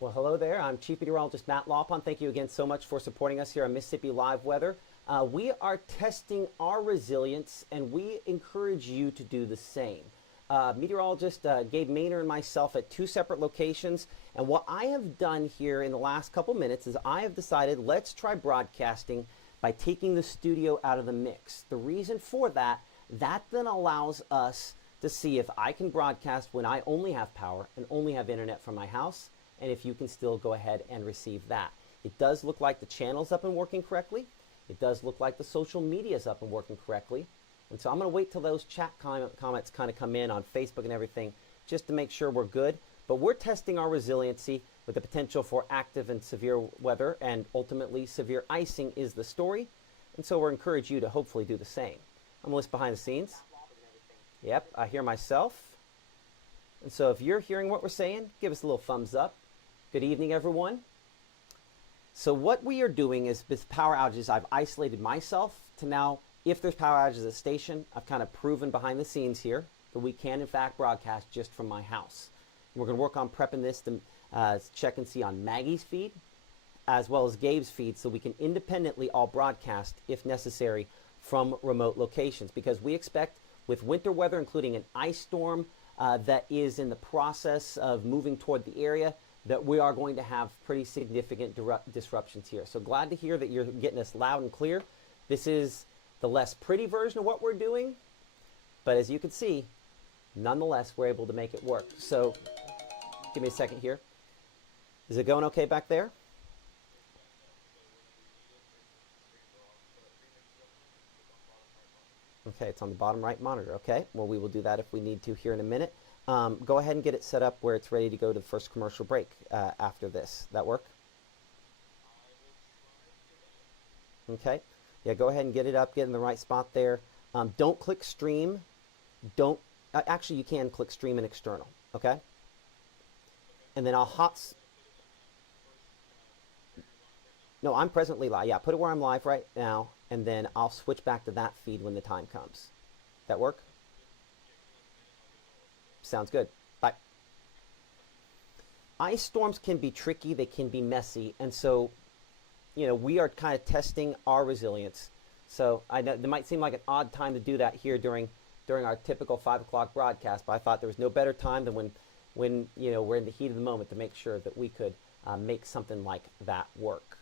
Well, hello there. I'm Chief Meteorologist Matt Lawpon. Thank you again so much for supporting us here on Mississippi Live Weather. We are testing our resilience, and we encourage you to do the same. Meteorologist Gabe Maynor and myself at two separate locations. And what I have done here in the last couple minutes is I have decided let's try broadcasting by taking the studio out of the mix. The reason for that then allows us to see if I can broadcast when I only have power and only have internet from my house, and if you can still go ahead and receive that. It does look like the channel's up and working correctly. It does look like the social media's up and working correctly. And so I'm going to wait till those chat comments kind of come in on Facebook and everything just to make sure we're good. But we're testing our resiliency with the potential for active and severe weather, and ultimately severe icing is the story. And so we're encourage you to hopefully do the same. I'm Melissa behind the scenes. Yep, I hear myself. And so if you're hearing what we're saying, give us a little thumbs up. Good evening, everyone. So what we are doing is with power outages, I've isolated myself to now, if there's power outages at the station, I've kind of proven behind the scenes here that we can, in fact, broadcast just from my house. And we're going to work on prepping this to check and see on Maggie's feed, as well as Gabe's feed, so we can independently all broadcast, if necessary, from remote locations. Because we expect, with winter weather, including an ice storm that is in the process of moving toward the area, that we are going to have pretty significant disruptions here. So glad to hear that you're getting us loud and clear. This is the less pretty version of what we're doing, but as you can see, nonetheless, we're able to make it work. So give me a second here. Is it going okay back there? Okay, it's on the bottom right monitor. Okay, well, we will do that if we need to here in a minute. Go ahead and get it set up where it's ready to go to the first commercial break after this. That work? Okay. Yeah, go ahead and get it up, get in the right spot there. Don't click stream. Don't, actually you can click stream and external, okay? And then no, I'm presently live. Yeah, put it where I'm live right now, and then I'll switch back to that feed when the time comes. That work? Sounds good. Bye. Ice storms can be tricky, they can be messy, and so, you know, we are kind of testing our resilience. So I know it might seem like an odd time to do that here during our typical 5 o'clock broadcast, but I thought there was no better time than when you know, we're in the heat of the moment to make sure that we could make something like that work.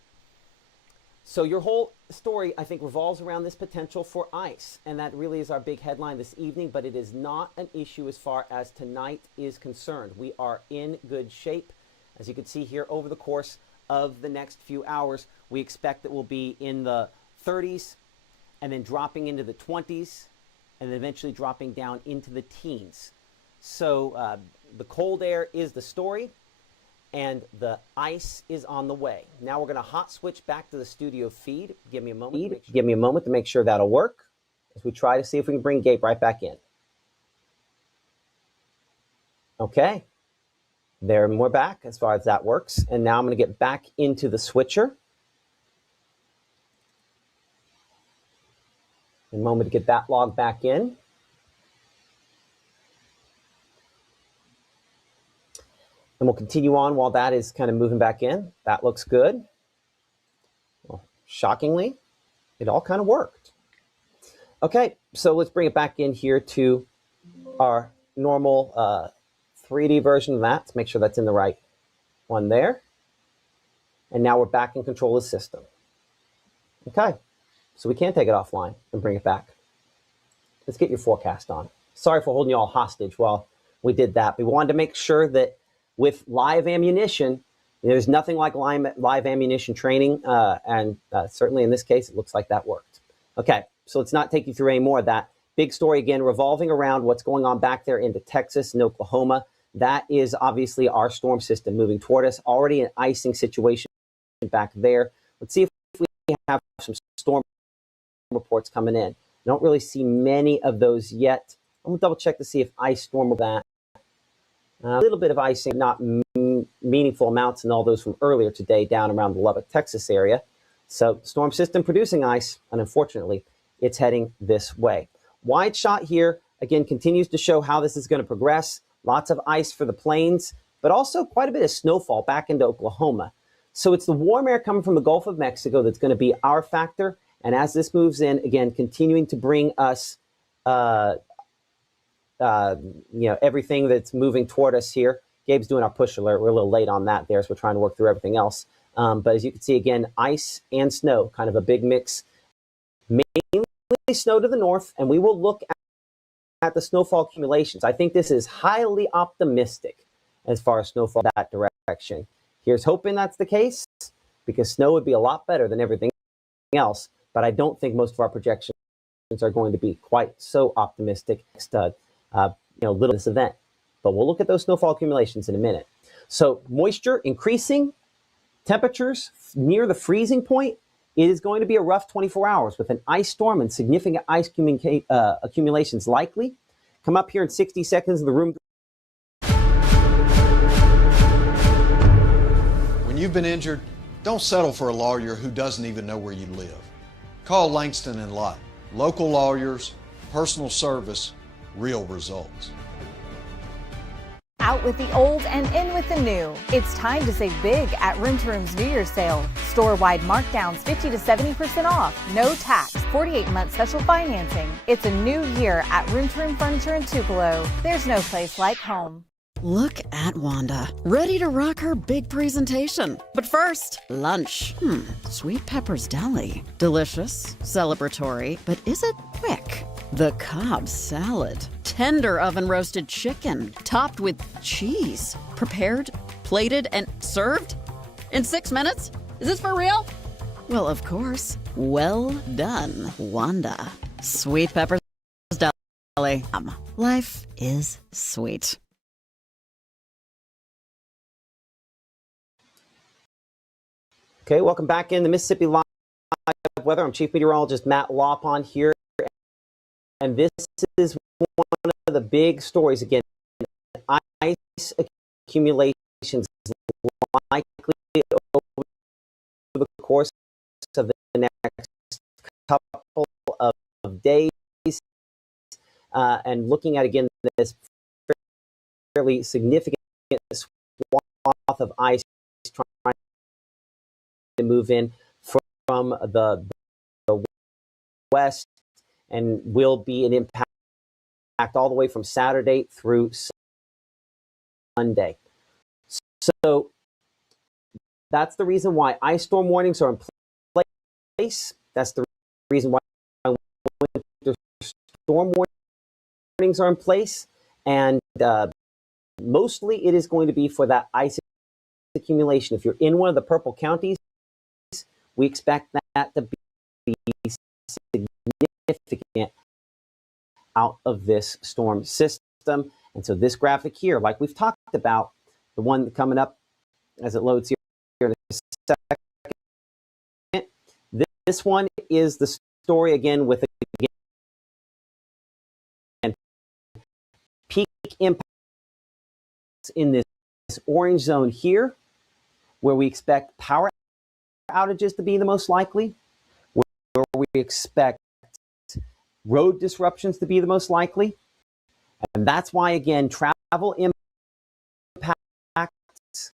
So your whole story, I think, revolves around this potential for ice, and that really is our big headline this evening, but it is not an issue as far as tonight is concerned. We are in good shape. As you can see here, over the course of the next few hours, we expect that we'll be in the 30s and then dropping into the 20s and then eventually dropping down into the teens. So the cold air is the story, and the ice is on the way. Now we're going to hot switch back to the studio feed. Give me a moment. Give me a moment to make sure that'll work as we try to see if we can bring Gabe right back in. Okay. There, and we're back as far as that works. And now I'm going to get back into the switcher. A moment to get that log back in. And we'll continue on while that is kind of moving back in. That looks good. Well, shockingly, it all kind of worked. Okay, so let's bring it back in here to our normal 3D version of that to make sure that's in the right one there. And now we're back in control of the system. Okay, so we can take it offline and bring it back. Let's get your forecast on. Sorry for holding you all hostage while we did that. We wanted to make sure that with live ammunition, there's nothing like live ammunition training, and certainly in this case, it looks like that worked. Okay, so let's not take you through any more of that. Big story again, revolving around what's going on back there into Texas and Oklahoma. That is obviously our storm system moving toward us. Already an icing situation back there. Let's see if we have some storm reports coming in. I don't really see many of those yet. I'm going to double check to see if ice storm of that. A little bit of icing, not meaningful amounts, and all those from earlier today down around the Lubbock, Texas area. So storm system producing ice, and unfortunately, it's heading this way. Wide shot here, again, continues to show how this is going to progress. Lots of ice for the plains, but also quite a bit of snowfall back into Oklahoma. So it's the warm air coming from the Gulf of Mexico that's going to be our factor. And as this moves in, again, continuing to bring us, everything that's moving toward us here. Gabe's doing our push alert. We're a little late on that there, so we're trying to work through everything else. But as you can see, again, ice and snow, kind of a big mix. Mainly snow to the north, and we will look at the snowfall accumulations. I think this is highly optimistic as far as snowfall that direction. Here's hoping that's the case, because snow would be a lot better than everything else, but I don't think most of our projections are going to be quite so optimistic little this event. But we'll look at those snowfall accumulations in a minute. So moisture increasing, temperatures near the freezing point. It is going to be a rough 24 hours with an ice storm and significant ice accumulations likely. Come up here in 60 seconds in the room. When you've been injured, don't settle for a lawyer who doesn't even know where you live. Call Langston and Lott. Local lawyers, personal service, real results. Out with the old and in with the new. It's time to save big at Room to Room's New Year's sale. Store-wide markdowns 50 to 70% off. No tax. 48-month special financing. It's a new year at Room to Room Furniture in Tupelo. There's no place like home. Look at Wanda, ready to rock her big presentation. But first, lunch. Sweet Pepper's Deli. Delicious, celebratory, but is it quick? The Cobb salad. Tender oven roasted chicken, topped with cheese. Prepared, plated, and served in 6 minutes? Is this for real? Well, of course. Well done, Wanda. Sweet Pepper's Deli. Life is sweet. Okay, welcome back in the Mississippi Live Weather. I'm Chief Meteorologist Matt Laupon here, and this is one of the big stories. Again, ice accumulations likely over the course of the next couple of days, and looking at, again, this fairly significant swath of ice trying to move in from the west, and will be an impact all the way from Saturday through Sunday. So that's the reason why ice storm warnings are in place. That's the reason why winter storm warnings are in place. And mostly it is going to be for that ice accumulation. If you're in one of the purple counties, we expect that to be significant out of this storm system. And so this graphic here, like we've talked about, the one coming up as it loads here in a second, this one is the story again with, again, peak impacts in this orange zone here, where we expect power outages to be the most likely, where we expect road disruptions to be the most likely. And that's why, again, travel impacts,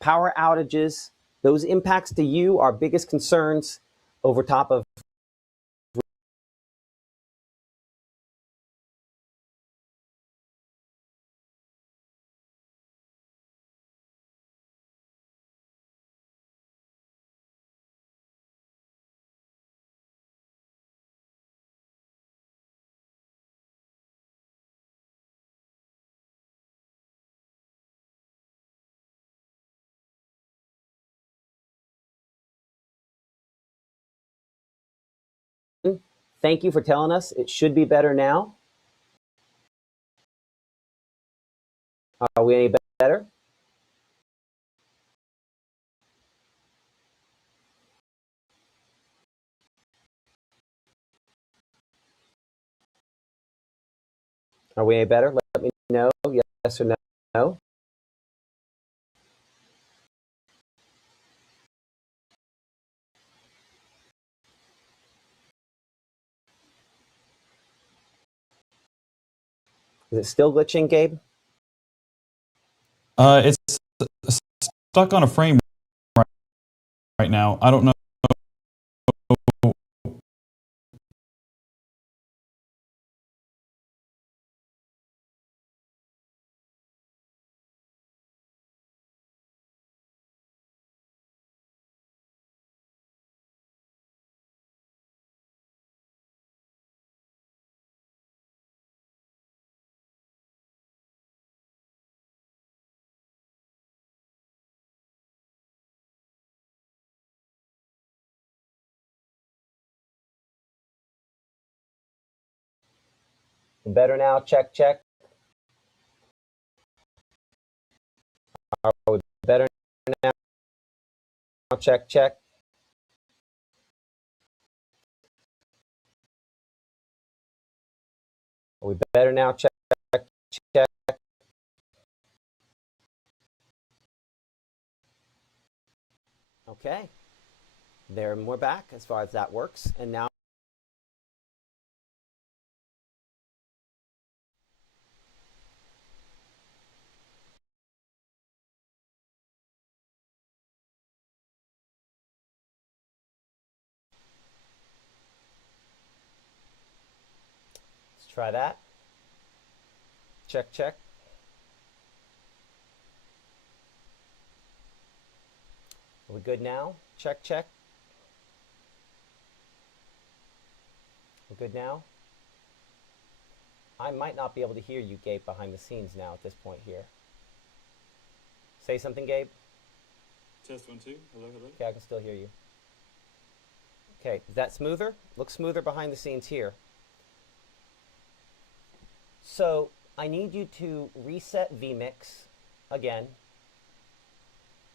power outages, those impacts to you are biggest concerns over top of Thank you for telling us. It should be better now. Are we any better? Are we any better? Let me know. Yes or no. Is it still glitching, Gabe? It's stuck on a frame right now. I don't know. Better now? Check, check. Are we better now? Check, check. Are we better now? Check, check. Okay. There, we're back as far as that works. And now let's try that. Check, check. Are we good now? Check, check. We're good now? I might not be able to hear you, Gabe, behind the scenes now at this point here. Say something, Gabe. Test 1 2. Hello, hello. Okay, I can still hear you. Okay, is that smoother? Looks smoother behind the scenes here. So I need you to reset vMix again.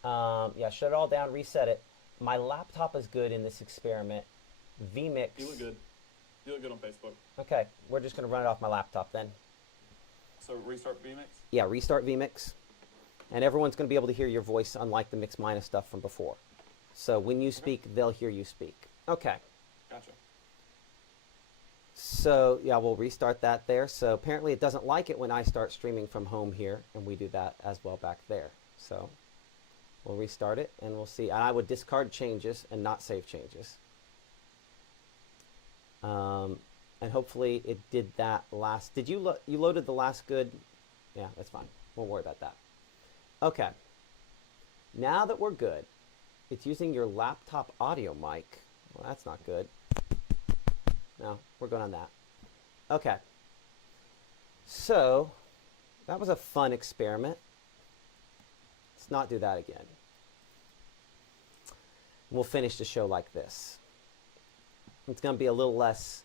Yeah, shut it all down, reset it. My laptop is good in this experiment. vMix. You look good. You look good on Facebook. Okay, we're just going to run it off my laptop then. So restart vMix? Yeah, restart vMix. And everyone's going to be able to hear your voice, unlike the Mix Minus stuff from before. So when you speak, they'll hear you speak. Okay. Gotcha. So yeah, we'll restart that there. So apparently it doesn't like it when I start streaming from home here, and we do that as well back there. So we'll restart it, and we'll see. And I would discard changes and not save changes. And hopefully it did that last. Did you you loaded the last good? Yeah, that's fine. Won't worry about that. Okay. Now that we're good, it's using your laptop audio mic. Well, that's not good. No, we're good on that. Okay. So that was a fun experiment. Let's not do that again. We'll finish the show like this. It's going to be a little less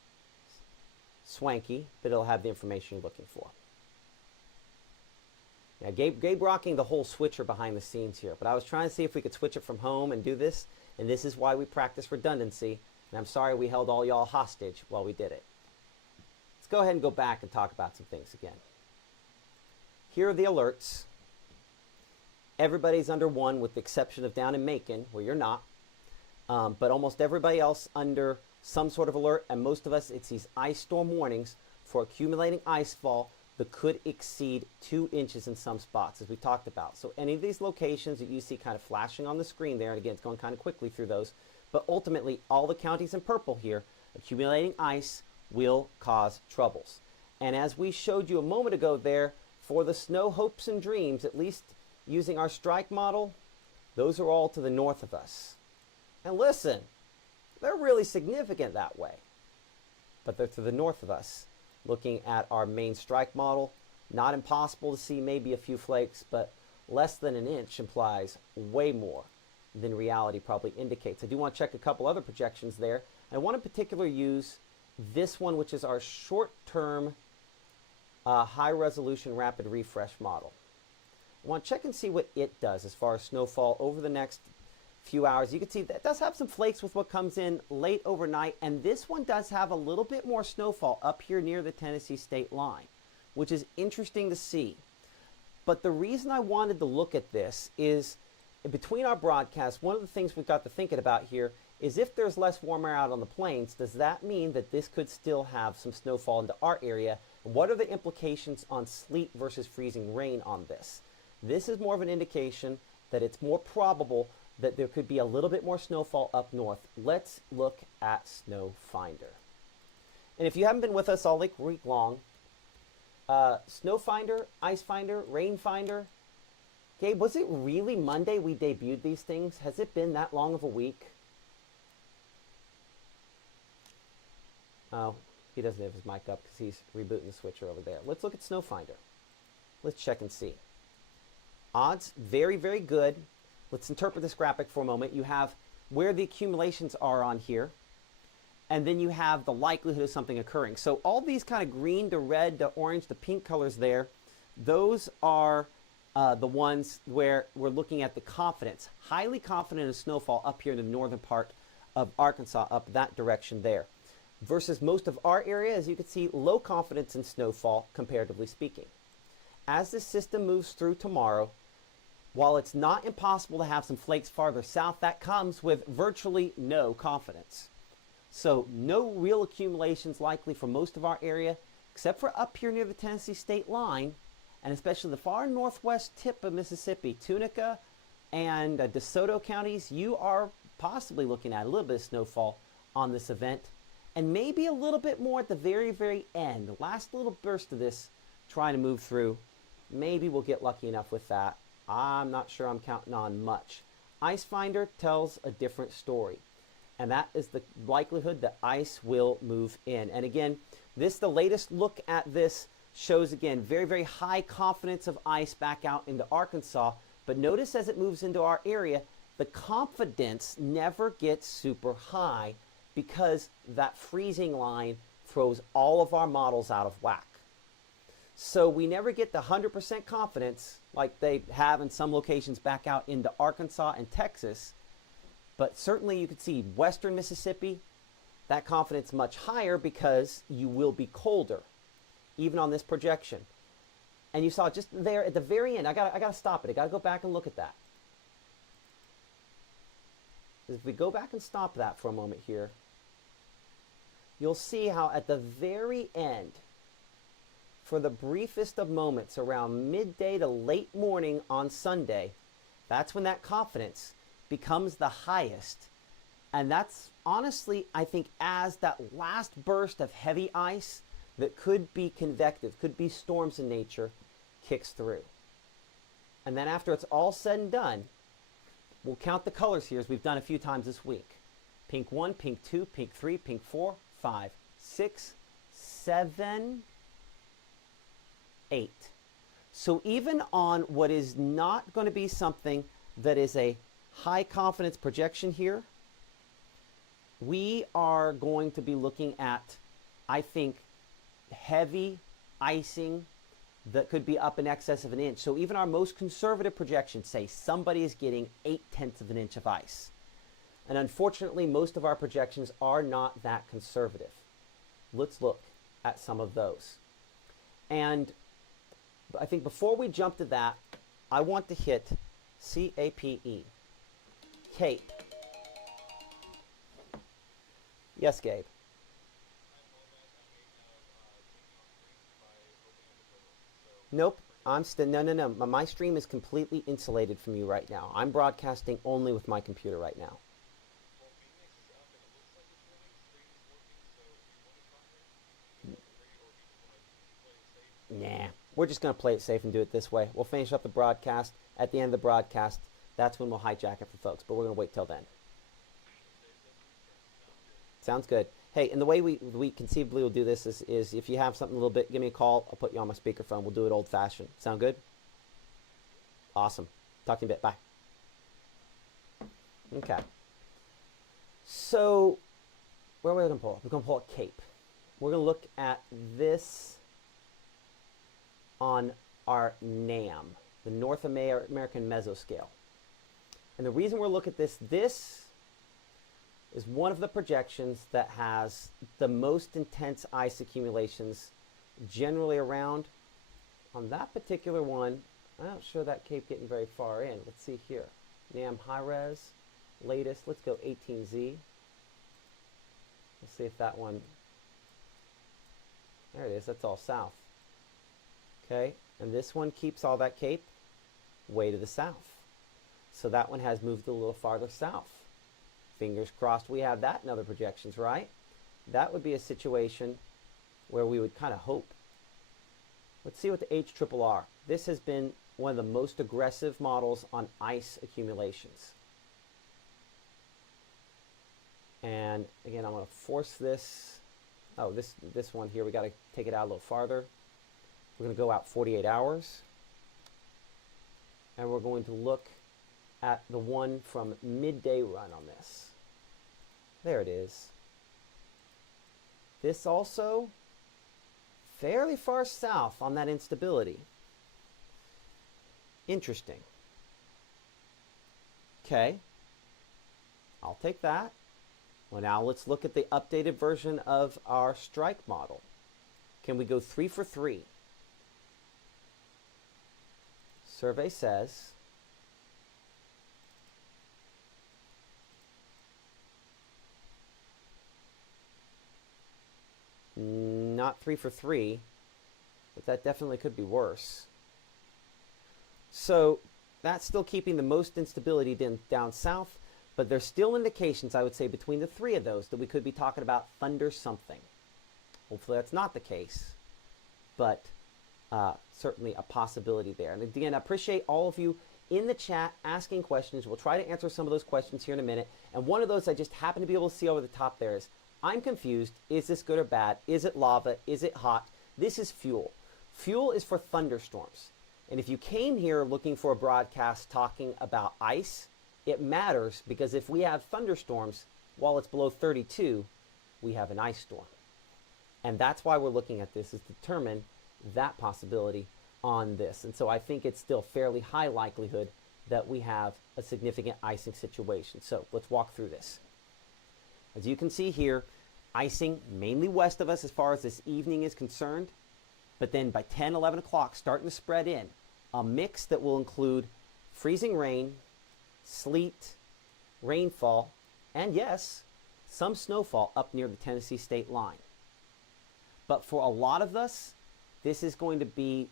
swanky, but it'll have the information you're looking for. Yeah, Gabe rocking the whole switcher behind the scenes here, but I was trying to see if we could switch it from home and do this, and this is why we practice redundancy, and I'm sorry we held all y'all hostage while we did it. Let's go ahead and go back and talk about some things again. Here are the alerts. Everybody's under 1 with the exception of down in Macon, where you're not, but almost everybody else under some sort of alert, and most of us, it's these ice storm warnings for accumulating ice fall that could exceed 2 inches in some spots, as we talked about. So any of these locations that you see kind of flashing on the screen there, and again, it's going kind of quickly through those, but ultimately, all the counties in purple here, accumulating ice will cause troubles. And as we showed you a moment ago there, for the snow hopes and dreams, at least using our strike model, those are all to the north of us. And listen, they're really significant that way, but they're to the north of us. Looking at our main strike model, not impossible to see maybe a few flakes, but less than an inch implies way more than reality probably indicates. I do want to check a couple other projections there. I want in particular use this one, which is our short-term high-resolution rapid refresh model. I want to check and see what it does as far as snowfall over the next few hours. You can see that it does have some flakes with what comes in late overnight, and this one does have a little bit more snowfall up here near the Tennessee state line, which is interesting to see. But the reason I wanted to look at this is between our broadcasts, one of the things we've got to thinking about here is if there's less warm air out on the plains, does that mean that this could still have some snowfall into our area? What are the implications on sleet versus freezing rain on this? This is more of an indication that it's more probable that there could be a little bit more snowfall up north. Let's look at Snow Finder. And if you haven't been with us all week long, Snow Finder, Ice Finder, Rain Finder, Gabe, was it really Monday we debuted these things? Has it been that long of a week? Oh, he doesn't have his mic up because he's rebooting the switcher over there. Let's look at Snow Finder. Let's check and see. Odds, very, very good. Let's interpret this graphic for a moment. You have where the accumulations are on here, and then you have the likelihood of something occurring. So all these kind of green to red to orange to pink colors there, those are the ones where we're looking at the confidence. Highly confident of snowfall up here in the northern part of Arkansas, up that direction there. Versus most of our area, as you can see, low confidence in snowfall, comparatively speaking. As this system moves through tomorrow, while it's not impossible to have some flakes farther south, that comes with virtually no confidence. So no real accumulations likely for most of our area, except for up here near the Tennessee state line, and especially the far northwest tip of Mississippi, Tunica and DeSoto counties. You are possibly looking at a little bit of snowfall on this event, and maybe a little bit more at the very, very end. The last little burst of this trying to move through. Maybe we'll get lucky enough with that. I'm not sure I'm counting on much. Ice Finder tells a different story, and that is the likelihood that ice will move in. And again, the latest look at this shows, again, very, very high confidence of ice back out into Arkansas. But notice as it moves into our area, the confidence never gets super high because that freezing line throws all of our models out of whack. So we never get the 100% confidence like they have in some locations back out into Arkansas and Texas. But certainly you could see western Mississippi, that confidence much higher because you will be colder, even on this projection. And you saw just there at the very end, I gotta stop it. I gotta go back and look at that. If we go back and stop that for a moment here, you'll see how at the very end, for the briefest of moments around midday to late morning on Sunday, that's when that confidence becomes the highest. And that's honestly, I think, as that last burst of heavy ice that could be convective, could be storms in nature, kicks through. And then after it's all said and done, we'll count the colors here as we've done a few times this week. Pink 1, pink 2, pink 3, pink 4, 5, 6, 7, 8. So even on what is not going to be something that is a high confidence projection here, we are going to be looking at, I think, heavy icing that could be up in excess of an inch. So even our most conservative projections say somebody is getting 0.8 of an inch of ice. And unfortunately, most of our projections are not that conservative. Let's look at some of those. And I think before we jump to that, I want to hit CAPE. Cape. Yes, Gabe. Nope. No. My stream is completely insulated from you right now. I'm broadcasting only with my computer right now. Nah. We're just going to play it safe and do it this way. We'll finish up the broadcast. At the end of the broadcast, that's when we'll hijack it for folks. But we're going to wait till then. Sounds good. Hey, and the way we conceivably will do this is if you have something a little bit, give me a call. I'll put you on my speakerphone. We'll do it old-fashioned. Sound good? Awesome. Talk to you in a bit. Bye. Okay. So, where are we going to pull? We're going to pull a Cape. We're going to look at this on our NAM, the North American Mesoscale. And the reason we're looking at this is one of the projections that has the most intense ice accumulations generally around. On that particular one, I'm not sure that Cape getting very far in. Let's see here. NAM high res, latest, let's go 18Z. Let's see if that one, there it is, that's all south. Okay, and this one keeps all that Cape. way to the south. So that one has moved a little farther south. Fingers crossed we have that in other projections, right? That would be a situation where we would kind of hope. Let's see what the HRRR. This has been one of the most aggressive models on ice accumulations. And again, I'm going to force this. Oh, this one here, we got to take it out a little farther. We're going to go out 48 hours. And we're going to look at the one from midday run on this. There it is. This also fairly far south on that instability. Interesting. Okay. I'll take that. Well, now let's look at the updated version of our strike model. Can we go 3 for 3? Survey says not 3 for 3, but that definitely could be worse. So that's still keeping the most instability down south, but there's still indications, I would say, between the three of those that we could be talking about thunder something. Hopefully that's not the case, but certainly a possibility there. And again, I appreciate all of you in the chat asking questions. We'll try to answer some of those questions here in a minute. And one of those I just happen to be able to see over the top there is, I'm confused. Is this good or bad? Is it lava? Is it hot? This is fuel. Fuel is for thunderstorms. And if you came here looking for a broadcast talking about ice, it matters because if we have thunderstorms while it's below 32, we have an ice storm. And that's why we're looking at this, is to determine that possibility on this. And so I think it's still fairly high likelihood that we have a significant icing situation. So let's walk through this. As you can see here, icing mainly west of us as far as this evening is concerned, but then by 10, 11 o'clock starting to spread in, a mix that will include freezing rain, sleet, rainfall, and yes, some snowfall up near the Tennessee state line. But for a lot of us, this is going to be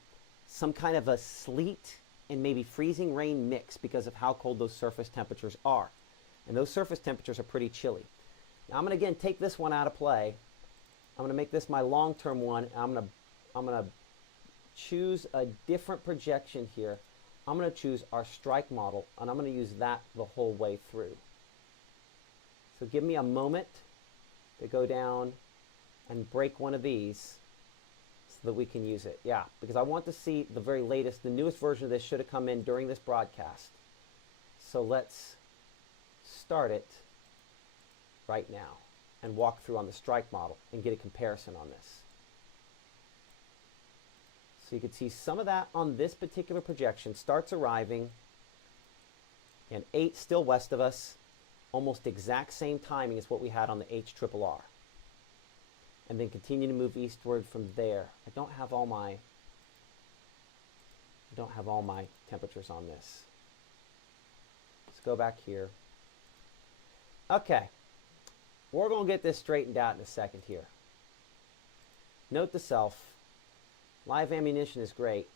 some kind of a sleet and maybe freezing rain mix because of how cold those surface temperatures are. And those surface temperatures are pretty chilly. Now I'm going to again take this one out of play. I'm going to make this my long-term one. I'm going to choose a different projection here. I'm going to choose our strike model, and I'm going to use that the whole way through. So give me a moment to go down and break one of these so that we can use it. Yeah, because I want to see the very latest, the newest version of this should have come in during this broadcast. So let's start it right now and walk through on the strike model and get a comparison on this. So you can see some of that on this particular projection starts arriving, and 8 still west of us, almost exact same timing as what we had on the HRRR. And then continue to move eastward from there. I don't have all my temperatures on this. Let's go back here. Okay. We're going to get this straightened out in a second here. Note to self, live ammunition is great,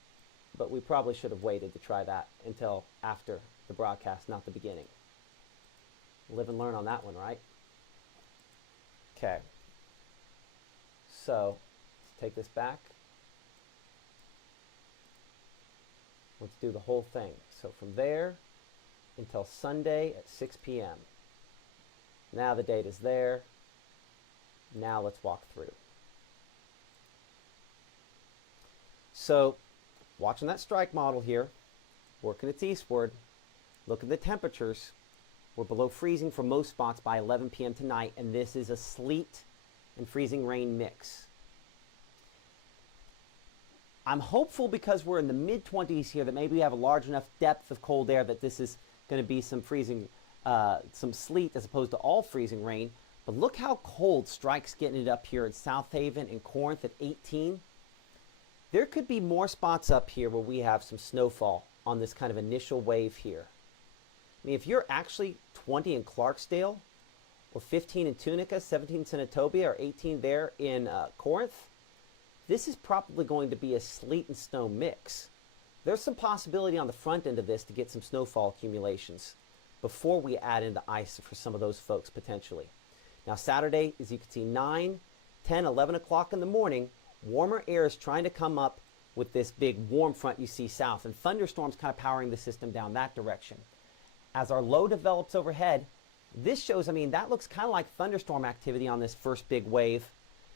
but we probably should have waited to try that until after the broadcast, not the beginning. Live and learn on that one, right? Okay. So, let's take this back. Let's do the whole thing. So from there until Sunday at 6 p.m. Now the date is there. Now let's walk through. So, watching that strike model here, working its eastward, look at the temperatures. We're below freezing for most spots by 11 p.m. tonight, and this is a sleet and freezing rain mix. I'm hopeful because we're in the mid-20s here that maybe we have a large enough depth of cold air that this is going to be some freezing, some sleet as opposed to all freezing rain. But look how cold Strike's getting it up here in South Haven and Corinth at 18. There could be more spots up here where we have some snowfall on this kind of initial wave here. I mean, if you're actually 20 in Clarksdale, or 15 in Tunica, 17 in Senatobia, or 18 there in Corinth, this is probably going to be a sleet and snow mix. there's some possibility on the front end of this to get some snowfall accumulations before we add in the ice for some of those folks potentially. Now Saturday, as you can see, 9, 10, 11 o'clock in the morning, warmer air is trying to come up with this big warm front you see south, and thunderstorms kind of powering the system down that direction. As our low develops overhead, this shows, I mean, that looks kind of like thunderstorm activity on this first big wave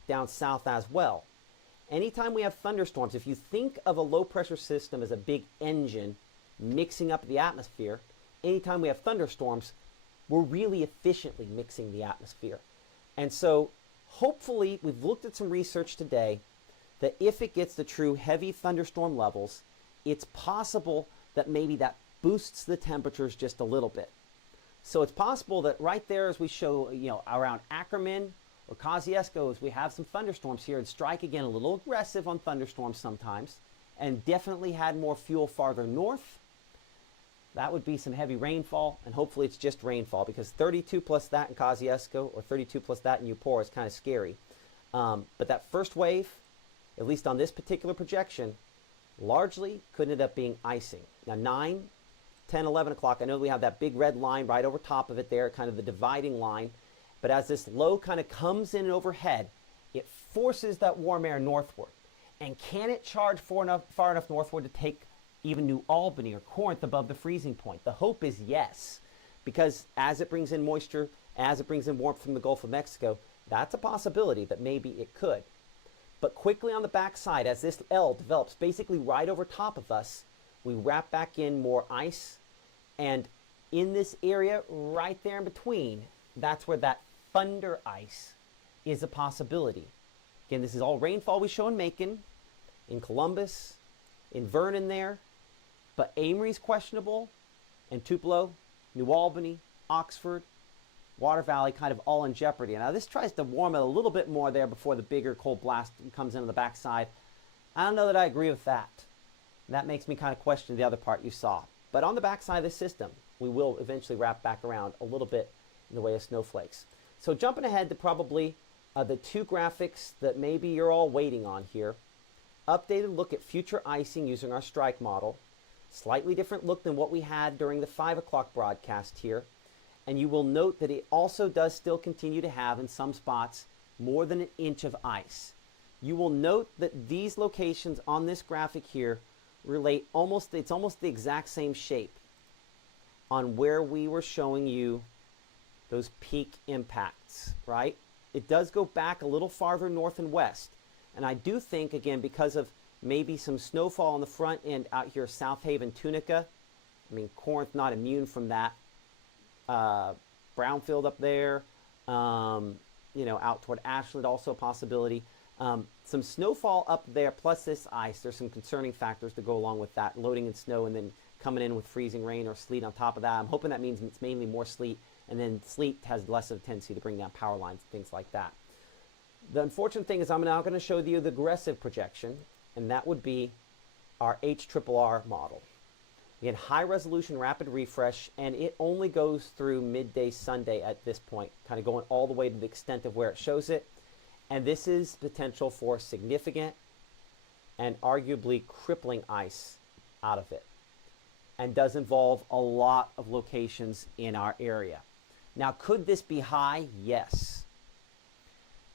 down south as well. Anytime we have thunderstorms, if you think of a low pressure system as a big engine mixing up the atmosphere, anytime we have thunderstorms, we're really efficiently mixing the atmosphere. And so hopefully we've looked at some research today that if it gets the true heavy thunderstorm levels, it's possible that maybe that boosts the temperatures just a little bit. So it's possible that right there, as we show, around Ackerman or Kosciuszko, as we have some thunderstorms here, and Strike again a little aggressive on thunderstorms sometimes, and definitely had more fuel farther north. That would be some heavy rainfall, and hopefully it's just rainfall, because 32 plus that in Kosciuszko or 32 plus that in Eupor is kind of scary. But that first wave, at least on this particular projection, largely could end up being icing. Now 9, 10, 11 o'clock, I know we have that big red line right over top of it there, kind of the dividing line. But as this low kind of comes in overhead, it forces that warm air northward. And can it charge far enough northward to take even New Albany or Corinth above the freezing point? The hope is yes, because as it brings in moisture, as it brings in warmth from the Gulf of Mexico, that's a possibility that maybe it could. But quickly on the backside, as this L develops basically right over top of us, we wrap back in more ice, and in this area right there in between, that's where that thunder ice is a possibility. Again, this is all rainfall we show in Macon, in Columbus, in Vernon there, but Amory's questionable, and Tupelo, New Albany, Oxford, Water Valley kind of all in jeopardy. Now this tries to warm it a little bit more there before the bigger cold blast comes in on the backside. I don't know that I agree with that. That makes me kind of question the other part you saw. But on the backside of the system, we will eventually wrap back around a little bit in the way of snowflakes. So jumping ahead to probably the two graphics that maybe you're all waiting on here. Updated look at future icing using our strike model. Slightly different look than what we had during the 5 o'clock broadcast here. And you will note that it also does still continue to have, in some spots, more than an inch of ice. You will note that these locations on this graphic here relate it's almost the exact same shape on where we were showing you those peak impacts, right? It does go back a little farther north and west. And I do think, again, because of maybe some snowfall on the front end out here, South Haven, Tunica, I mean, Corinth not immune from that. Brownfield up there, out toward Ashland, also a possibility. Some snowfall up there, plus this ice. There's some concerning factors to go along with that, loading in snow and then coming in with freezing rain or sleet on top of that. I'm hoping that means it's mainly more sleet, and then sleet has less of a tendency to bring down power lines and things like that. The unfortunate thing is I'm now going to show you the aggressive projection, and that would be our HRRR model. Again, high resolution rapid refresh, and it only goes through midday Sunday at this point, kind of going all the way to the extent of where it shows it. And this is potential for significant and arguably crippling ice out of it, and does involve a lot of locations in our area. Now, could this be high? Yes.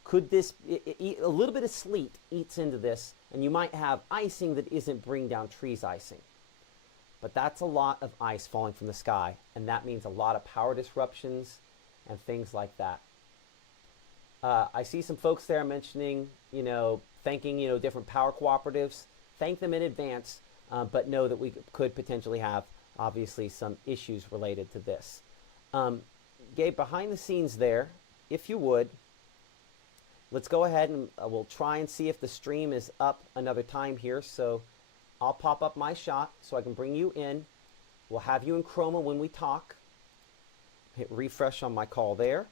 Could this, a little bit of sleet eats into this, and you might have icing that isn't bring down trees icing. But that's a lot of ice falling from the sky, and that means a lot of power disruptions and things like that. I see some folks there mentioning, thanking, different power cooperatives. Thank them in advance, but know that we could potentially have, obviously, some issues related to this. Gabe, behind the scenes there, if you would, let's go ahead and we'll try and see if the stream is up another time here. So I'll pop up my shot so I can bring you in. We'll have you in chroma when we talk. Hit refresh on my call there.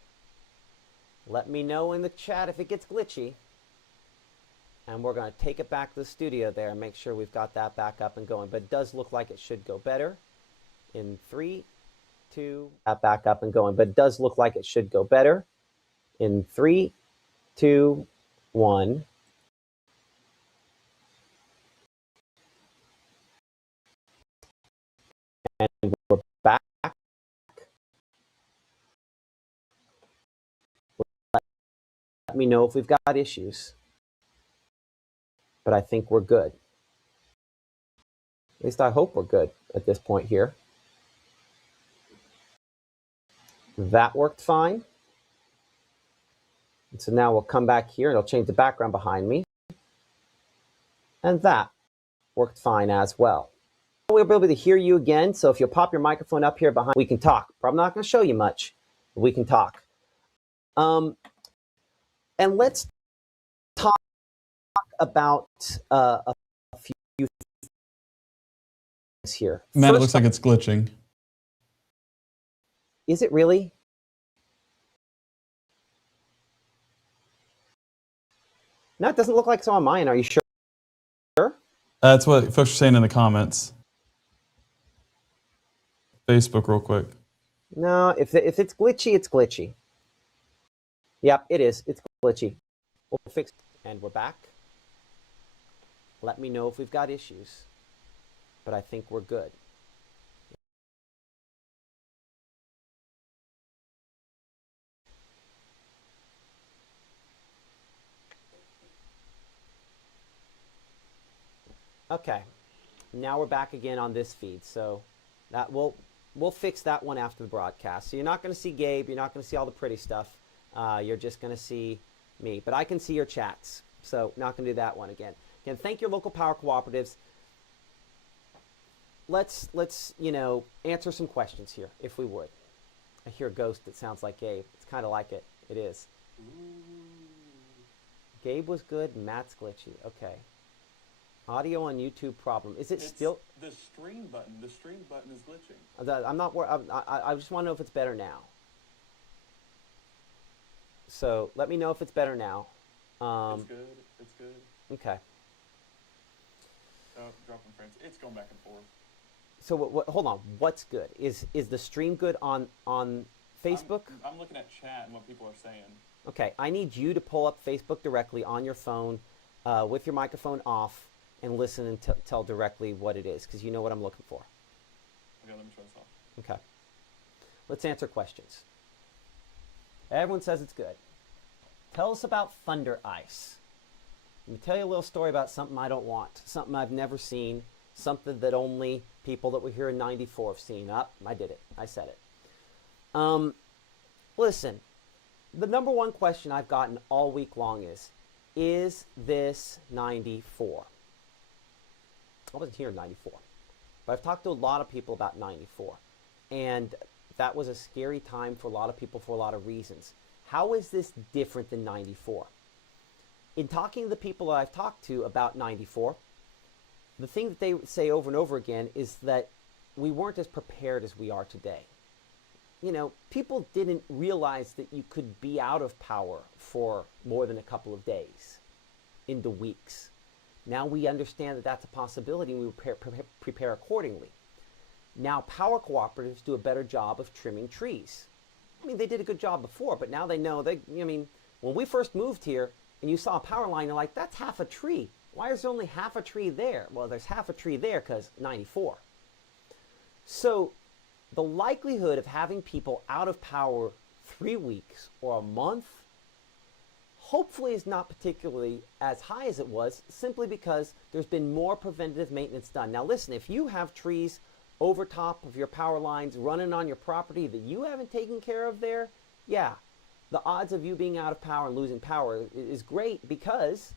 Let me know in the chat if it gets glitchy. And we're going to take it back to the studio there and make sure we've got that back up and going. But it does look like it should go better. In 3, 2, that back up and going. But it does look like it should go better. In 3, 2, 1. me know if we've got issues. But I think we're good. At least I hope we're good at this point here. That worked fine. And so now we'll come back here and it'll change the background behind me. And that worked fine as well. We'll be able to hear you again. So if you'll pop your microphone up here behind, we can talk. But I'm not going to show you much. But we can talk. And let's talk about a few things here. Matt, First, it looks like it's glitching. Is it really? No, it doesn't look like it's on mine. Are you sure? That's what folks are saying in the comments. Facebook real quick. No, if it's glitchy, it's glitchy. Yep, it is. It's glitchy. We'll fix it. And we're back. Let me know if we've got issues. But I think we're good. Okay. Now we're back again on this feed. So that we'll fix that one after the broadcast. So you're not going to see Gabe. You're not going to see all the pretty stuff. You're just going to see me. But I can see your chats. So not going to do that one again. Again, thank your local power cooperatives. Let's answer some questions here, if we would. I hear a ghost that sounds like Gabe. It's kind of like it. It is. Gabe was good. Matt's glitchy. Okay. Audio on YouTube problem. Is it still the stream button? The stream button is glitching. I'm not. I just want to know if it's better now. So let me know if it's better now. It's good. It's good. Okay. Oh, dropping frames. It's going back and forth. So hold on. What's good? Is the stream good on Facebook? I'm looking at chat and what people are saying. Okay. I need you to pull up Facebook directly on your phone with your microphone off and listen and tell directly what it is, because you know what I'm looking for. Okay, let me try this off. Okay. Let's answer questions. Everyone says it's good. Tell us about Thunder Ice. Let me tell you a little story about something I don't want, something I've never seen, something that only people that were here in '94 have seen. I did it. I said it. Listen, the number one question I've gotten all week long is this '94? I wasn't here in '94, but I've talked to a lot of people about '94, and that was a scary time for a lot of people for a lot of reasons. How is this different than '94? In talking to the people that I've talked to about '94, the thing that they say over and over again is that we weren't as prepared as we are today. You know, people didn't realize that you could be out of power for more than a couple of days, into weeks. Now we understand that that's a possibility, and we prepare accordingly. Now power cooperatives do a better job of trimming trees. I mean, they did a good job before, but now they know when we first moved here and you saw a power line, you're like, that's half a tree. Why is there only half a tree there? Well, there's half a tree there because '94. So the likelihood of having people out of power 3 weeks or a month hopefully is not particularly as high as it was, simply because there's been more preventative maintenance done. Now listen, if you have trees over top of your power lines running on your property that you haven't taken care of there, yeah, the odds of you being out of power and losing power is great, because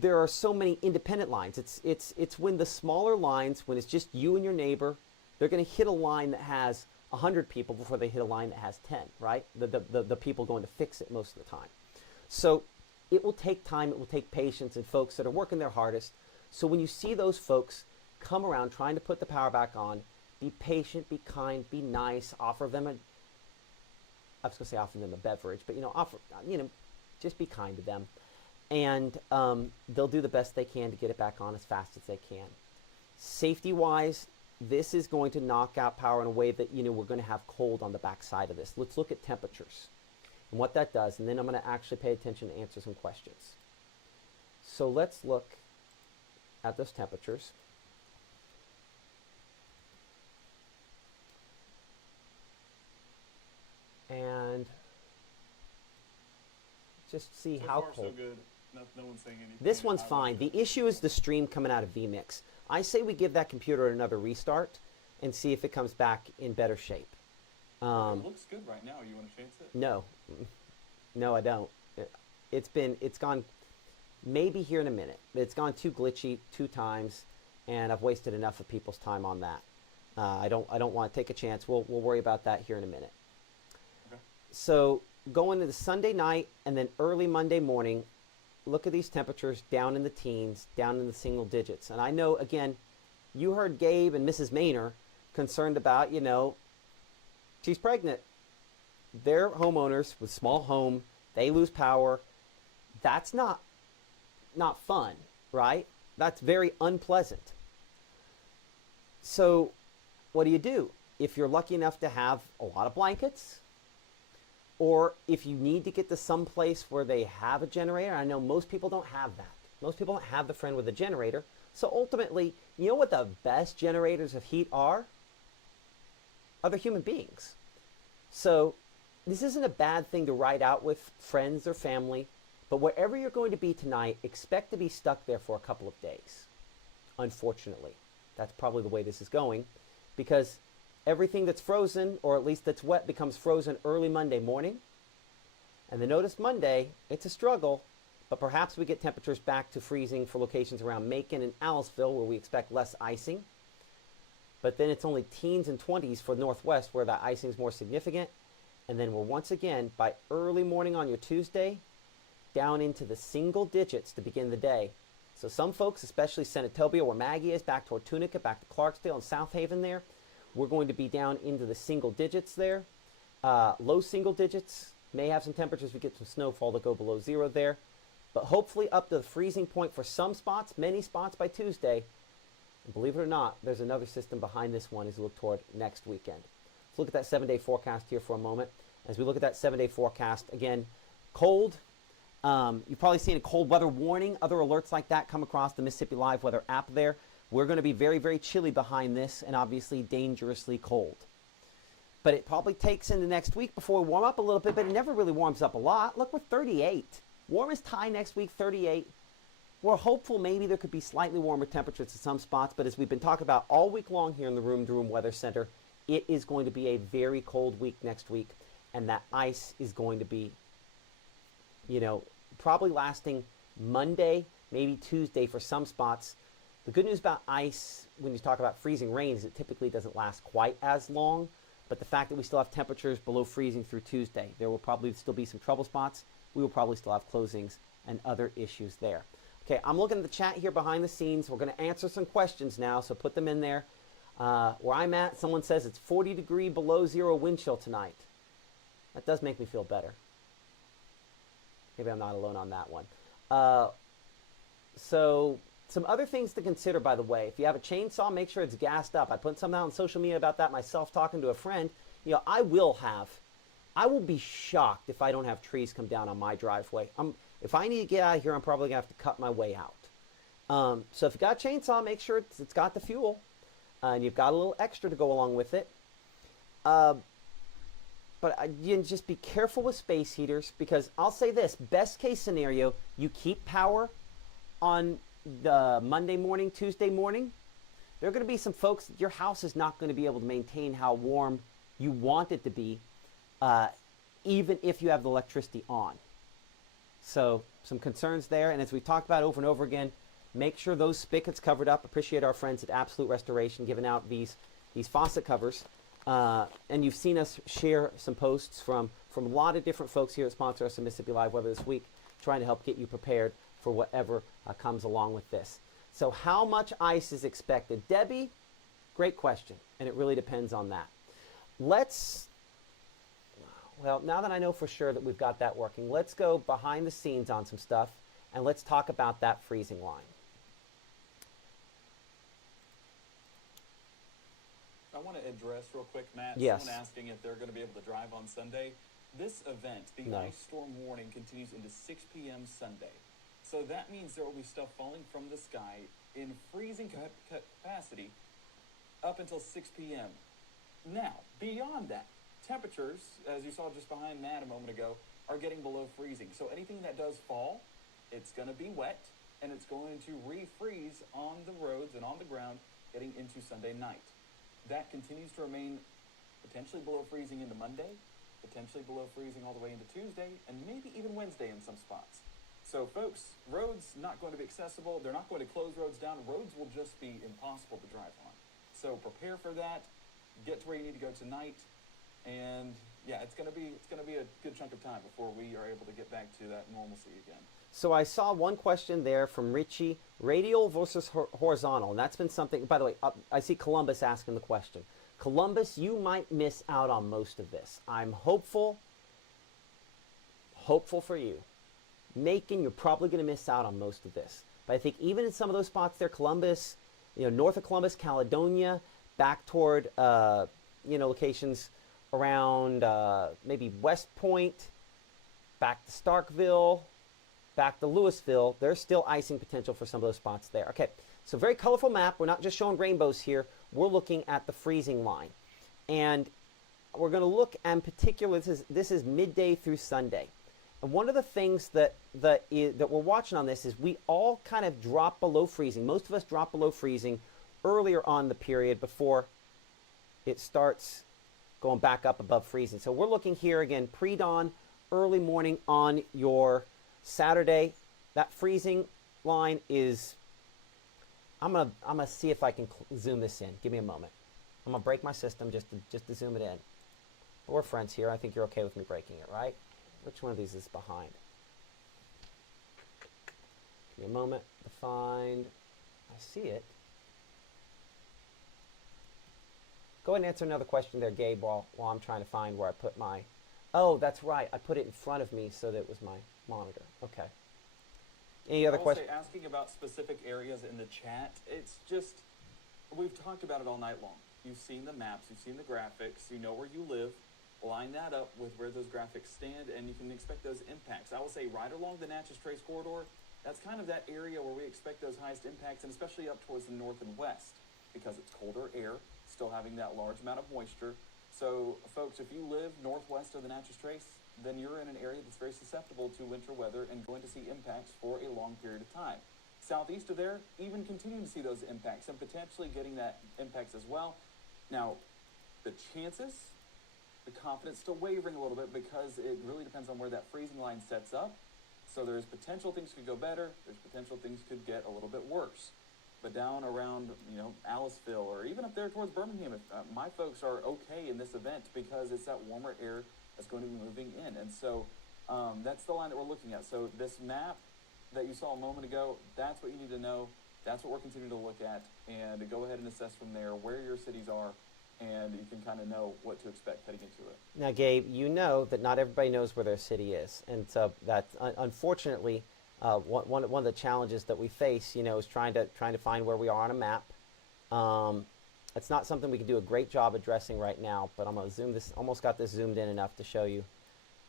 there are so many independent lines. It's when the smaller lines, when it's just you and your neighbor, they're going to hit a line that has 100 people before they hit a line that has 10, right? The people going to fix it most of the time. So it will take time, it will take patience, and folks that are working their hardest. So when you see those folks come around trying to put the power back on, be patient, be kind, be nice, offer them I was going to say offer them a beverage, but just be kind to them. And they'll do the best they can to get it back on as fast as they can. Safety-wise, this is going to knock out power in a way that, we're going to have cold on the back side of this. Let's look at temperatures and what that does, and then I'm going to actually pay attention and answer some questions. So let's look at those temperatures. And just see So how far, cold. so good. No one's saying anything. This one's I love fine. it. The issue is the stream coming out of vMix. I say we give that computer another restart and see if it comes back in better shape. It looks good right now. You want to chance it? No, no, I don't. It's gone maybe here in a minute. It's gone too glitchy 2 times, and I've wasted enough of people's time on that. I don't want to take a chance. We'll worry about that here in a minute. Okay. So going into Sunday night and then early Monday morning, look at these temperatures down in the teens, down in the single digits. And I know, again, you heard Gabe and Mrs. Maynor concerned about, she's pregnant. They're homeowners with small home. They lose power. That's not fun, right? That's very unpleasant. So what do? If you're lucky enough to have a lot of blankets, or if you need to get to some place where they have a generator. I know most people don't have that. Most people don't have the friend with a generator. So ultimately, you know what the best generators of heat are? Other human beings. So this isn't a bad thing to ride out with friends or family, but wherever you're going to be tonight, expect to be stuck there for a couple of days. Unfortunately, that's probably the way this is going, because everything that's frozen, or at least that's wet, becomes frozen early Monday morning. And then notice Monday, it's a struggle, but perhaps we get temperatures back to freezing for locations around Macon and Aliceville, where we expect less icing. But then it's only teens and 20s for the Northwest, where the icing is more significant. And then we're once again, by early morning on your Tuesday, down into the single digits to begin the day. So some folks, especially Senatobia, where Maggie is, back toward Tunica, back to Clarksdale and South Haven there, we're going to be down into the single digits there. Low single digits. May have some temperatures. We get some snowfall to go below 0 there. But hopefully up to the freezing point for some spots, many spots by Tuesday. And believe it or not, there's another system behind this one as we look toward next weekend. Let's look at that 7-day forecast here for a moment. As we look at that 7-day forecast, again, cold. You've probably seen a cold weather warning, other alerts like that come across the Mississippi Live Weather app there. We're going to be very, very chilly behind this, and obviously dangerously cold. But it probably takes into next week before we warm up a little bit, but it never really warms up a lot. Look, we're 38. Warmest high next week, 38. We're hopeful maybe there could be slightly warmer temperatures in some spots, but as we've been talking about all week long here in the Room to Room Weather Center, it is going to be a very cold week next week, and that ice is going to be, probably lasting Monday, maybe Tuesday for some spots. The good news about ice, when you talk about freezing rain, is it typically doesn't last quite as long. But the fact that we still have temperatures below freezing through Tuesday, there will probably still be some trouble spots. We will probably still have closings and other issues there. Okay, I'm looking at the chat here behind the scenes. We're going to answer some questions now, so put them in there. Where I'm at, someone says it's 40 degree below 0 wind chill tonight. That does make me feel better. Maybe I'm not alone on that one. So some other things to consider, by the way. If you have a chainsaw, make sure it's gassed up. I put something out on social media about that myself, talking to a friend. I will be shocked if I don't have trees come down on my driveway. If I need to get out of here, I'm probably going to have to cut my way out. So if you got a chainsaw, make sure it's got the fuel. And you've got a little extra to go along with it. But just be careful with space heaters, because I'll say this, best case scenario, you keep power on the Monday morning, Tuesday morning. There are going to be some folks that your house is not going to be able to maintain how warm you want it to be, even if you have the electricity on. So some concerns there. And as we've talked about over and over again, make sure those spigots covered up. Appreciate our friends at Absolute Restoration giving out these faucet covers. And you've seen us share some posts from a lot of different folks here that sponsor us in Mississippi Live Weather this week, trying to help get you prepared for whatever comes along with this. So how much ice is expected? Debbie, great question, and it really depends on that. Well, now that I know for sure that we've got that working, let's go behind the scenes on some stuff, and let's talk about that freezing line. I want to address real quick, Matt. Yes. Someone asking if they're going to be able to drive on Sunday. This event, the No. ice storm warning, continues into 6 p.m. Sunday. So that means there will be stuff falling from the sky in freezing capacity up until 6 p.m. Now, beyond that, temperatures, as you saw just behind Matt a moment ago, are getting below freezing. So anything that does fall, it's going to be wet, and it's going to refreeze on the roads and on the ground getting into Sunday night. That continues to remain potentially below freezing into Monday, potentially below freezing all the way into Tuesday, and maybe even Wednesday in some spots. So folks, roads not going to be accessible. They're not going to close roads down. Roads will just be impossible to drive on. So prepare for that. Get to where you need to go tonight. And yeah, it's gonna be a good chunk of time before we are able to get back to that normalcy again. So I saw one question there from Richie, radial versus horizontal, and that's been something, by the way, I see Columbus asking the question. Columbus, you might miss out on most of this. I'm hopeful for you. Macon, you're probably going to miss out on most of this. But I think even in some of those spots there, Columbus, north of Columbus, Caledonia, back toward, locations around maybe West Point, back to Starkville, back to Louisville, there's still icing potential for some of those spots there. Okay, so very colorful map. We're not just showing rainbows here. We're looking at the freezing line. And we're going to look, in particular, this is midday through Sunday. And one of the things that we're watching on this is we all kind of drop below freezing. Most of us drop below freezing earlier on the period before it starts going back up above freezing. So we're looking here again, pre-dawn, early morning on your Saturday. That freezing line is, I'm gonna see if I can zoom this in. Give me a moment. I'm gonna break my system just to zoom it in. But we're friends here. I think you're okay with me breaking it, right? Which one of these is behind? Give me a moment to find. I see it. Go ahead and answer another question there, Gabe, while I'm trying to find where I put my... Oh, that's right. I put it in front of me so that it was my monitor. Okay. Any other questions? Asking about specific areas in the chat, it's just, we've talked about it all night long. You've seen the maps, you've seen the graphics, you know where you live. Line that up with where those graphics stand, and you can expect those impacts. I will say right along the Natchez Trace corridor, that's kind of that area where we expect those highest impacts, and especially up towards the north and west, because it's colder air, still having that large amount of moisture. So, folks, if you live northwest of the Natchez Trace, then you're in an area that's very susceptible to winter weather and going to see impacts for a long period of time. Southeast of there, even continuing to see those impacts and potentially getting that impacts as well. Now, the chances, the confidence still wavering a little bit because it really depends on where that freezing line sets up. So there's potential things could go better. There's potential things could get a little bit worse. But down around, Aliceville or even up there towards Birmingham, my folks are okay in this event because it's that warmer air that's going to be moving in. And so that's the line that we're looking at. So this map that you saw a moment ago, that's what you need to know. That's what we're continuing to look at. And to go ahead and assess from there where your cities are, and you can kind of know what to expect heading into it. Now, Gabe, you know that not everybody knows where their city is. And so that's, unfortunately, one of the challenges that we face, is trying to find where we are on a map. It's not something we can do a great job addressing right now, but I'm going to zoom this, almost got this zoomed in enough to show you.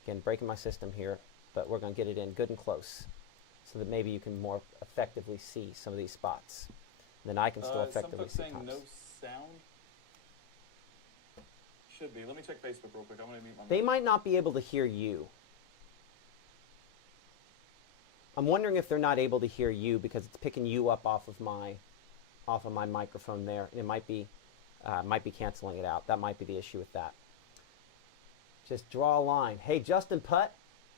Again, breaking my system here, but we're going to get it in good and close so that maybe you can more effectively see some of these spots. And then I can still effectively see some folks saying tops. no sound. Should be. Let me check Facebook real quick. I want to mute my They mic. might not be able to hear you. I'm wondering if they're not able to hear you because it's picking you up off of my microphone there, and it might be canceling it out. That might be the issue with that. Just draw a line. Hey, Justin Putt.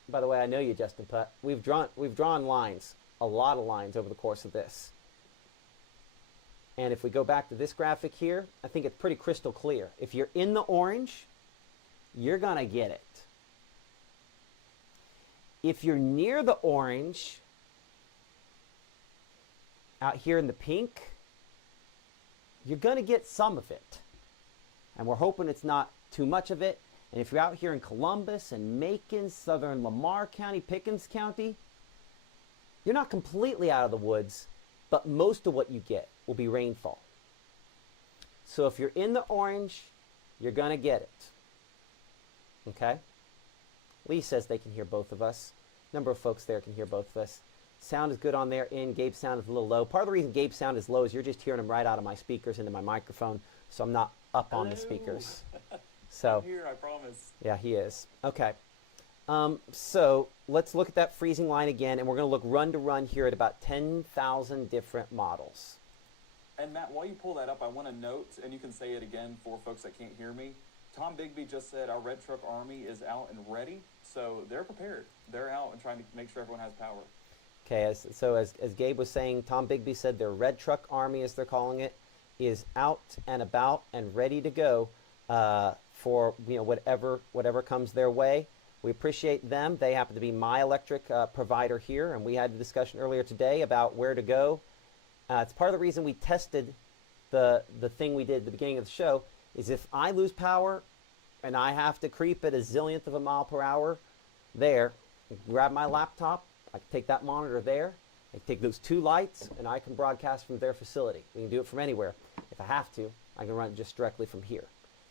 By the way, I know you, Justin Putt. We've drawn lines, a lot of lines over the course of this. And if we go back to this graphic here, I think it's pretty crystal clear. If you're in the orange, you're gonna get it. If you're near the orange, out here in the pink, you're going to get some of it. And we're hoping it's not too much of it. And if you're out here in Columbus and Macon, southern Lamar County, Pickens County, you're not completely out of the woods, but most of what you get will be rainfall. So if you're in the orange, you're going to get it. Okay? Lee says they can hear both of us. Number of folks there can hear both of us. Sound is good on their end. Gabe's sound is a little low. Part of the reason Gabe's sound is low is you're just hearing him right out of my speakers into my microphone, so I'm not up on the speakers. So I'm here, I promise. yeah, he is. Okay. So let's look at that freezing line again, and we're going to look run to run here at about 10,000 different models. And Matt, while you pull that up, I want to note, and you can say it again for folks that can't hear me, Tom Bigby just said our Red Truck Army is out and ready, so they're prepared. They're out and trying to make sure everyone has power. Okay, as Gabe was saying, Tom Bigby said their Red Truck Army, as they're calling it, is out and about and ready to go for whatever comes their way. We appreciate them. They happen to be my electric provider here, and we had a discussion earlier today about where to go. It's part of the reason we tested the thing we did at the beginning of the show, is if I lose power and I have to creep at a zillionth of a mile per hour there, grab my laptop, I can take that monitor there, I can take those two lights, and I can broadcast from their facility. We can do it from anywhere. If I have to, I can run it just directly from here.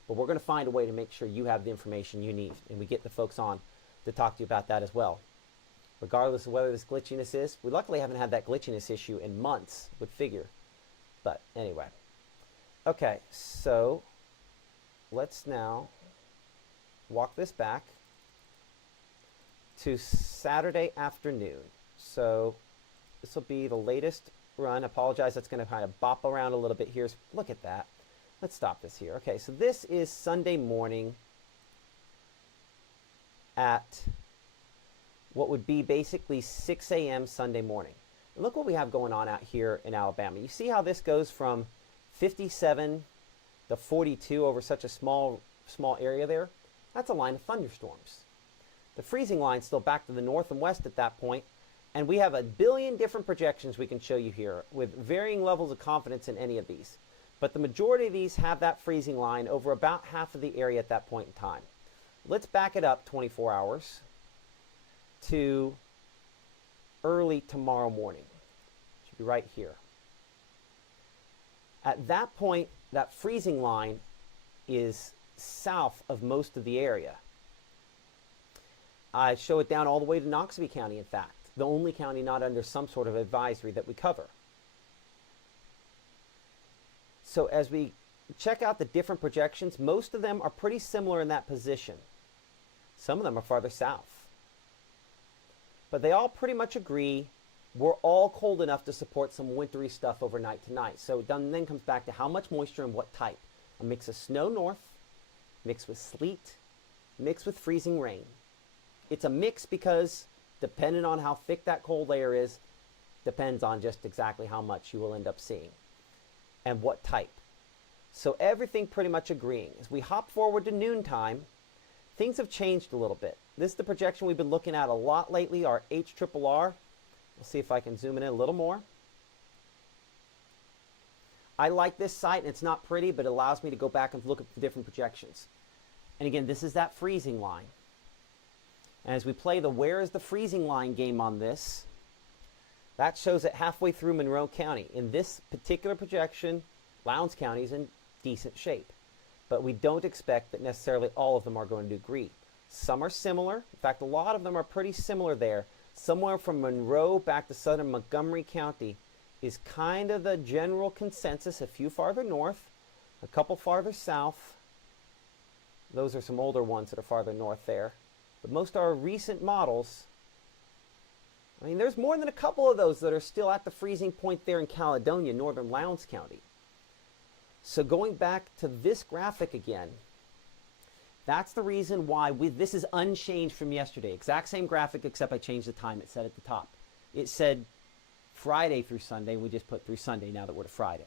But we're going to find a way to make sure you have the information you need, and we get the folks on to talk to you about that as well. Regardless of whether this glitchiness is, we luckily haven't had that glitchiness issue in months, would figure. But anyway. Okay, so let's now walk this back to Saturday afternoon. So this will be the latest run. I apologize, that's going to kind of bop around a little bit here. Look at that. Let's stop this here. Okay, so this is Sunday morning at what would be basically 6 a.m. Sunday morning. And look what we have going on out here in Alabama. You see how this goes from 57 to 42 over such a small area there? That's a line of thunderstorms. The freezing line's still back to the north and west at that point, and we have a billion different projections we can show you here with varying levels of confidence in any of these. But the majority of these have that freezing line over about half of the area at that point in time. Let's back it up 24 hours to early tomorrow morning. Should be right here. At that point, that freezing line is south of most of the area. I show it down all the way to Noxubee County, in fact, the only county not under some sort of advisory that we cover. So as we check out the different projections, most of them are pretty similar in that position. Some of them are farther south. But they all pretty much agree we're all cold enough to support some wintry stuff overnight tonight. So it then comes back to how much moisture and what type. A mix of snow north, mixed with sleet, mixed with freezing rain. It's a mix because depending on how thick that cold layer is, depends on just exactly how much you will end up seeing and what type. So everything pretty much agreeing. As we hop forward to noontime, things have changed a little bit. This is the projection we've been looking at a lot lately, our HRRR. We'll see if I can zoom in a little more. I like this site, and it's not pretty, but it allows me to go back and look at the different projections. And again, this is that freezing line. And as we play the where is the freezing line game on this, that shows it halfway through Monroe County. In this particular projection, Lowndes County is in decent shape. But we don't expect that necessarily all of them are going to agree. Some are similar. In fact, a lot of them are pretty similar there. Somewhere from Monroe back to southern Montgomery County is kind of the general consensus. A few farther north, a couple farther south. Those are some older ones that are farther north there. But most are recent models. I mean, there's more than a couple of those that are still at the freezing point there in Caledonia, northern Lowndes County. So going back to this graphic again, that's the reason why this is unchanged from yesterday. Exact same graphic, except I changed the time. It said at the top. It said Friday through Sunday. We just put through Sunday now that we're to Friday.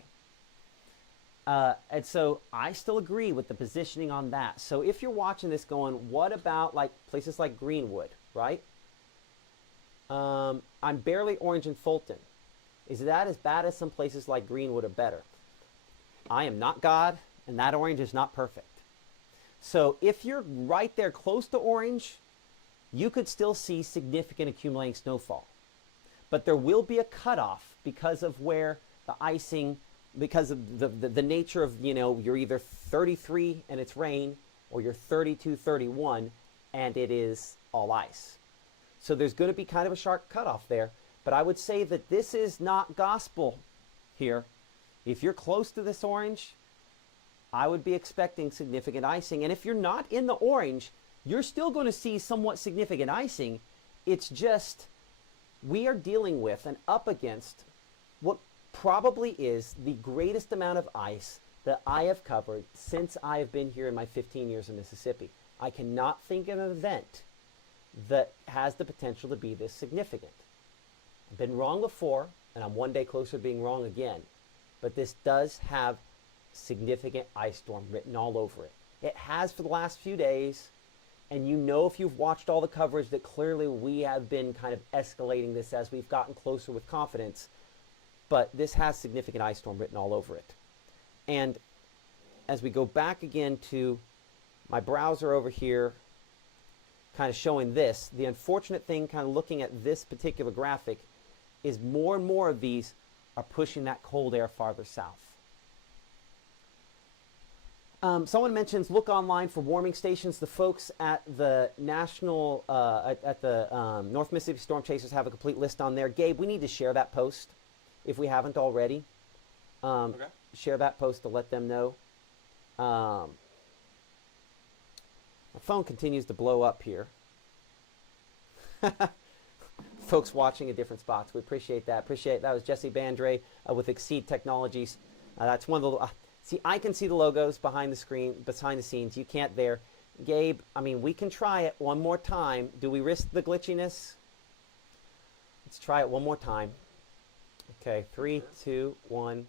And so I still agree with the positioning on that. So if you're watching this going, what about like places like Greenwood, right? I'm barely orange in Fulton. Is that as bad as some places like Greenwood or better? I am not God, and that orange is not perfect. So if you're right there close to orange, you could still see significant accumulating snowfall. But there will be a cutoff because of where the icing, because of the nature of, you're either 33 and it's rain, or you're 32, 31, and it is all ice. So there's going to be kind of a sharp cutoff there. But I would say that this is not gospel here. If you're close to this orange, I would be expecting significant icing. And if you're not in the orange, you're still going to see somewhat significant icing. It's just we are dealing with and up against what probably is the greatest amount of ice that I have covered since I have been here in my 15 years in Mississippi. I cannot think of an event that has the potential to be this significant. I've been wrong before, and I'm one day closer to being wrong again. But this does have significant ice storm written all over it. It has for the last few days, and you know if you've watched all the coverage that clearly we have been kind of escalating this as we've gotten closer with confidence. But this has significant ice storm written all over it. And as we go back again to my browser over here, kind of showing this, the unfortunate thing kind of looking at this particular graphic is more and more of these are pushing that cold air farther south. Someone mentions look online for warming stations. The folks at the national, at the North Mississippi Storm Chasers have a complete list on there. Gabe, we need to share that post if we haven't already. Okay. Share that post to let them know. My phone continues to blow up here. Folks watching in different spots, we appreciate that. That was Jesse Bandre with Exceed Technologies. That's one of the. See, I can see the logos behind the screen, behind the scenes. You can't there. Gabe, I mean, we can try it one more time. Do we risk the glitchiness? Let's try it one more time. Okay, 3, 2, 1.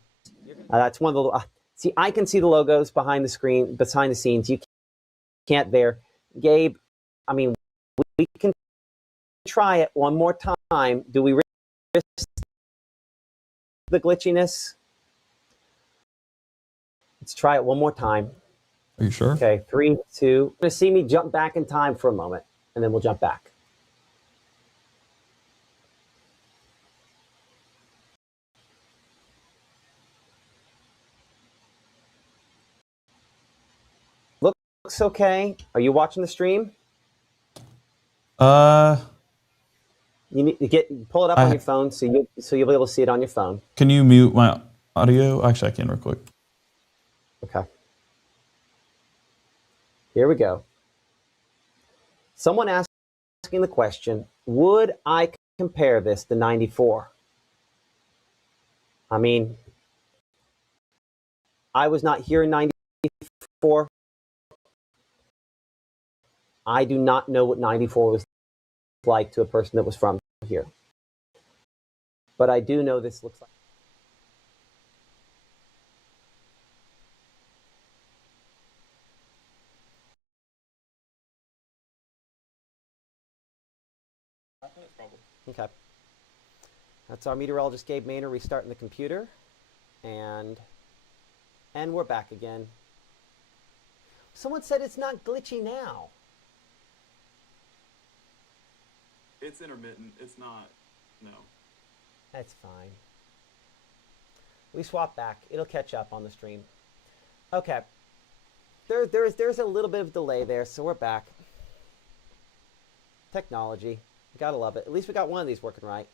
That's one of the. See, I can see the logos behind the screen, behind the scenes. You can't there. Gabe, I mean, we can try it one more time. Do we risk the glitchiness? Let's try it one more time. Are you sure? Okay, 3, 2. You're going to see me jump back in time for a moment, and then we'll jump back. Looks okay. Are you watching the stream? You need to pull it up on your phone so you'll be able to see it on your phone. Can you mute my audio? Actually, I can real quick. Okay. Here we go. Someone asking the question, would I compare this to 94? I mean, I was not here in 94. I do not know what 94 was like to a person that was from here. But I do know this looks like. Okay. That's our meteorologist Gabe Maynor restarting the computer. And we're back again. Someone said it's not glitchy now. It's intermittent. It's not, no. That's fine. We swap back. It'll catch up on the stream. Okay. There's a little bit of delay there, so we're back. Technology. Gotta love it. At least we got one of these working right.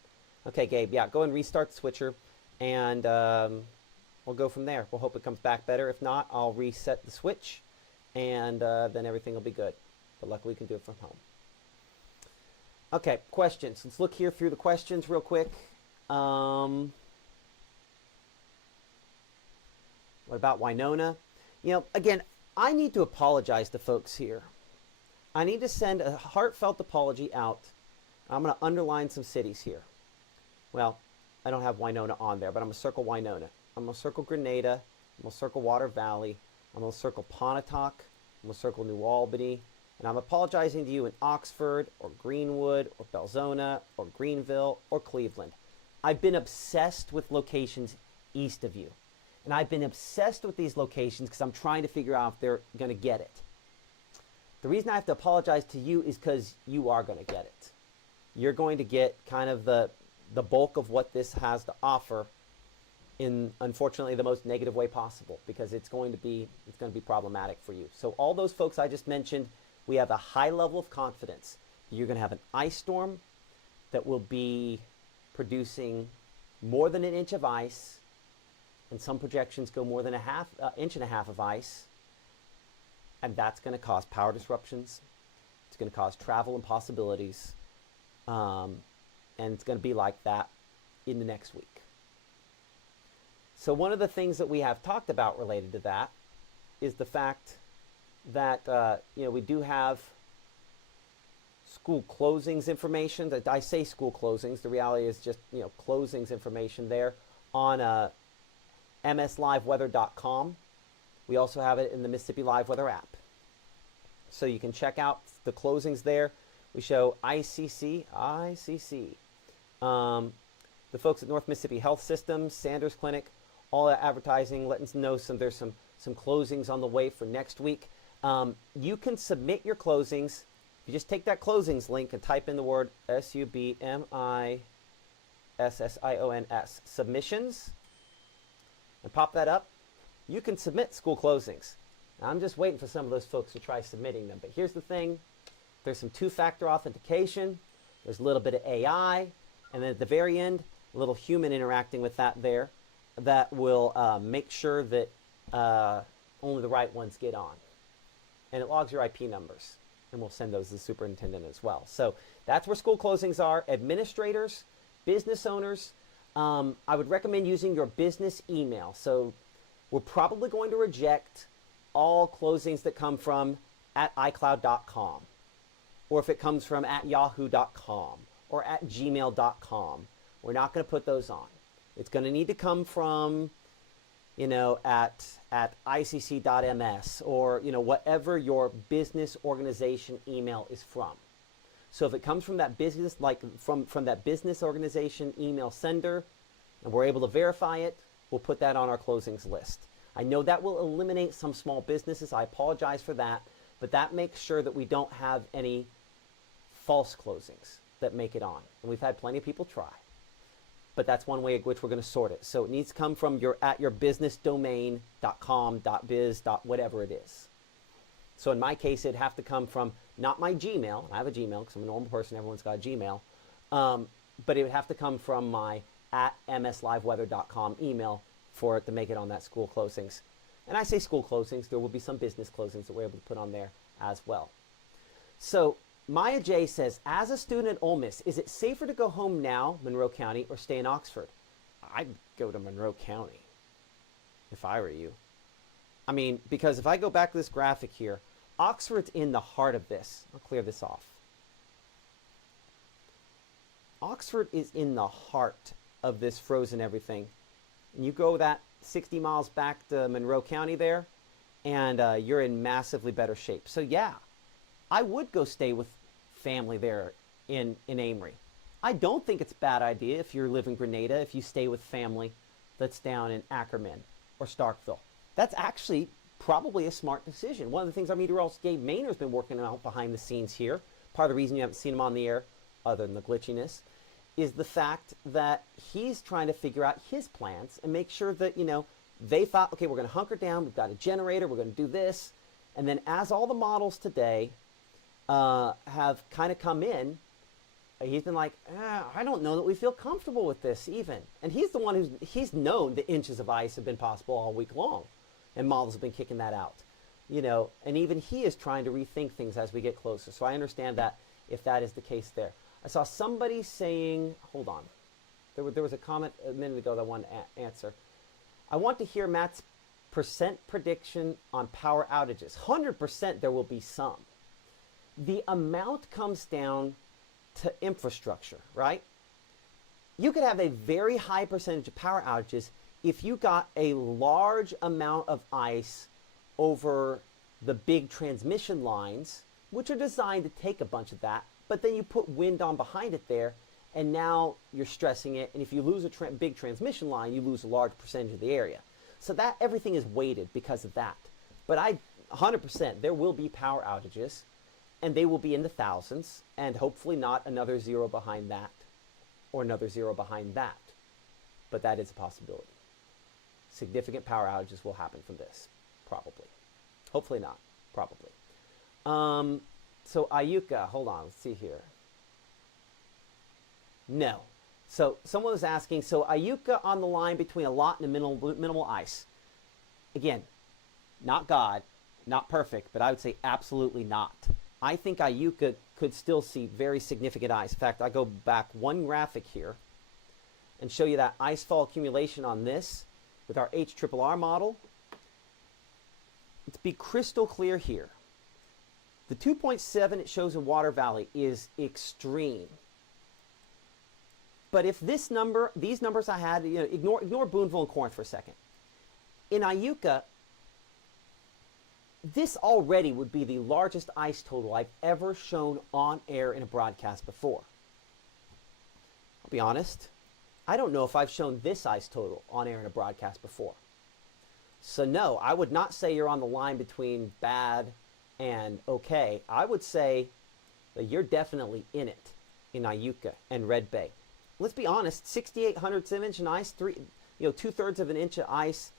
Okay, Gabe, yeah, go and restart the switcher, and we'll go from there. We'll hope it comes back better. If not, I'll reset the switch, and then everything will be good. But luckily, we can do it from home. Okay, questions. Let's look here through the questions real quick. What about Winona? You know, again, I need to apologize to folks here. I need to send a heartfelt apology out. I'm going to underline some cities here. Well, I don't have Winona on there, but I'm going to circle Winona. I'm going to circle Grenada. I'm going to circle Water Valley. I'm going to circle Pontotoc. I'm going to circle New Albany. And I'm apologizing to you in Oxford or Greenwood or Belzona or Greenville or Cleveland. I've been obsessed with locations east of you. And I've been obsessed with these locations because I'm trying to figure out if they're going to get it. The reason I have to apologize to you is because you are going to get it. You're going to get kind of the bulk of what this has to offer in, unfortunately, the most negative way possible, because it's going to be problematic for you. So all those folks I just mentioned, we have a high level of confidence. You're going to have an ice storm that will be producing more than an inch of ice, and some projections go more than inch and a half of ice, and that's going to cause power disruptions. going to cause travel impossibilities. And it's going to be like that in the next week. So one of the things that we have talked about related to that is the fact that we do have school closings information. I say school closings. The reality is just closings information there on msliveweather.com. We also have it in the Mississippi Live Weather app. So you can check out the closings there. We show ICC, the folks at North Mississippi Health System, Sanders Clinic, all that advertising, letting us know there's some closings on the way for next week. You can submit your closings. You just take that closings link and type in the word SUBMISSIONS, submissions, and pop that up. You can submit school closings. Now, I'm just waiting for some of those folks to try submitting them. But here's the thing. There's some two-factor authentication. There's a little bit of AI. And then at the very end, a little human interacting with that there that will make sure that only the right ones get on. And it logs your IP numbers. And we'll send those to the superintendent as well. So that's where school closings are. Administrators, business owners, I would recommend using your business email. So we're probably going to reject all closings that come from at iCloud.com, or if it comes from at yahoo.com or at gmail.com. We're not going to put those on. It's going to need to come from, at icc.ms or, whatever your business organization email is from. So if it comes from that business, from that business organization email sender, and we're able to verify it, we'll put that on our closings list. I know that will eliminate some small businesses. I apologize for that, but that makes sure that we don't have any false closings that make it on. And we've had plenty of people try. But that's one way in which we're going to sort it. So it needs to come from your businessdomain.com, .biz, whatever it is. So in my case, it'd have to come from not my Gmail. I have a Gmail because I'm a normal person. Everyone's got a Gmail. But it would have to come from my at msliveweather.com email for it to make it on that school closings. And I say school closings. There will be some business closings that we're able to put on there as well. So Maya J says, as a student at Ole Miss, is it safer to go home now, Monroe County, or stay in Oxford? I'd go to Monroe County if I were you. I mean, because if I go back to this graphic here, Oxford's in the heart of this. I'll clear this off. Oxford is in the heart of this frozen everything. And you go that 60 miles back to Monroe County there, and you're in massively better shape. So yeah, I would go stay with family there in Amory. I don't think it's a bad idea if you live in Grenada, if you stay with family that's down in Ackerman or Starkville. That's actually probably a smart decision. One of the things our meteorologist Gabe Maynor's been working out behind the scenes here, part of the reason you haven't seen him on the air, other than the glitchiness, is the fact that he's trying to figure out his plans and make sure that, they thought, okay, we're going to hunker down, we've got a generator, we're going to do this. And then as all the models today have kind of come in, he's been like, I don't know that we feel comfortable with this even. And he's the one he's known the inches of ice have been possible all week long. And models have been kicking that out. And even he is trying to rethink things as we get closer. So I understand that if that is the case there. I saw somebody saying, hold on. There was a comment a minute ago that I wanted to answer. I want to hear Matt's percent prediction on power outages. 100% there will be some. The amount comes down to infrastructure, right? You could have a very high percentage of power outages if you got a large amount of ice over the big transmission lines, which are designed to take a bunch of that, but then you put wind on behind it there, and now you're stressing it, and if you lose a big transmission line, you lose a large percentage of the area. So that everything is weighted because of that. But 100%, there will be power outages, and they will be in the thousands, and hopefully not another zero behind that, or another zero behind that. But that is a possibility. Significant power outages will happen from this, probably. Hopefully not, probably. So Ayuka, hold on, let's see here. No. So someone was asking, so Ayuka on the line between a lot and a minimal ice. Again, not God, not perfect, but I would say absolutely not. I think Iuka could still see very significant ice. In fact, I go back one graphic here and show you that ice fall accumulation on this with our HRRR model. To be crystal clear here, the 2.7 it shows in Water Valley is extreme. But if this number, these numbers I had, ignore Boonville and Corinth for a second. In Iuka, this already would be the largest ice total I've ever shown on air in a broadcast before. I'll be honest, I don't know if I've shown this ice total on air in a broadcast before. So no, I would not say you're on the line between bad and okay. I would say that you're definitely in it in Iuka and Red Bay. Let's be honest, 6,800 inch in ice, 2/3 of an inch of ice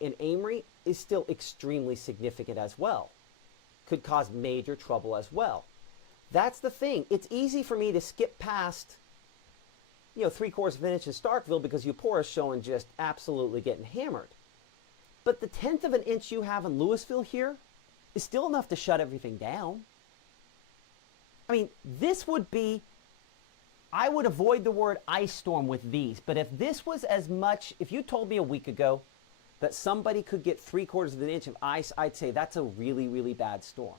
in Amory is still extremely significant as well. Could cause major trouble as well. That's the thing. It's easy for me to skip past, 3/4 of an inch in Starkville because Eupora is showing just absolutely getting hammered. But the 1/10 of an inch you have in Louisville here is still enough to shut everything down. I mean, this would be, I would avoid the word ice storm with these, but if this was as much, if you told me a week ago that somebody could get 3/4 of an inch of ice, I'd say that's a really, really bad storm.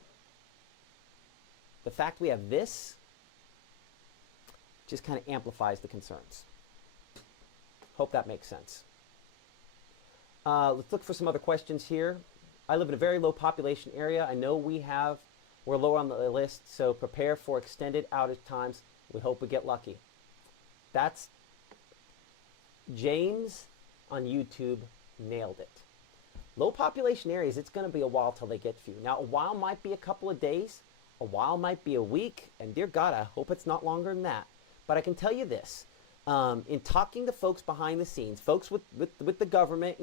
The fact we have this just kind of amplifies the concerns. Hope that makes sense. Let's look for some other questions here. I live in a very low population area. I know we're lower on the list, so prepare for extended outage times. We hope we get lucky. That's James on YouTube nailed it. Low population areas, it's going to be a while till they get to you. Now, a while might be a couple of days, a while might be a week, and dear God, I hope it's not longer than that. But I can tell you this, in talking to folks behind the scenes, folks with the government,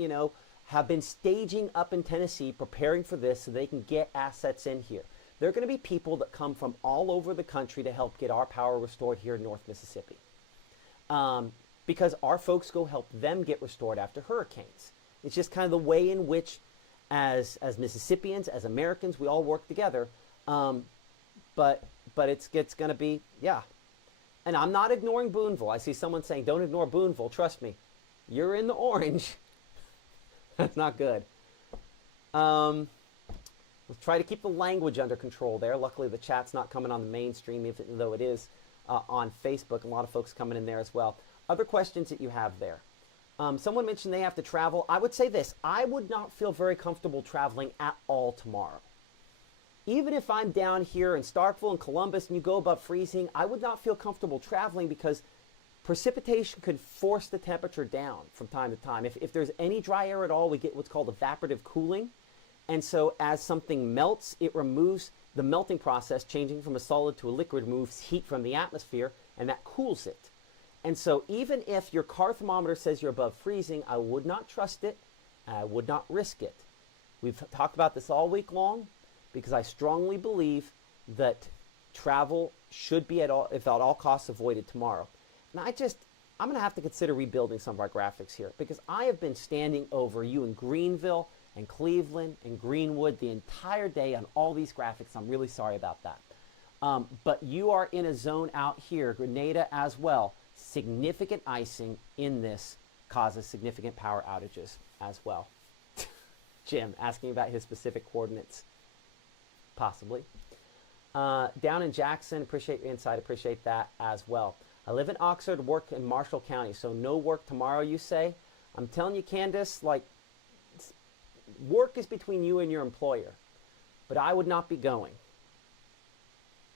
have been staging up in Tennessee, preparing for this so they can get assets in here. There are going to be people that come from all over the country to help get our power restored here in North Mississippi. Because our folks go help them get restored after hurricanes. It's just kind of the way in which, as Mississippians, as Americans, we all work together. But it's going to be, yeah. And I'm not ignoring Boonville. I see someone saying, don't ignore Boonville. Trust me, you're in the orange. That's not good. Let's try to keep the language under control there. Luckily, the chat's not coming on the mainstream, even though it is on Facebook. A lot of folks coming in there as well. Other questions that you have there. Someone mentioned they have to travel. I would say this. I would not feel very comfortable traveling at all tomorrow. Even if I'm down here in Starkville and Columbus and you go above freezing, I would not feel comfortable traveling because precipitation could force the temperature down from time to time. If there's any dry air at all, we get what's called evaporative cooling. And so as something melts, it removes the melting process, changing from a solid to a liquid, removes heat from the atmosphere, and that cools it. And so even if your car thermometer says you're above freezing, I would not trust it, and I would not risk it. We've talked about this all week long because I strongly believe that travel should be at all costs avoided tomorrow. And I'm going to have to consider rebuilding some of our graphics here because I have been standing over you in Greenville and Cleveland and Greenwood the entire day on all these graphics. I'm really sorry about that. But you are in a zone out here, Grenada as well. Significant icing in this causes significant power outages as well. Jim asking about his specific coordinates. Possibly. Down in Jackson, appreciate your insight, appreciate that as well. I live in Oxford, work in Marshall County, so no work tomorrow, you say? I'm telling you, Candace, work is between you and your employer, but I would not be going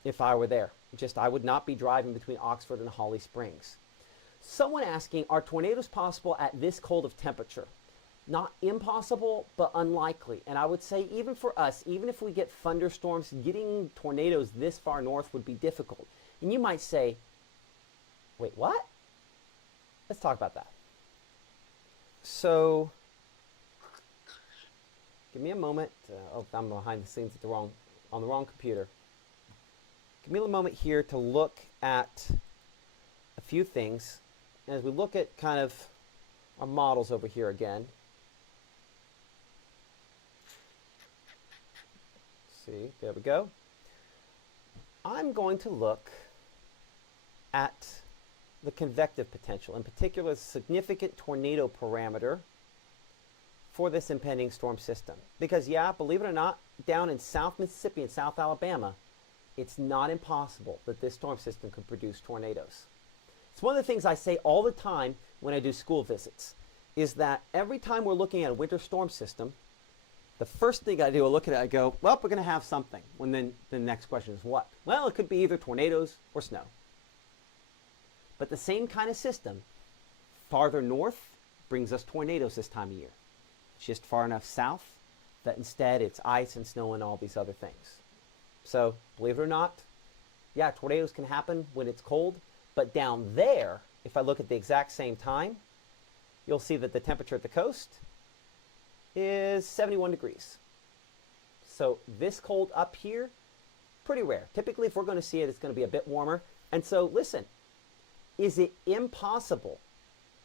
if I were there. I would not be driving between Oxford and Holly Springs. Someone asking, are tornadoes possible at this cold of temperature? Not impossible, but unlikely. And I would say even for us, even if we get thunderstorms, getting tornadoes this far north would be difficult. And you might say, wait, what? Let's talk about that. So, give me a moment. I'm behind the scenes on the wrong computer. Give me a moment here to look at a few things. And as we look at kind of our models over here again. See, there we go. I'm going to look at the convective potential, in particular, the significant tornado parameter for this impending storm system. Because, yeah, believe it or not, down in South Mississippi and South Alabama, it's not impossible that this storm system could produce tornadoes. It's one of the things I say all the time when I do school visits, is that every time we're looking at a winter storm system, the first thing I do, I look at it, I go, well, we're going to have something. And then the next question is what? Well, it could be either tornadoes or snow. But the same kind of system, farther north, brings us tornadoes this time of year. Just far enough south that instead it's ice and snow and all these other things. So, believe it or not, yeah, tornadoes can happen when it's cold. But down there, if I look at the exact same time, you'll see that the temperature at the coast is 71 degrees. So this cold up here, pretty rare. Typically, if we're going to see it, it's going to be a bit warmer. And so, listen, is it impossible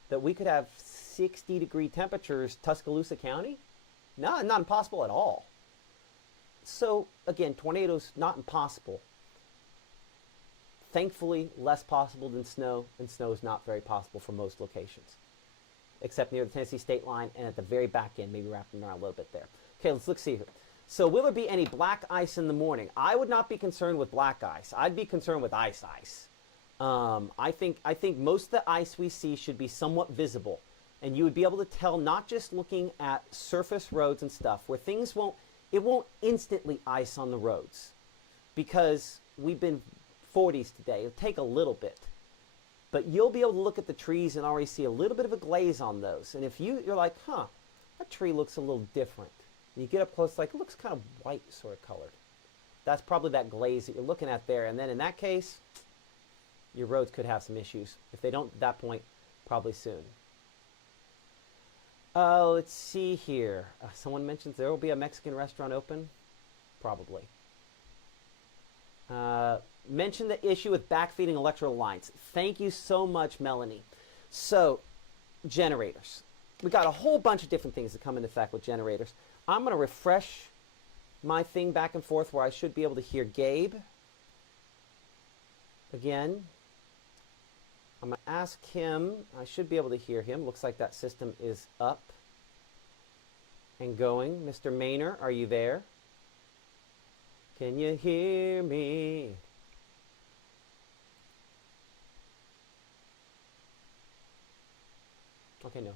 that we could have 60-degree temperatures Tuscaloosa County? No, not impossible at all. So, again, tornadoes, not impossible. Thankfully, less possible than snow, and snow is not very possible for most locations, except near the Tennessee state line and at the very back end, maybe wrapping around a little bit there. Okay, let's see here. So will there be any black ice in the morning? I would not be concerned with black ice. I'd be concerned with ice. I think most of the ice we see should be somewhat visible, and you would be able to tell not just looking at surface roads and stuff where things it won't instantly ice on the roads, because we've been 40s today. It'll take a little bit. But you'll be able to look at the trees and already see a little bit of a glaze on those. And if you're like, that tree looks a little different. And you get up close, like, it looks kind of white sort of colored. That's probably that glaze that you're looking at there. And then in that case, your roads could have some issues. If they don't at that point, probably soon. Let's see here. Someone mentions there will be a Mexican restaurant open. Probably. Mention the issue with backfeeding electrical lines. Thank you so much, Melanie. So, generators. We got a whole bunch of different things that come into effect with generators. I'm going to refresh my thing back and forth where I should be able to hear Gabe. Again, I'm going to ask him. I should be able to hear him. Looks like that system is up and going. Mr. Maynor, are you there? Can you hear me? Okay, no.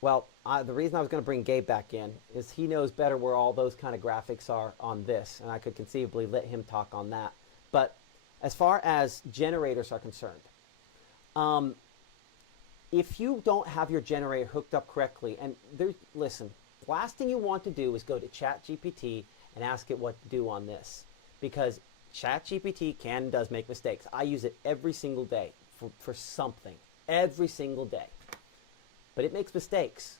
Well, the reason I was going to bring Gabe back in is he knows better where all those kind of graphics are on this, and I could conceivably let him talk on that. But as far as generators are concerned, if you don't have your generator hooked up correctly, and listen, the last thing you want to do is go to ChatGPT and ask it what to do on this, because ChatGPT can and does make mistakes. I use it every single day for something. Every single day. But it makes mistakes.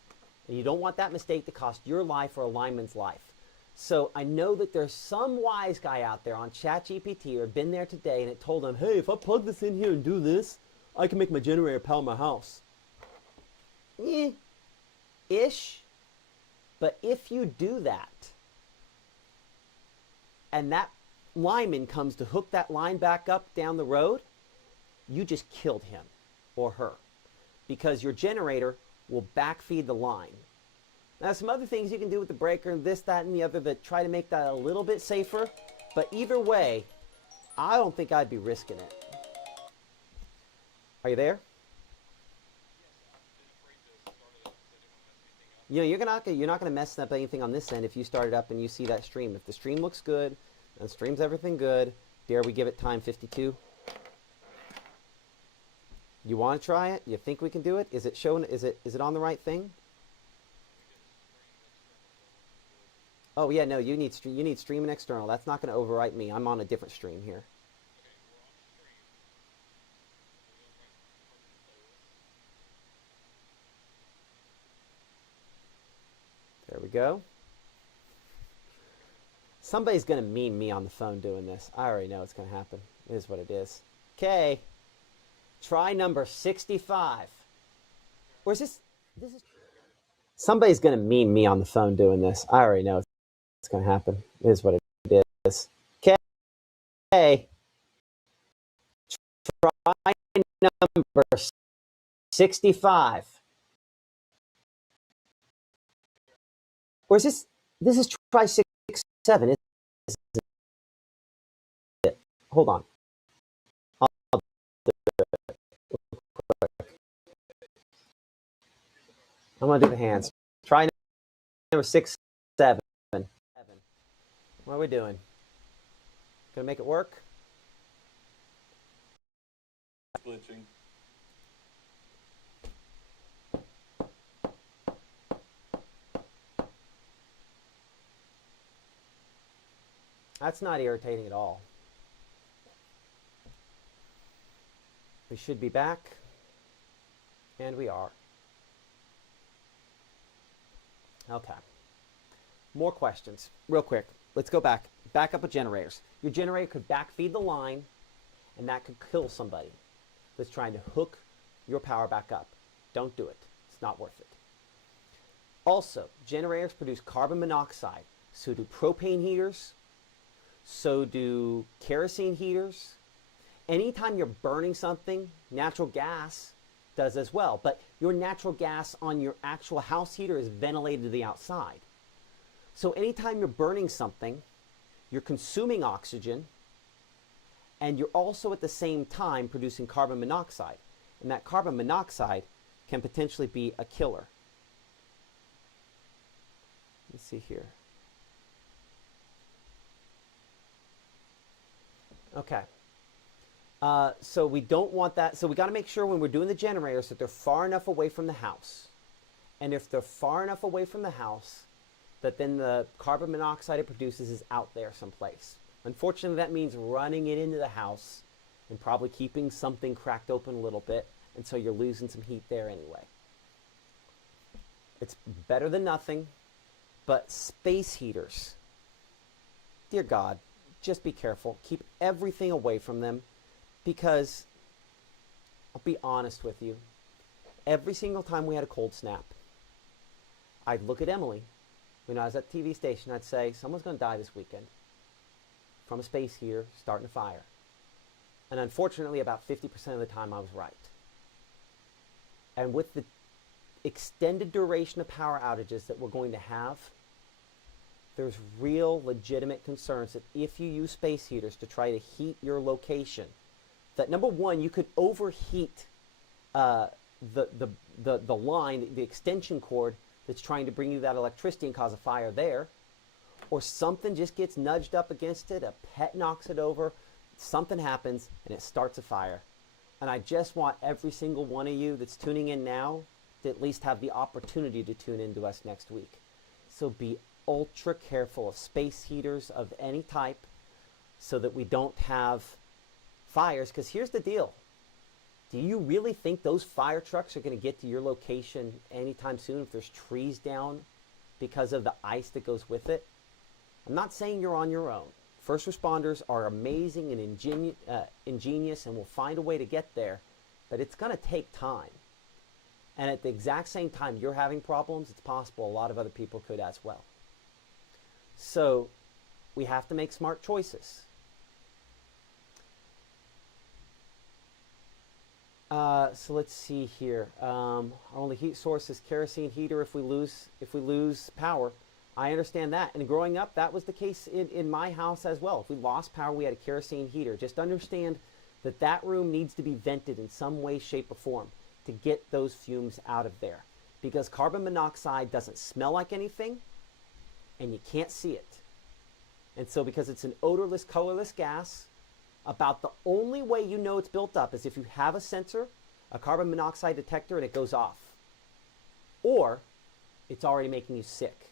And you don't want that mistake to cost your life or a lineman's life. So I know that there's some wise guy out there on ChatGPT or been there today and it told him, hey, if I plug this in here and do this, I can make my generator power my house. Ish. But if you do that, and that lineman comes to hook that line back up down the road, you just killed him or her, because your generator will backfeed the line. Now, some other things you can do with the breaker and this, that, and the other that try to make that a little bit safer, but either way, I don't think I'd be risking it. Are you there? You know, you're not going to mess up anything on this end if you start it up and you see that stream. If the stream looks good and streams everything good, dare we give it time 52? You want to try it? You think we can do it? Is it showing? Is it on the right thing? Oh yeah, no. You need stream and external. That's not going to overwrite me. I'm on a different stream here. There we go. Somebody's going to meme me on the phone doing this. I already know it's going to happen. It is what it is. Okay. Try number 65. Or is this is... Somebody's going to meme me on the phone doing this. I already know it's going to happen. It is what it is. Try number 65. Or is this is try 67, isn't it? Hold on. I'll do it. I'm going to do the hands. Try number 67. What are we doing? Gonna make it work? Glitching. That's not irritating at all. We should be back. And we are. Okay. More questions. Real quick. Let's go back. Back up with generators. Your generator could backfeed the line, and that could kill somebody that's trying to hook your power back up. Don't do it. It's not worth it. Also, generators produce carbon monoxide. So do propane heaters. So do kerosene heaters. Anytime you're burning something, natural gas does as well. But your natural gas on your actual house heater is ventilated to the outside. So anytime you're burning something, you're consuming oxygen, and you're also at the same time producing carbon monoxide. And that carbon monoxide can potentially be a killer. Let's see here. Okay. So we don't want that. So we got to make sure when we're doing the generators that they're far enough away from the house. And if they're far enough away from the house, that then the carbon monoxide it produces is out there someplace. Unfortunately, that means running it into the house and probably keeping something cracked open a little bit, and so you're losing some heat there anyway. It's better than nothing, but space heaters, dear God, just be careful. Keep everything away from them, because I'll be honest with you, every single time we had a cold snap, I'd look at Emily. When I was at the TV station, I'd say, someone's going to die this weekend from a space heater starting a fire. And unfortunately, about 50% of the time, I was right. And with the extended duration of power outages that we're going to have, there's real legitimate concerns that if you use space heaters to try to heat your location, that number one, you could overheat the line, the extension cord that's trying to bring you that electricity and cause a fire there, or something just gets nudged up against it, a pet knocks it over, something happens, and it starts a fire. And I just want every single one of you that's tuning in now to at least have the opportunity to tune in to us next week. So be ultra careful of space heaters of any type so that we don't have fires, because here's the deal. Do you really think those fire trucks are going to get to your location anytime soon if there's trees down because of the ice that goes with it? I'm not saying you're on your own. First responders are amazing and ingenious and will find a way to get there, but it's going to take time. And at the exact same time you're having problems, it's possible a lot of other people could as well. So we have to make smart choices. So let's see here. Our only heat source is kerosene heater if we lose power. I understand that. And growing up, that was the case in my house as well. If we lost power, we had a kerosene heater. Just understand that that room needs to be vented in some way, shape, or form to get those fumes out of there. Because carbon monoxide doesn't smell like anything, and you can't see it. And so because it's an odorless, colorless gas, about the only way you know it's built up is if you have a sensor, a carbon monoxide detector, and it goes off. Or it's already making you sick.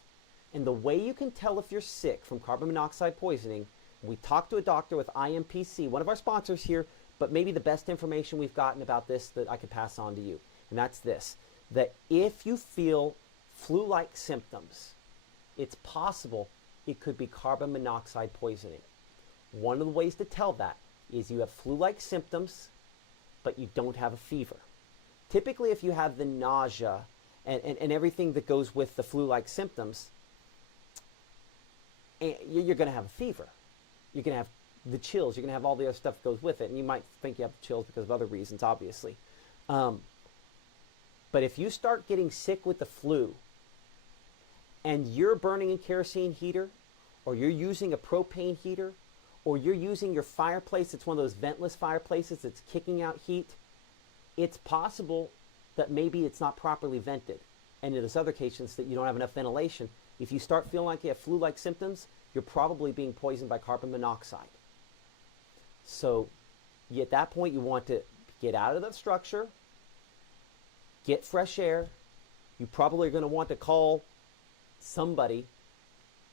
And the way you can tell if you're sick from carbon monoxide poisoning, we talked to a doctor with IMPC, one of our sponsors here, but maybe the best information we've gotten about this that I could pass on to you. And that's this, that if you feel flu-like symptoms, it's possible it could be carbon monoxide poisoning. One of the ways to tell that is you have flu-like symptoms, but you don't have a fever. Typically, if you have the nausea and everything that goes with the flu-like symptoms, you're going to have a fever. You're going to have the chills. You're going to have all the other stuff that goes with it. And you might think you have the chills because of other reasons, obviously. But if you start getting sick with the flu and you're burning a kerosene heater, or you're using a propane heater, or you're using your fireplace, it's one of those ventless fireplaces that's kicking out heat, it's possible that maybe it's not properly vented. And in those other cases that you don't have enough ventilation, if you start feeling like you have flu-like symptoms, you're probably being poisoned by carbon monoxide. So at that point, you want to get out of the structure, get fresh air. You probably are going to want to call somebody,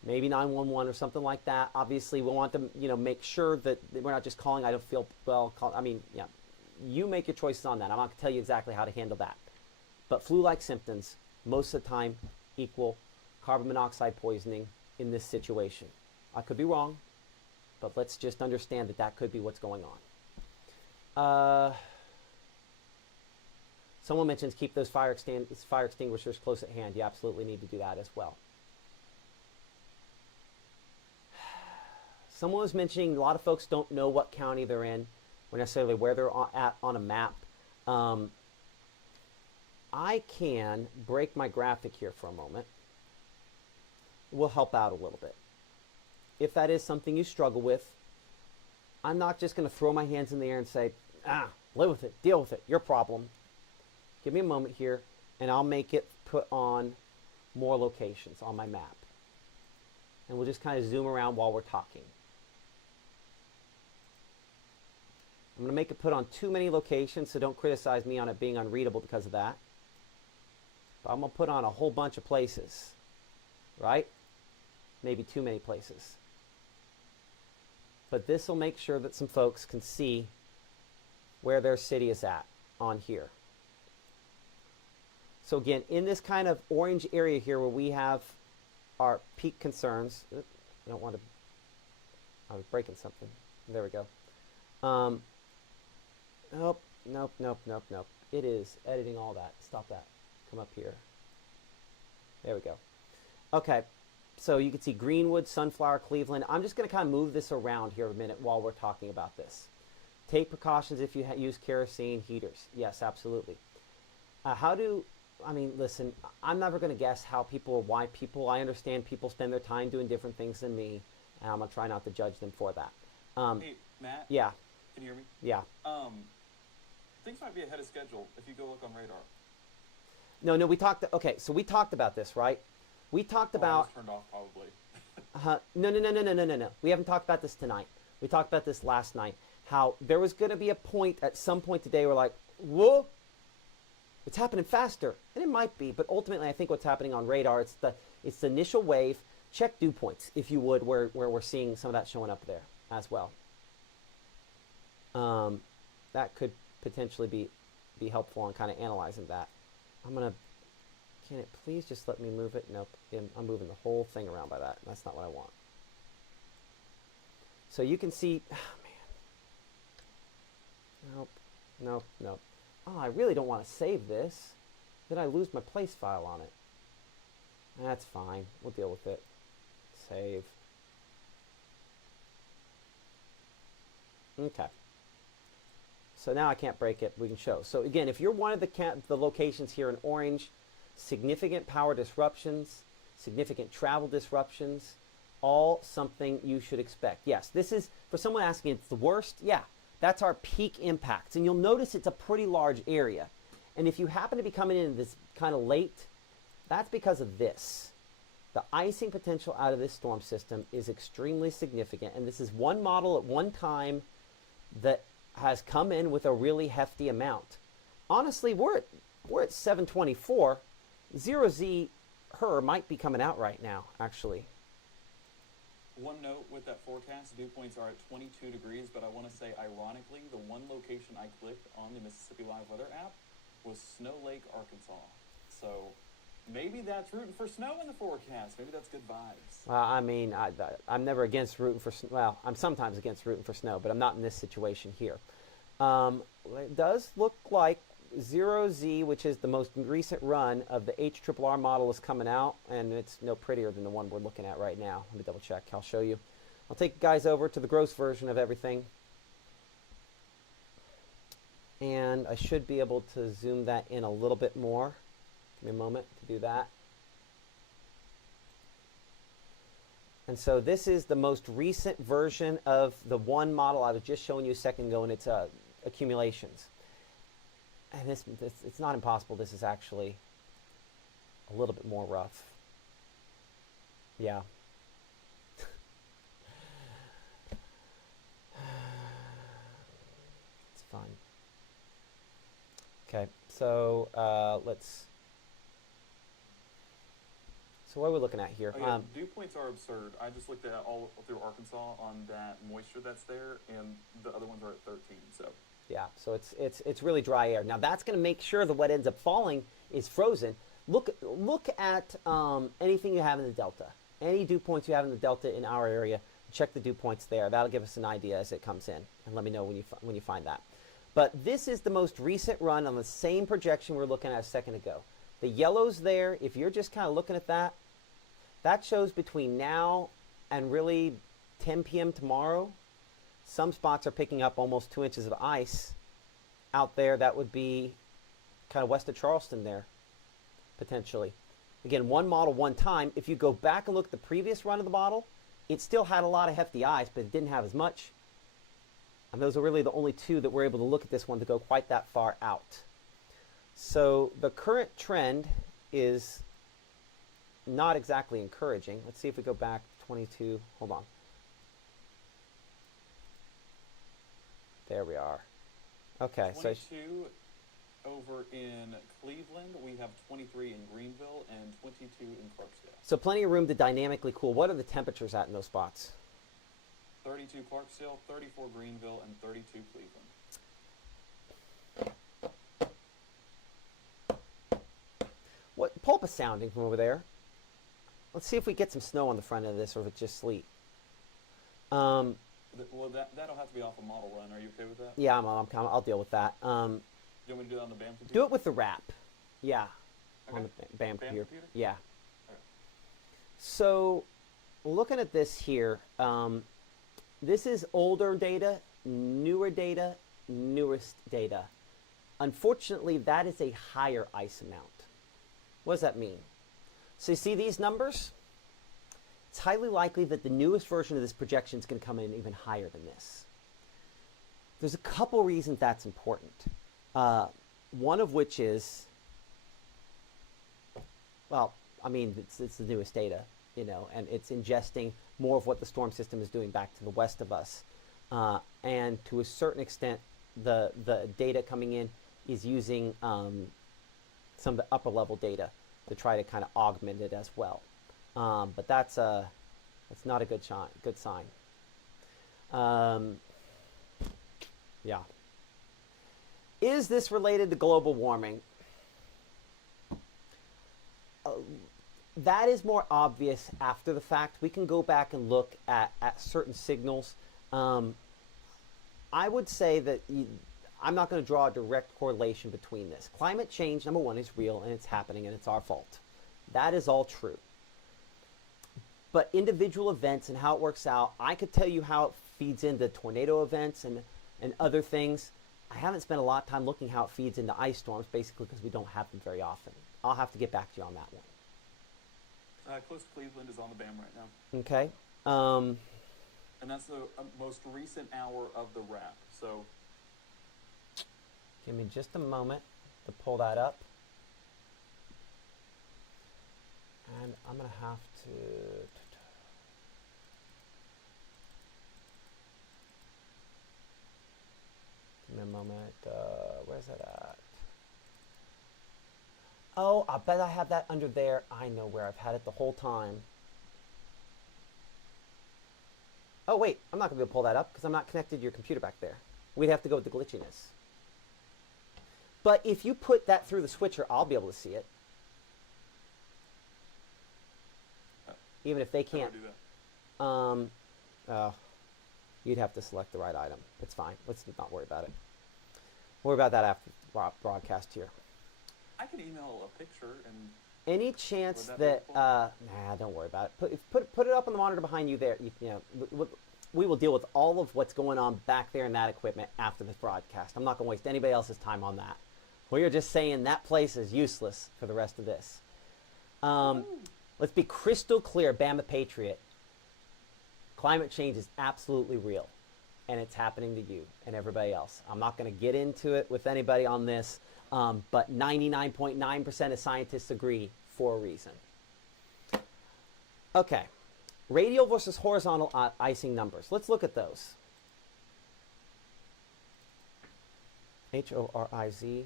maybe 911 or something like that. Obviously, we want to make sure that we're not just calling, I don't feel well. You make your choices on that. I'm not going to tell you exactly how to handle that. But flu-like symptoms, most of the time, equal carbon monoxide poisoning in this situation. I could be wrong, but let's just understand that that could be what's going on. Someone mentions keep those fire extinguishers close at hand. You absolutely need to do that as well. Someone was mentioning a lot of folks don't know what county they're in, or necessarily where they're at on a map. I can break my graphic here for a moment. We'll help out a little bit. If that is something you struggle with, I'm not just going to throw my hands in the air and say, live with it, deal with it, your problem. Give me a moment here, and I'll make it put on more locations on my map. And we'll just kind of zoom around while we're talking. I'm going to make it put on too many locations, so don't criticize me on it being unreadable because of that. But I'm going to put on a whole bunch of places, right? Maybe too many places. But this will make sure that some folks can see where their city is at on here. So again, in this kind of orange area here where we have our peak concerns, I don't want to, I was breaking something. There we go. Nope. It is editing all that. Stop that. Come up here. There we go. Okay. So you can see Greenwood, Sunflower, Cleveland. I'm just going to kind of move this around here a minute while we're talking about this. Take precautions if you use kerosene heaters. Yes, absolutely. Listen, I'm never going to guess how people or why people. I understand people spend their time doing different things than me, and I'm going to try not to judge them for that. Hey, Matt? Yeah. Can you hear me? Yeah. Things might be ahead of schedule if you go look on radar. No, we talked. Okay, so we talked about this, right? We talked about. Turned off probably. No. We haven't talked about this tonight. We talked about this last night. How there was going to be a point at some point today where like, whoa, it's happening faster, and it might be, but ultimately I think what's happening on radar, it's the initial wave. Check dew points if you would, where we're seeing some of that showing up there as well. That could potentially be helpful on kind of analyzing that. Can it please just let me move it? Nope, I'm moving the whole thing around by that. That's not what I want. So you can see, Nope. Oh, I really don't want to save this. Did I lose my place file on it? That's fine. We'll deal with it. Save. Okay. So now I can't break it. We can show. So again, if you're one of the locations here in orange, significant power disruptions, significant travel disruptions, all something you should expect. Yes, this is, for someone asking, it's the worst. Yeah, that's our peak impacts. And you'll notice it's a pretty large area. And if you happen to be coming in this kind of late, that's because of this. The icing potential out of this storm system is extremely significant. And this is one model at one time that has come in with a really hefty amount. Honestly, we're at 724. 0Z Her might be coming out right now, actually. One note with that forecast, dew points are at 22 degrees, but I want to say, ironically, the one location I clicked on the Mississippi Live Weather app was Snow Lake, Arkansas. So maybe that's rooting for snow in the forecast. Maybe that's good vibes. I'm never against rooting for snow. Well, I'm sometimes against rooting for snow, but I'm not in this situation here. It does look like 0Z, which is the most recent run of the HRRR model, is coming out, and it's no prettier than the one we're looking at right now. Let me double check. I'll show you. I'll take you guys over to the gross version of everything. And I should be able to zoom that in a little bit more. Give me a moment to do that. And so this is the most recent version of the one model I was just showing you a second ago, and it's accumulations. And it's not impossible. This is actually a little bit more rough. Yeah. It's fine. Okay, so so what are we looking at here? Oh, yeah, dew points are absurd. I just looked at all through Arkansas on that moisture that's there, and the other ones are at 13. So yeah, so it's really dry air. Now that's going to make sure that what ends up falling is frozen. Look at anything you have in the delta. Any dew points you have in the delta in our area. Check the dew points there. That'll give us an idea as it comes in, and let me know when you find that. But this is the most recent run on the same projection we were looking at a second ago. The yellow's there. If you're just kind of looking at that, that shows between now and really 10 p.m. tomorrow, some spots are picking up almost 2 inches of ice out there. That would be kind of west of Charleston there, potentially. Again, one model, one time. If you go back and look at the previous run of the model, it still had a lot of hefty ice, but it didn't have as much. And those are really the only two that we're able to look at this one to go quite that far out. So the current trend is not exactly encouraging. Let's see if we go back 22. Hold on. There we are. Okay, 22 over in Cleveland. We have 23 in Greenville and 22 in Clarksdale. so plenty of room to dynamically cool. What are the temperatures at in those spots? 32 Clarksdale, 34 Greenville, and 32 Cleveland. Pull up a sounding from over there. Let's see if we get some snow on the front of this, or if it's just sleet. Well, that'll have to be off a model run. Are you okay with that? Yeah, I'll deal with that. Do you want me to do that on the BAM computer? Do it with the wrap. Yeah. Okay. On the BAM computer. computer? Yeah. Okay. So, looking at this here, this is older data, newer data, newest data. Unfortunately, that is a higher ice amount. What does that mean? So you see these numbers? It's highly likely that the newest version of this projection is going to come in even higher than this. There's a couple reasons that's important. One of which is, well, I mean, it's the newest data, you know, and it's ingesting more of what the storm system is doing back to the west of us. And to a certain extent, the data coming in is using some of the upper level data to try to kind of augment it as well. But that's not a good sign. Yeah. Is this related to global warming? That is more obvious after the fact. We can go back and look at certain signals. I would say that I'm not going to draw a direct correlation between this. Climate change, number one, is real and it's happening and it's our fault. That is all true. But individual events and how it works out, I could tell you how it feeds into tornado events and other things. I haven't spent a lot of time looking how it feeds into ice storms, basically because we don't have them very often. I'll have to get back to you on that one. Close to Cleveland is on the BAM right now. Okay. And that's the most recent hour of the wrap. So Give me just a moment to pull that up. And I'm going to have to... Give me a moment. Where's that at? Oh, I bet I have that under there. I know where I've had it the whole time. Oh, wait. I'm not going to be able to pull that up because I'm not connected to your computer back there. We'd have to go with the glitchiness. But if you put that through the switcher, I'll be able to see it. Even if they how do I can't. do that? You'd have to select the right item. It's fine. Let's not worry about it. Worry about that after broadcast here. I can email a picture and Any chance Would that be that, nah, don't worry about it. Put it up on the monitor behind you there. We will deal with all of what's going on back there in that equipment after the broadcast. I'm not going to waste anybody else's time on that. We are just saying that place is useless for the rest of this. Let's be crystal clear, Bama Patriot. Climate change is absolutely real, and it's happening to you and everybody else. I'm not going to get into it with anybody on this, but 99.9% of scientists agree for a reason. Okay, radial versus horizontal icing numbers. Let's look at those. HORIZ.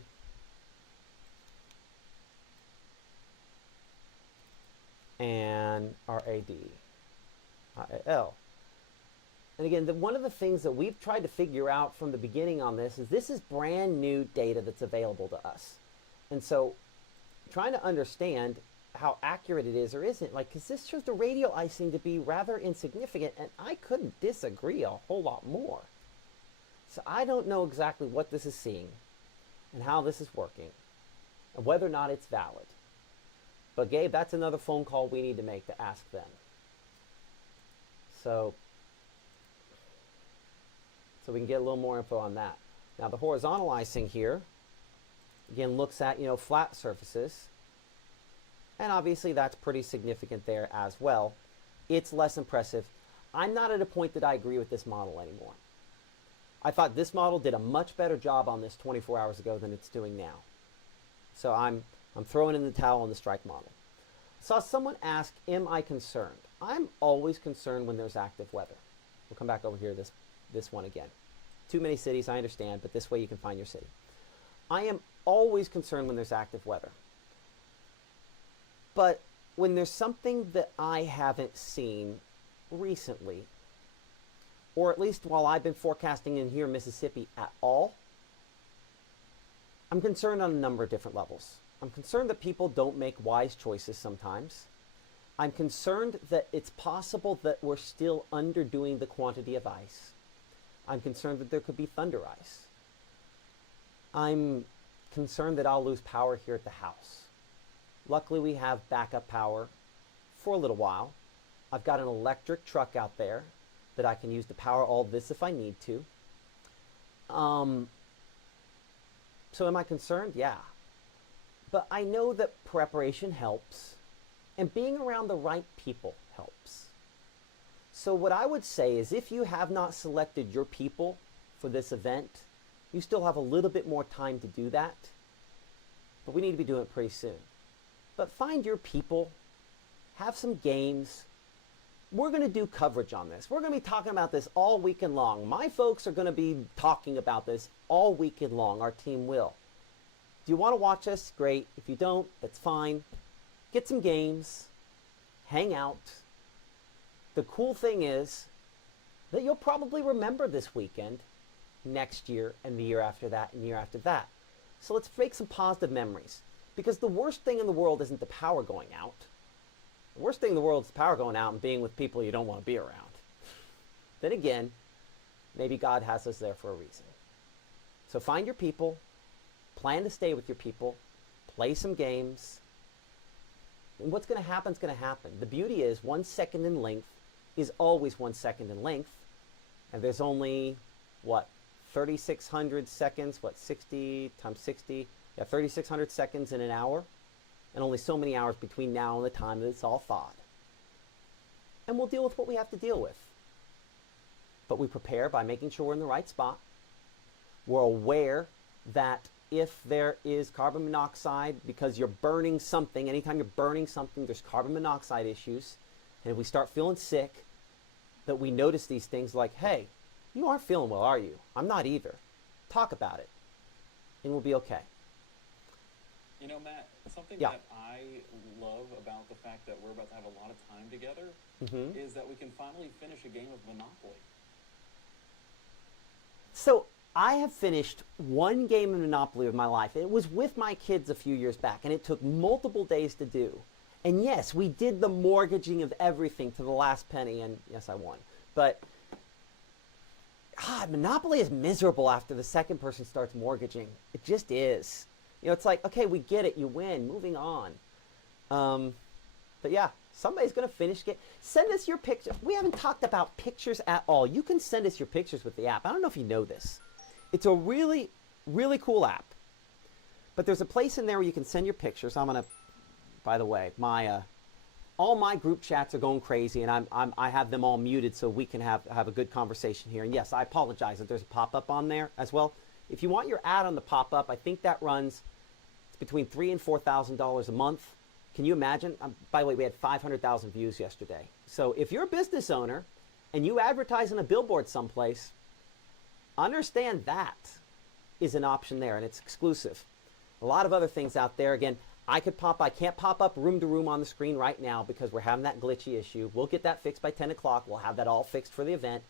And RADIAL. And again, one of the things that we've tried to figure out from the beginning on this is brand new data that's available to us. And so trying to understand how accurate it is or isn't, like, because this shows the radial icing to be rather insignificant, and I couldn't disagree a whole lot more. So I don't know exactly what this is seeing and how this is working and whether or not it's valid. But Gabe, that's another phone call we need to make to ask them. So we can get a little more info on that. Now the horizontal icing here, again, looks at, flat surfaces. And obviously that's pretty significant there as well. It's less impressive. I'm not at a point that I agree with this model anymore. I thought this model did a much better job on this 24 hours ago than it's doing now. So I'm throwing in the towel on the strike model. Saw someone ask, am I concerned? I'm always concerned when there's active weather. We'll come back over here to this one again. Too many cities, I understand, but this way you can find your city. I am always concerned when there's active weather. But when there's something that I haven't seen recently, or at least while I've been forecasting in here in Mississippi at all, I'm concerned on a number of different levels. I'm concerned that people don't make wise choices sometimes. I'm concerned that it's possible that we're still underdoing the quantity of ice. I'm concerned that there could be thunder ice. I'm concerned that I'll lose power here at the house. Luckily, we have backup power for a little while. I've got an electric truck out there that I can use to power all this if I need to. So am I concerned? Yeah. But I know that preparation helps, and being around the right people helps. So what I would say is, if you have not selected your people for this event, you still have a little bit more time to do that, but we need to be doing it pretty soon. But find your people, have some games. We're going to do coverage on this. We're going to be talking about this all weekend long. My folks are going to be talking about this all weekend long. Our team will. Do you want to watch us? Great. If you don't, that's fine. Get some games. Hang out. The cool thing is that you'll probably remember this weekend next year and the year after that and the year after that. So let's make some positive memories. Because the worst thing in the world isn't the power going out. The worst thing in the world is the power going out and being with people you don't want to be around. Then again, maybe God has us there for a reason. So find your people. Plan to stay with your people, play some games, and what's going to happen is going to happen. The beauty is 1 second in length is always 1 second in length, and there's only, 3,600 seconds, 60 times 60, 3,600 seconds in an hour, and only so many hours between now and the time that it's all thawed. And we'll deal with what we have to deal with. But we prepare by making sure we're in the right spot. We're aware that if there is carbon monoxide, because you're burning something, anytime you're burning something, there's carbon monoxide issues. And if we start feeling sick, that we notice these things like, hey, you aren't feeling well, are you? I'm not either. Talk about it, and we'll be okay. Matt, something Yeah. that I love about the fact that we're about to have a lot of time together is that we can finally finish a game of Monopoly. So I have finished one game of Monopoly of my life. It was with my kids a few years back, and it took multiple days to do. And yes, we did the mortgaging of everything to the last penny, and yes, I won. But Monopoly is miserable after the second person starts mortgaging. It just is. It's like, okay, we get it, you win, moving on. But yeah, somebody's going to finish. Send us your picture. We haven't talked about pictures at all. You can send us your pictures with the app. I don't know if you know this. It's a really, really cool app. But there's a place in there where you can send your pictures. I'm going to, by the way, all my group chats are going crazy, and I have them all muted so we can have a good conversation here. And yes, I apologize that there's a pop-up on there as well. If you want your ad on the pop-up, I think that runs between $3,000 and $4,000 a month. Can you imagine? By the way, we had 500,000 views yesterday. So if you're a business owner and you advertise on a billboard someplace, understand that is an option there, and it's exclusive. A lot of other things out there. Again, I can't pop up room to room on the screen right now because we're having that glitchy issue. We'll get that fixed by 10 o'clock. We'll have that all fixed for the event.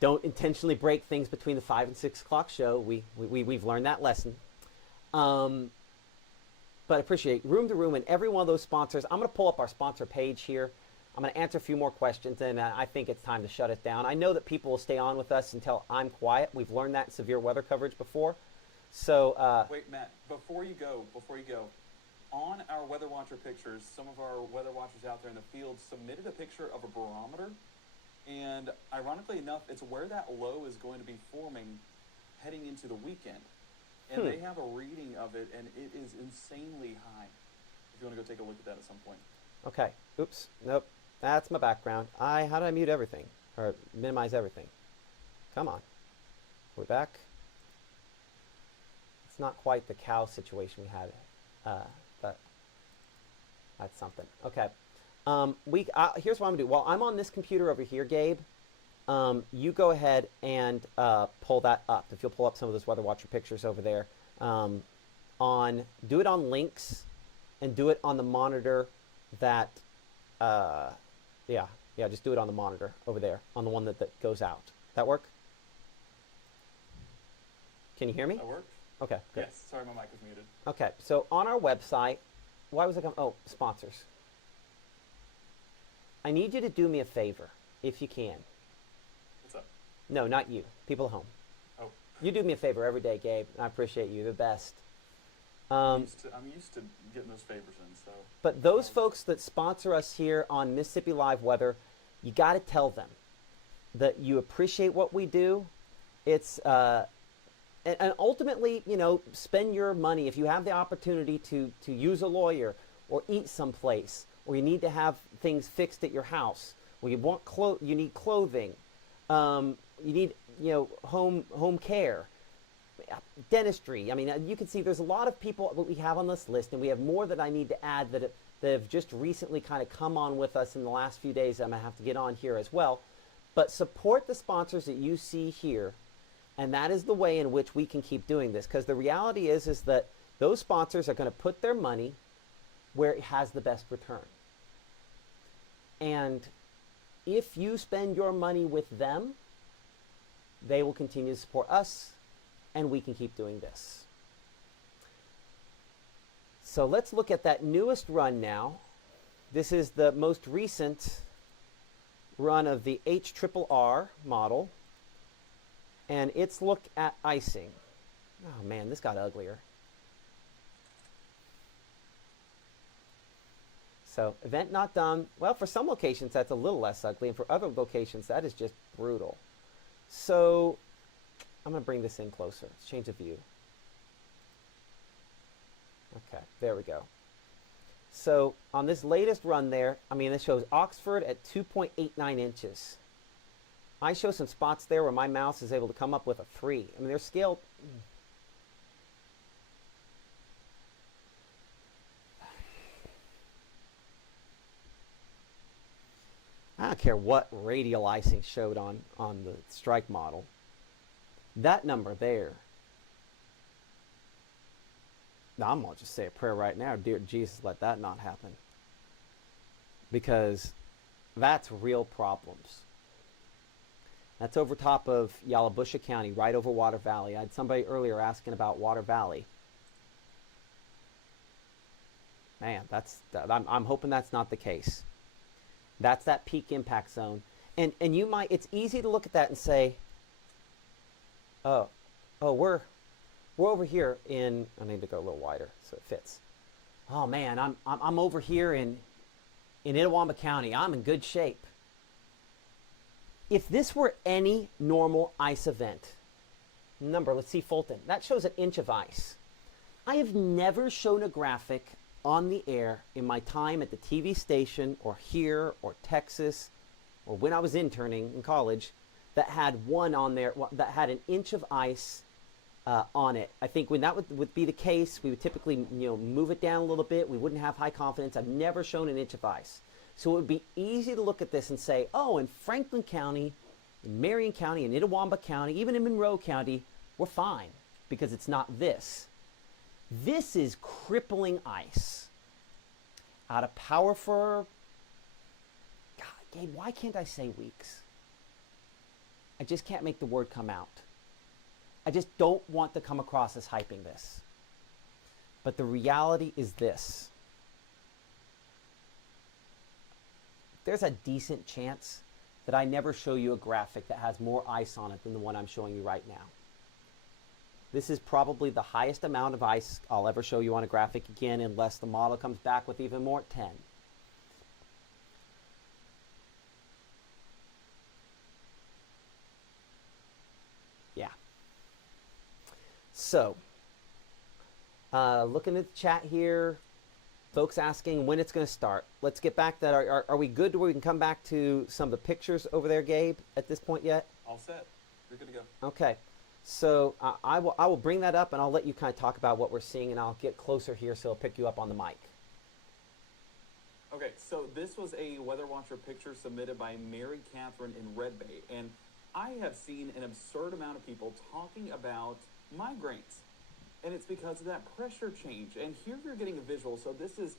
Don't intentionally break things between the 5 and 6 o'clock show. We've learned that lesson. But I appreciate room to room and every one of those sponsors. I'm going to pull up our sponsor page here. I'm going to answer a few more questions, and I think it's time to shut it down. I know that people will stay on with us until I'm quiet. We've learned that in severe weather coverage before. So wait, Matt, before you go, on our Weather Watcher pictures, some of our weather watchers out there in the field submitted a picture of a barometer, and ironically enough, it's where that low is going to be forming heading into the weekend. And they have a reading of it, and it is insanely high. If you want to go take a look at that at some point. Okay. Oops. Nope. That's my background. How did I mute everything? Or minimize everything? Come on. We're back. It's not quite the cow situation we had, but that's something. Okay. Here's what I'm going to do. While I'm on this computer over here, Gabe, you go ahead and pull that up. If you'll pull up some of those Weather Watcher pictures over there. Do it on links and do it on the monitor that, just do it on the monitor over there, on the one that goes out. That work? Can you hear me? That works? Okay, good. Yes, sorry, my mic was muted. Okay, so on our website, why was I coming? Oh, sponsors. I need you to do me a favor, if you can. What's up? No, not you. People at home. Oh. You do me a favor every day, Gabe. And I appreciate you. The best. I'm used to getting those favors in, so. But those folks that sponsor us here on Mississippi Live Weather, you got to tell them that you appreciate what we do. It's and ultimately, spend your money if you have the opportunity to use a lawyer or eat someplace, or you need to have things fixed at your house, or you need clothing, you need home care, dentistry. I mean, you can see there's a lot of people that we have on this list, and we have more that I need to add that have just recently kind of come on with us in the last few days. I'm gonna have to get on here as well. But support the sponsors that you see here, and that is the way in which we can keep doing this. Because the reality is that those sponsors are going to put their money where it has the best return. And if you spend your money with them, they will continue to support us, and we can keep doing this. So let's look at that newest run now. This is the most recent run of the HRRR model, and its look at icing. Oh man, this got uglier. So event not done. Well, for some locations that's a little less ugly, and for other locations that is just brutal. So I'm going to bring this in closer. Let's change the view. Okay, there we go. So on this latest run there, I mean, this shows Oxford at 2.89 inches. I show some spots there where my mouse is able to come up with a 3. I mean, they're scaled. I don't care what radial icing showed on the strike model. That number there. Now, I'm going to just say a prayer right now. Dear Jesus, let that not happen. Because that's real problems. That's over top of Yalobusha County, right over Water Valley. I had somebody earlier asking about Water Valley. Man, I'm hoping that's not the case. That's that peak impact zone. And you might, it's easy to look at that and say, we're over here in, I need to go a little wider so it fits. oh man, I'm over here in Itawamba County. I'm in good shape. If this were any normal ice event, let's see Fulton. That shows an inch of ice. I have never shown a graphic on the air in my time at the TV station or here or Texas or when I was interning in college that had one on there that had an inch of ice on it. I think when that would be the case, we would typically move it down a little bit. We wouldn't have high confidence. I've never shown an inch of ice. So it would be easy to look at this and say, oh, in Franklin County, in Marion County, in Itawamba County, even in Monroe County, we're fine because it's not this. This is crippling ice. Out of power for, God, Gabe, why can't I say weeks? I just can't make the word come out. I just don't want to come across as hyping this. But the reality is this. There's a decent chance that I never show you a graphic that has more ice on it than the one I'm showing you right now. This is probably the highest amount of ice I'll ever show you on a graphic again, unless the model comes back with even more at 10. Yeah. So, looking at the chat here, folks asking when it's going to start. Let's get back to that. Are we good to where we can come back to some of the pictures over there, Gabe, at this point yet? All set. You're good to go. Okay. So I will bring that up, and I'll let you kind of talk about what we're seeing, and I'll get closer here so I'll pick you up on the mic. Okay, so this was a Weather Watcher picture submitted by Mary Catherine in Red Bay, and I have seen an absurd amount of people talking about migraines, and it's because of that pressure change. And here you're getting a visual. So this is,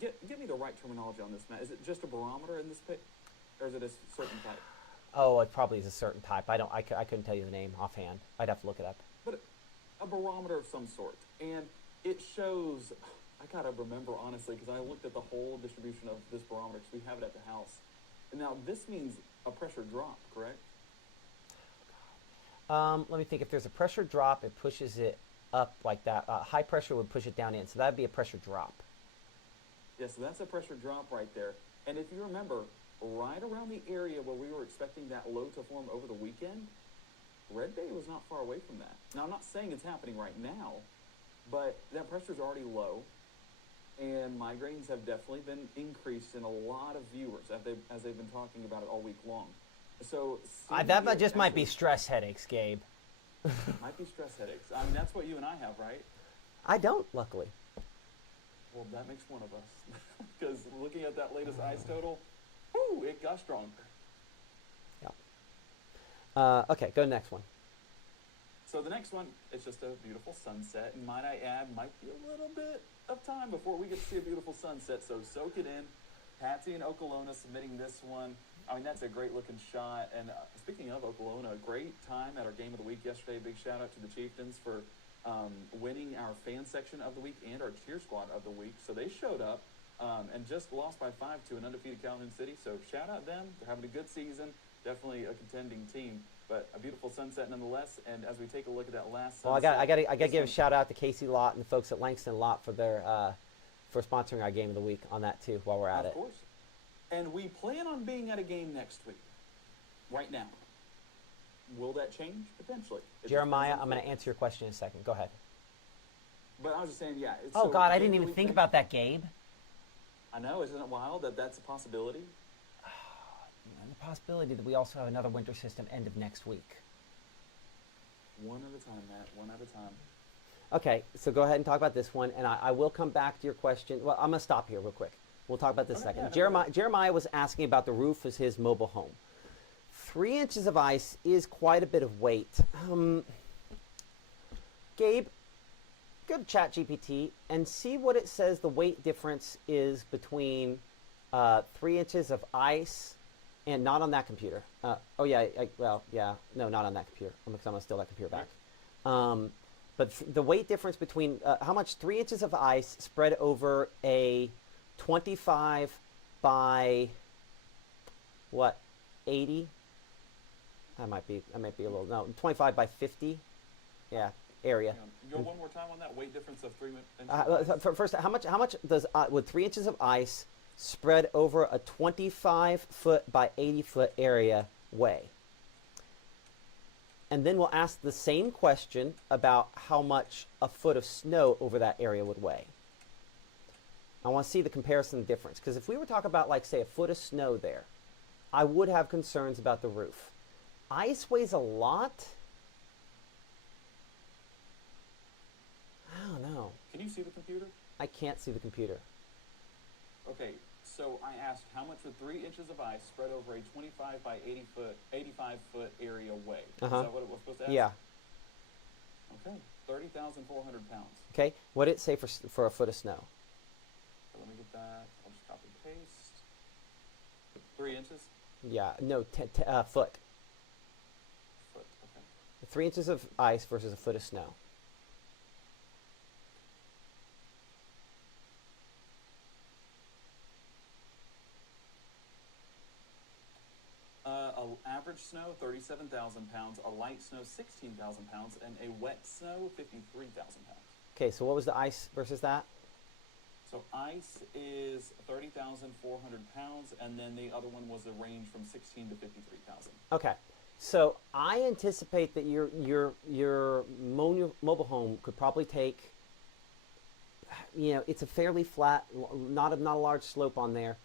give me the right terminology on this, Matt. Is it just a barometer in this pic, or is it a certain type? Oh, it probably is a certain type. I couldn't tell you the name offhand. I'd have to look it up. But a barometer of some sort, and it shows. I gotta remember honestly because I looked at the whole distribution of this barometer because we have it at the house. And now this means a pressure drop, correct? Let me think. If there's a pressure drop, it pushes it up like that. High pressure would push it down in, so that'd be a pressure drop. Yeah, so that's a pressure drop right there. And if you remember, right around the area where we were expecting that low to form over the weekend, Red Bay was not far away from that. Now, I'm not saying it's happening right now, but that pressure's already low, and migraines have definitely been increased in a lot of viewers as they've been talking about it all week long. So that just might be stress headaches, Gabe. Might be stress headaches. I mean, that's what you and I have, right? I don't, luckily. Well, that makes one of us. Because looking at that latest ice total, whoo, it got stronger. Yeah. Okay, go to the next one. So the next one, it's just a beautiful sunset. And might I add, might be a little bit of time before we get to see a beautiful sunset. So soak it in. Patsy in Okolona submitting this one. I mean, that's a great looking shot. And speaking of Okolona, great time at our Game of the Week yesterday. Big shout out to the Chieftains for winning our fan section of the week and our cheer squad of the week. So they showed up and just lost by 5 to an undefeated Calhoun City. So shout out them. They're having a good season. Definitely a contending team, but a beautiful sunset nonetheless. And as we take a look at that last sunset, well, I got to give a shout out to Casey Lott and the folks at Langston Lott for their for sponsoring our Game of the Week on that too. While we're at it, of course. And we plan on being at a game next week. Right now, will that change potentially? Jeremiah, I'm going to answer your question in a second. Go ahead. But I was just saying, yeah. Oh God, I didn't even think about that, Gabe. I know, isn't it wild that that's a possibility? And the possibility that we also have another winter system end of next week. One at a time, Matt. One at a time. Okay, so go ahead and talk about this one, and I will come back to your question. Well, I'm going to stop here real quick. We'll talk about this in a second. Yeah, Jeremiah was asking about the roof as his mobile home. 3 inches of ice is quite a bit of weight. Gabe, go to ChatGPT and see what it says the weight difference is between 3 inches of ice and not on that computer. No, not on that computer. I'm going to steal that computer back. But the weight difference between how much 3 inches of ice spread over a 25 by 80? I might be a little, no, 25 by 50. Yeah, area. Go one more time on that weight difference of 3 inches. First, how much does would 3 inches of ice spread over a 25-foot by 80-foot area weigh? And then we'll ask the same question about how much a foot of snow over that area would weigh. I want to see the comparison difference, because if we were talking about, like, say, a foot of snow there, I would have concerns about the roof. Ice weighs a lot. I don't know. Can you see the computer? I can't see the computer. Okay, so I asked how much would 3 inches of ice spread over a 25 by 85-foot area weigh? Is that what it was supposed to ask? Yeah. Okay, 30,400 pounds. Okay. What did it say for a foot of snow? So let me get that. I'll just copy and paste. 3 inches? Yeah. No. Foot. Foot, okay. 3 inches of ice versus a foot of snow. Average snow, 37,000 pounds. A light snow, 16,000 pounds. And a wet snow, 53,000 pounds. Okay. So what was the ice versus that? So ice is 30,400 pounds, and then the other one was a range from 16 to 53,000. Okay. So I anticipate that your mobile home could probably take, it's a fairly flat, not a large slope on there.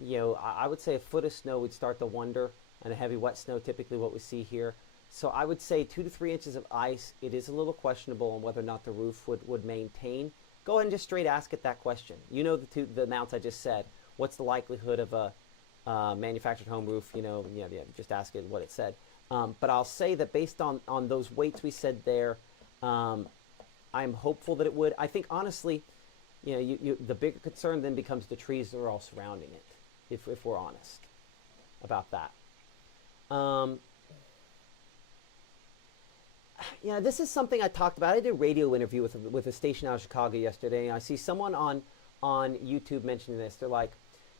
I would say a foot of snow would start to wonder, and a heavy wet snow typically what we see here. So I would say 2 to 3 inches of ice. It is a little questionable on whether or not the roof would maintain. Go ahead and just straight ask it that question. You know the amounts I just said. What's the likelihood of a manufactured home roof? Just ask it what it said. But I'll say that based on those weights we said there, I'm hopeful that it would. I think honestly, the bigger concern then becomes the trees that are all surrounding it, if we're honest about that. This is something I talked about. I did a radio interview with a station out of Chicago yesterday, and I see someone on YouTube mentioning this. They're like,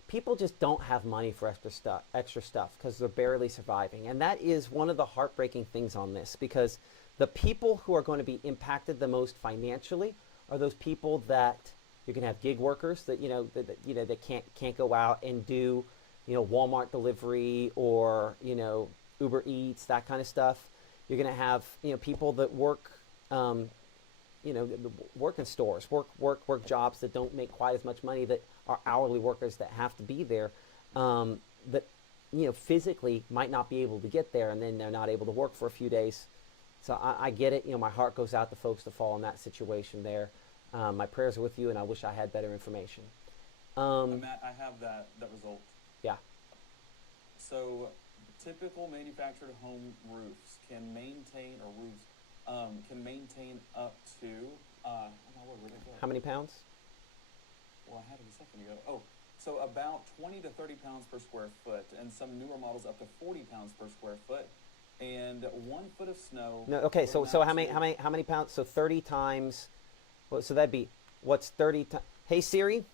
people just don't have money for extra stuff because they're barely surviving. And that is one of the heartbreaking things on this, because the people who are going to be impacted the most financially are those people that you can have gig workers that that can't go out and do Walmart delivery or Uber Eats, that kind of stuff. You're going to have people that work work in stores, work jobs that don't make quite as much money, that are hourly workers that have to be there, that physically might not be able to get there, and then they're not able to work for a few days. So I get it. My heart goes out to folks that fall in that situation there. My prayers are with you, and I wish I had better information. Matt, I have that result. Yeah. So typical manufactured home roofs can maintain up to where did it go? How many pounds? Well, I had it a second ago. Oh, so about 20 to 30 pounds per square foot, and some newer models up to 40 pounds per square foot, and 1 foot of snow. No, okay. So how many pounds? So 30 times. Well, so that'd be what's 30 times? Hey Siri,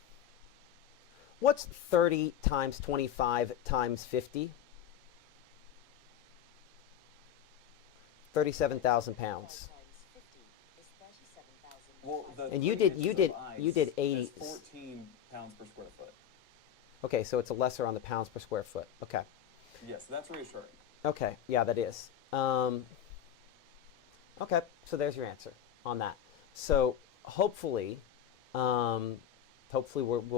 what's 30 times 25 times 50? 37,000 pounds. Well, and you did 80. 14 pounds per square foot. Okay, so it's a lesser on the pounds per square foot. Okay. Yes, that's reassuring. Okay, yeah, that is. Okay, so there's your answer on that. So hopefully we'll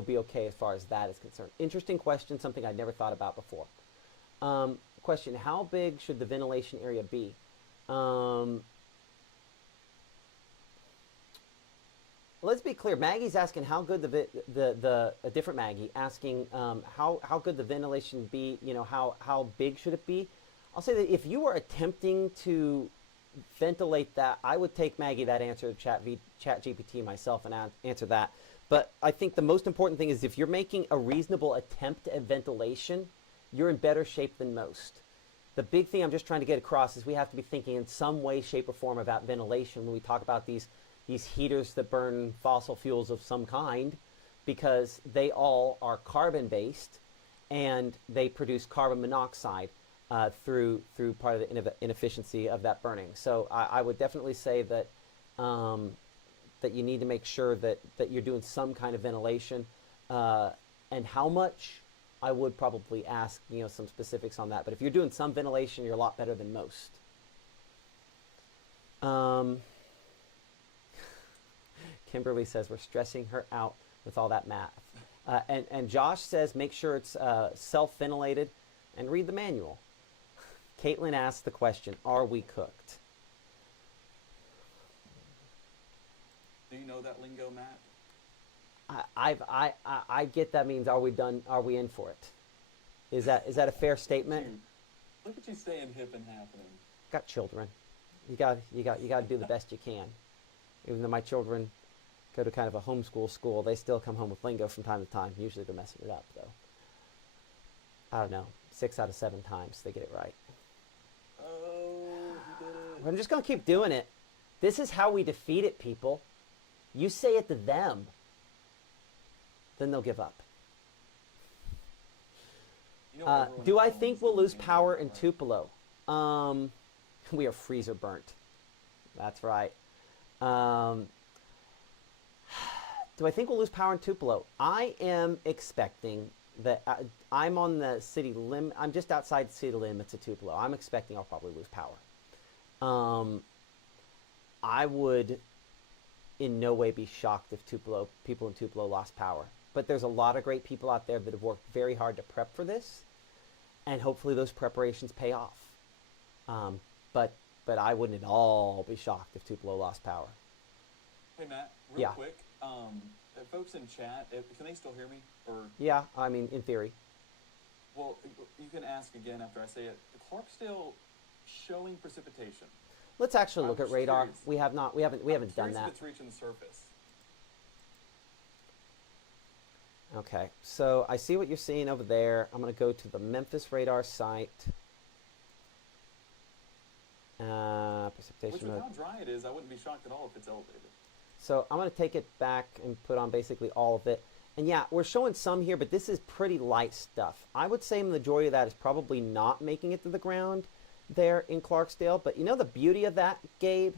be okay as far as that is concerned. Interesting question, something I'd never thought about before. Question: how big should the ventilation area be? Let's be clear. Maggie's asking how good a different Maggie asking how good the ventilation be. How big should it be? I'll say that if you were attempting to ventilate that, I would take Maggie that answer to ChatGPT myself and answer that. But I think the most important thing is if you're making a reasonable attempt at ventilation, you're in better shape than most. The big thing I'm just trying to get across is we have to be thinking in some way, shape, or form about ventilation when we talk about these heaters that burn fossil fuels of some kind, because they all are carbon-based and they produce carbon monoxide through part of the inefficiency of that burning. So I would definitely say that that you need to make sure that you're doing some kind of ventilation, and how much. I would probably ask, some specifics on that. But if you're doing some ventilation, you're a lot better than most. Kimberly says we're stressing her out with all that math. And Josh says make sure it's self-ventilated and read the manual. Caitlin asked the question, are we cooked? Do you know that lingo, Matt? I get that means are we done? Are we in for it? Is that a fair statement? Look at you staying hip and happening. Got children. You got to do the best you can. Even though my children go to kind of a homeschool school, they still come home with lingo from time to time. Usually they're messing it up though. I don't know. 6 out of 7 times they get it right. Oh, he did it. I'm just gonna keep doing it. This is how we defeat it, people. You say it to them. Then they'll give up. You know, Do I think we'll lose power in Tupelo? We are freezer burnt. That's right. Do I think we'll lose power in Tupelo? I am expecting that I'm on the city limit. I'm just outside the city limits of Tupelo. I'm expecting I'll probably lose power. I would in no way be shocked if people in Tupelo lost power. But there's a lot of great people out there that have worked very hard to prep for this, and hopefully those preparations pay off. But I wouldn't at all be shocked if Tupelo lost power. Hey Matt, real quick, folks in chat, can they still hear me? Or yeah, I mean in theory. Well, you can ask again after I say it. Clarksdale showing precipitation. Let's actually look I'm at radar. curious. We haven't done that. If it's reaching the surface. Okay, so I see what you're seeing over there. I'm going to go to the Memphis radar site. Precipitation Which, with mode. how dry it is, I wouldn't be shocked at all if it's elevated. So I'm going to take it back and put on basically all of it. And yeah, we're showing some here, but this is pretty light stuff. I would say the majority of that is probably not making it to the ground there in Clarksdale. But you know the beauty of that, Gabe?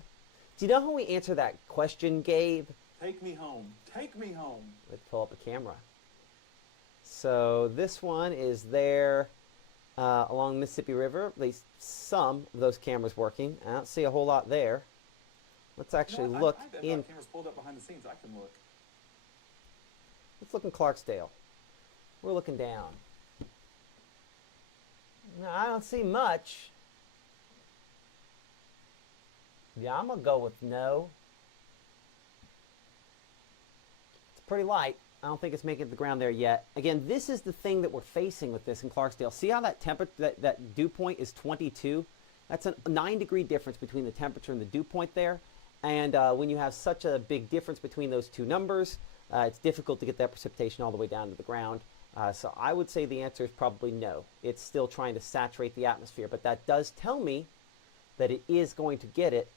Do you know how we answer that question, Gabe? Take me home. Take me home. Let's pull up a camera. So this one is there along Mississippi River. At least some of those cameras working. I don't see a whole lot there. Let's actually look I've in. got cameras pulled up behind the scenes. I can look. Let's look in Clarksdale. We're looking down. No, I don't see much. Yeah, I'm gonna go with no. It's pretty light. I don't think it's making it to the ground there yet. Again, this is the thing that we're facing with this in Clarksdale. See how that that dew point is 22? That's a 9-degree difference between the temperature and the dew point there. And when you have such a big difference between those two numbers, it's difficult to get that precipitation all the way down to the ground. So I would say the answer is probably no. It's still trying to saturate the atmosphere, but that does tell me that it is going to get it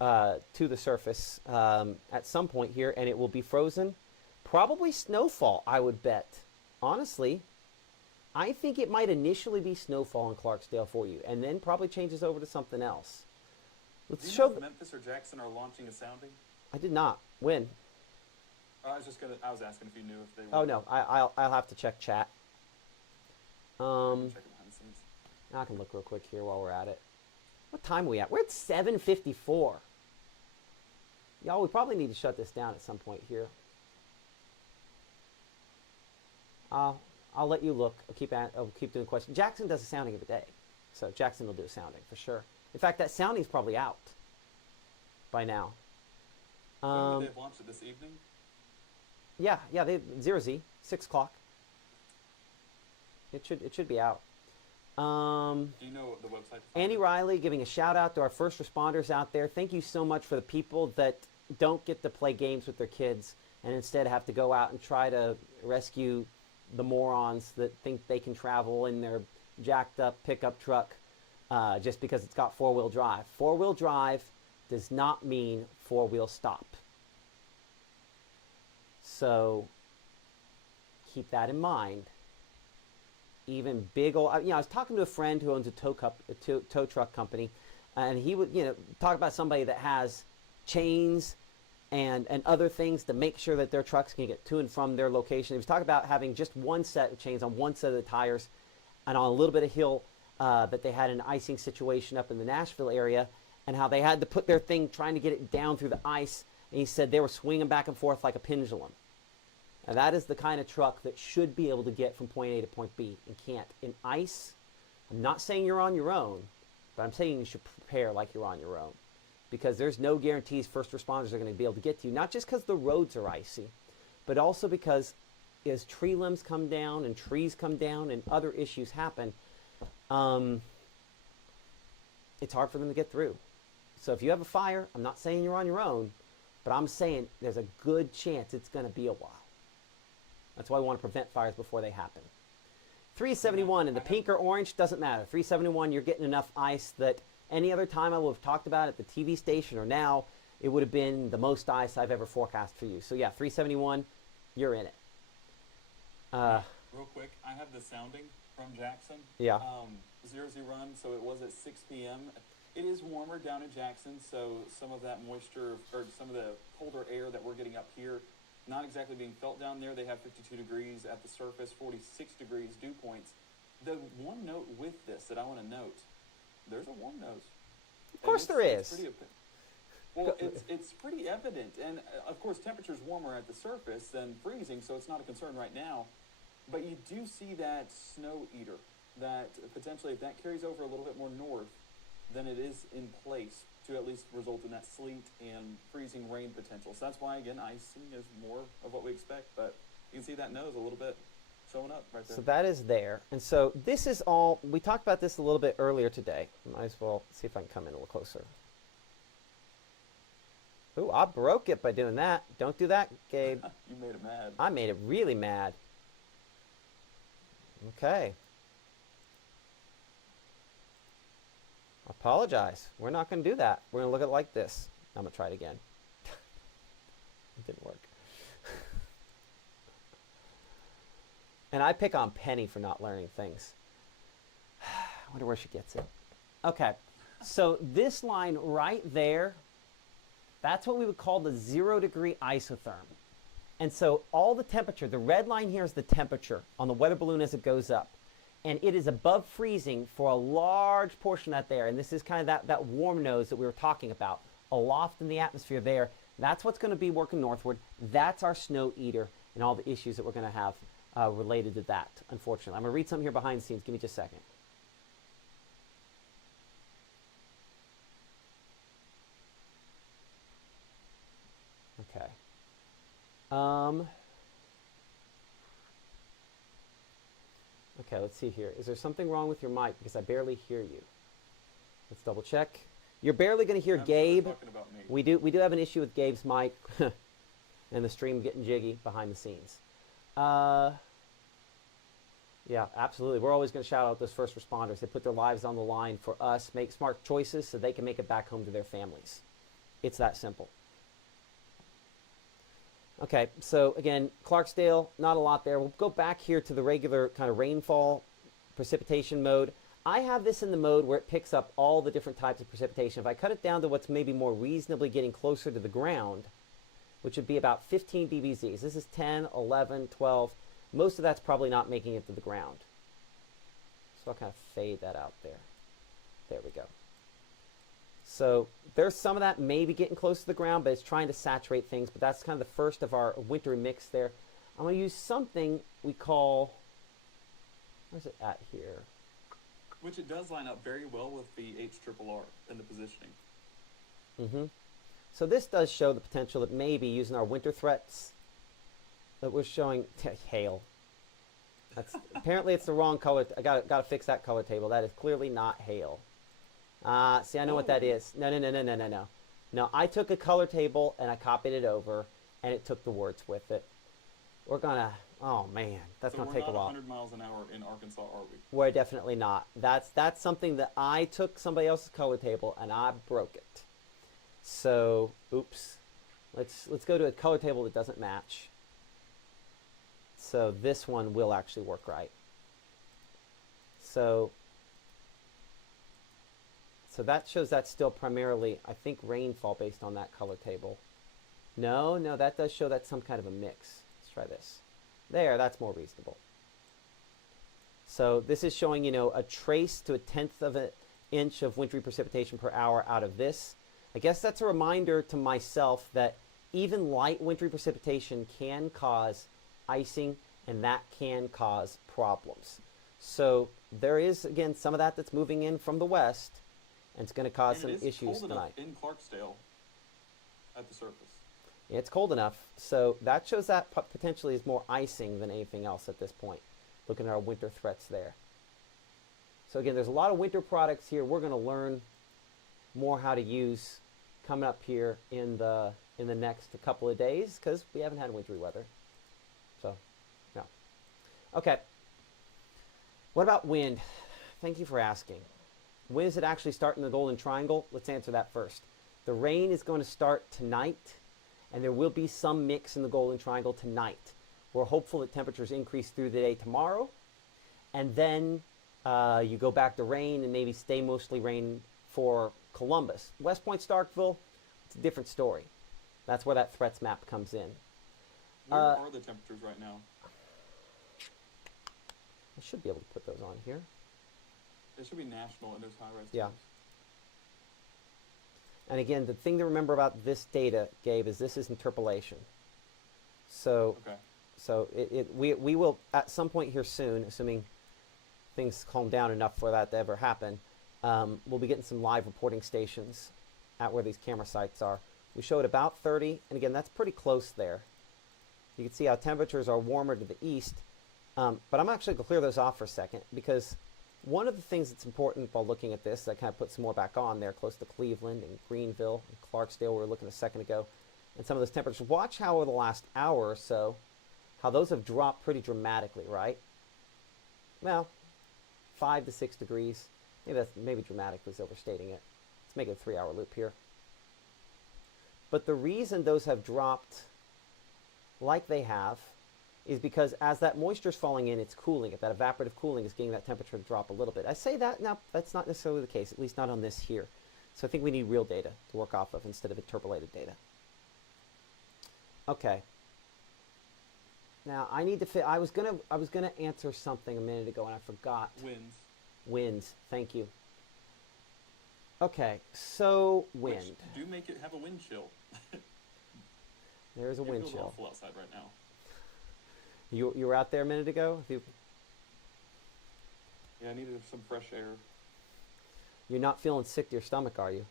to the surface at some point here, and it will be frozen. Probably snowfall, I would bet. Honestly, I think it might initially be snowfall in Clarksdale for you, and then probably changes over to something else. Let's Do you show. know if Memphis or Jackson are launching a sounding? I did not. When? I was asking if you knew if they were. Oh no, I'll have to check chat. Check it behind the scenes. I can look real quick here while we're at it. What time are we at? We're at 7:54. Y'all, we probably need to shut this down at some point here. I'll let you look. I'll keep doing questions. Jackson does a sounding every day, so Jackson will do a sounding for sure. In fact, that sounding's probably out by now. When would they have launched it this evening? Yeah, they 0Z 6 o'clock. It should be out. Do you know the website? Andy Riley giving a shout out to our first responders out there. Thank you so much for the people that don't get to play games with their kids and instead have to go out and try to rescue the morons that think they can travel in their jacked up pickup truck just because it's got 4-wheel drive. 4-wheel drive does not mean 4-wheel stop. So keep that in mind. Even big old, I was talking to a friend who owns a tow truck company, and he would, talk about somebody that has chains and other things to make sure that their trucks can get to and from their location. He was talking about having just one set of chains on one set of the tires and on a little bit of hill that they had an icing situation up in the Nashville area, and how they had to put their thing trying to get it down through the ice. And he said they were swinging back and forth like a pendulum. And that is the kind of truck that should be able to get from point A to point B and can't. In ice, I'm not saying you're on your own, but I'm saying you should prepare like you're on your own, because there's no guarantees first responders are going to be able to get to you, not just because the roads are icy, but also because as tree limbs come down and trees come down and other issues happen, it's hard for them to get through. So if you have a fire, I'm not saying you're on your own, but I'm saying there's a good chance it's going to be a while. That's why we want to prevent fires before they happen. 371 in the pink or orange, doesn't matter. 371, you're getting enough ice that any other time I would have talked about it at the TV station or now, it would have been the most ice I've ever forecast for you. So yeah, 371, you're in it. Real quick, I have the sounding from Jackson. Yeah. 0 run, so it was at 6 p.m. It is warmer down in Jackson, so some of that moisture, or some of the colder air that we're getting up here, not exactly being felt down there. They have 52 degrees at the surface, 46 degrees dew points. The one note with this that I want to note, there's a warm nose. Of course there is. Well, it's pretty evident. And, of course, temperature's warmer at the surface than freezing, so it's not a concern right now. But you do see that snow eater, that potentially if that carries over a little bit more north, then it is in place to at least result in that sleet and freezing rain potential. So that's why, again, icing is more of what we expect. But you can see that nose a little bit showing up right there. So that is there. And so this is all, we talked about this a little bit earlier today. Might as well see if I can come in a little closer. Ooh, I broke it by doing that. Don't do that, Gabe. You made it mad. I made it really mad. Okay. Apologize. We're not going to do that. We're going to look at it like this. I'm going to try it again. It didn't work. And I pick on Penny for not learning things. I wonder where she gets it. Okay. So this line right there, that's what we would call the 0 degree isotherm. And so all the temperature, the red line here is the temperature on the weather balloon as it goes up. And it is above freezing for a large portion of that there. And this is kind of that warm nose that we were talking about, aloft in the atmosphere there. That's what's going to be working northward. That's our snow eater and all the issues that we're going to have related to that, unfortunately. I'm going to read something here behind the scenes. Give me just a second. Okay. Okay, let's see here. Is there something wrong with your mic? Because I barely hear you. Let's double check. You're barely going to hear Gabe. Talking about me. We do have an issue with Gabe's mic and the stream getting jiggy behind the scenes. Yeah, absolutely. We're always going to shout out those first responders. They put their lives on the line for us, make smart choices so they can make it back home to their families. It's that simple. Okay, so again, Clarksdale, not a lot there. We'll go back here to the regular kind of rainfall precipitation mode. I have this in the mode where it picks up all the different types of precipitation. If I cut it down to what's maybe more reasonably getting closer to the ground, which would be about 15 dBZs. This is 10, 11, 12. Most of that's probably not making it to the ground. So I'll kind of fade that out there. There we go. So there's some of that maybe getting close to the ground, but it's trying to saturate things. But that's kind of the first of our wintry mix there. I'm going to use something we call, where's it at here? Which it does line up very well with the HRRR in the positioning. Mm-hmm. So this does show the potential that maybe using our winter threats that we're showing hail. That's apparently it's the wrong color. I got to fix that color table. That is clearly not hail. See, I know what that is. No. No, I took a color table and I copied it over, and it took the words with it. We're gonna. Oh man, that's gonna take a while. We're not 100 miles an hour in Arkansas, are we? We're definitely not. That's something that I took somebody else's color table and I broke it. So, oops. Let's go to a color table that doesn't match. So this one will actually work right. So So that shows that's still primarily, I think, rainfall based on that color table. No, that does show that's some kind of a mix. Let's try this. There, that's more reasonable. So this is showing, a trace to 1/10 of an inch of wintry precipitation per hour out of this. I guess that's a reminder to myself that even light wintry precipitation can cause icing, and that can cause problems. So there is, again, some of that that's moving in from the west, and it's going to cause some And it is issues cold tonight. enough in Clarksdale at the surface. It's cold enough, so that shows that potentially is more icing than anything else at this point, looking at our winter threats there. So again, there's a lot of winter products here we're going to learn more how to use coming up here in the next couple of days, because we haven't had wintry weather. So, no. Okay. What about wind? Thank you for asking. When does it actually start in the Golden Triangle? Let's answer that first. The rain is going to start tonight, and there will be some mix in the Golden Triangle tonight. We're hopeful that temperatures increase through the day tomorrow, and then you go back to rain and maybe stay mostly rain for Columbus. West Point, Starkville, it's a different story. That's where that threats map comes in. Where are the temperatures right now? I should be able to put those on here. It should be national in those high-rise Yeah. towns. And again, the thing to remember about this data, Gabe, is this is interpolation. So, Okay. we will, at some point here soon, assuming things calm down enough for that to ever happen, we'll be getting some live reporting stations at where these camera sites are. We showed about 30, and again, that's pretty close there. You can see how temperatures are warmer to the east, but I'm actually going to clear those off for a second, because one of the things that's important while looking at this, I kind of put some more back on there, close to Cleveland and Greenville and Clarksdale, we were looking a second ago, and some of those temperatures. Watch how over the last hour or so, how those have dropped pretty dramatically, right? Well, 5 to 6 degrees. Maybe dramatically is overstating it. Let's make it a 3-hour loop here. But the reason those have dropped like they have is because as that moisture is falling in, it's cooling it. That evaporative cooling is getting that temperature to drop a little bit. I say that now, that's not necessarily the case, at least not on this here. So I think we need real data to work off of instead of interpolated data. Okay. Now I need to I was gonna answer something a minute ago and I forgot. Winds. Winds. Thank you. Okay, so wind. Which do make it have a wind chill. There's a It wind feels chill. awful outside right now. You were out there a minute ago? Yeah, I needed some fresh air. You're not feeling sick to your stomach, are you?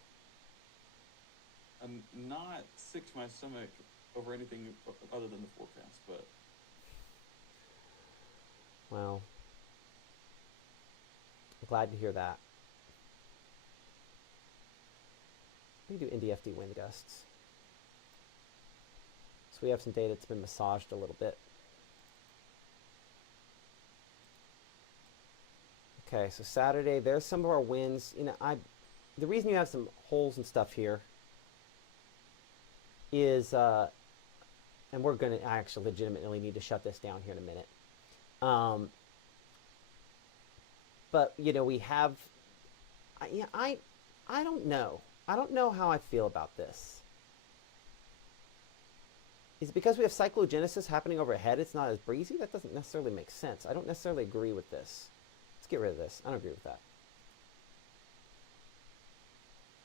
I'm not sick to my stomach over anything other than the forecast, but Well, I'm glad to hear that. We do NDFD wind gusts. So we have some data that's been massaged a little bit. Okay, so Saturday, there's some of our winds. The reason you have some holes and stuff here is, and I actually legitimately need to shut this down here in a minute. But we have, I don't know. I don't know how I feel about this. Is it because we have cyclogenesis happening overhead, it's not as breezy? That doesn't necessarily make sense. I don't necessarily agree with this. Let's get rid of this. I don't agree with that.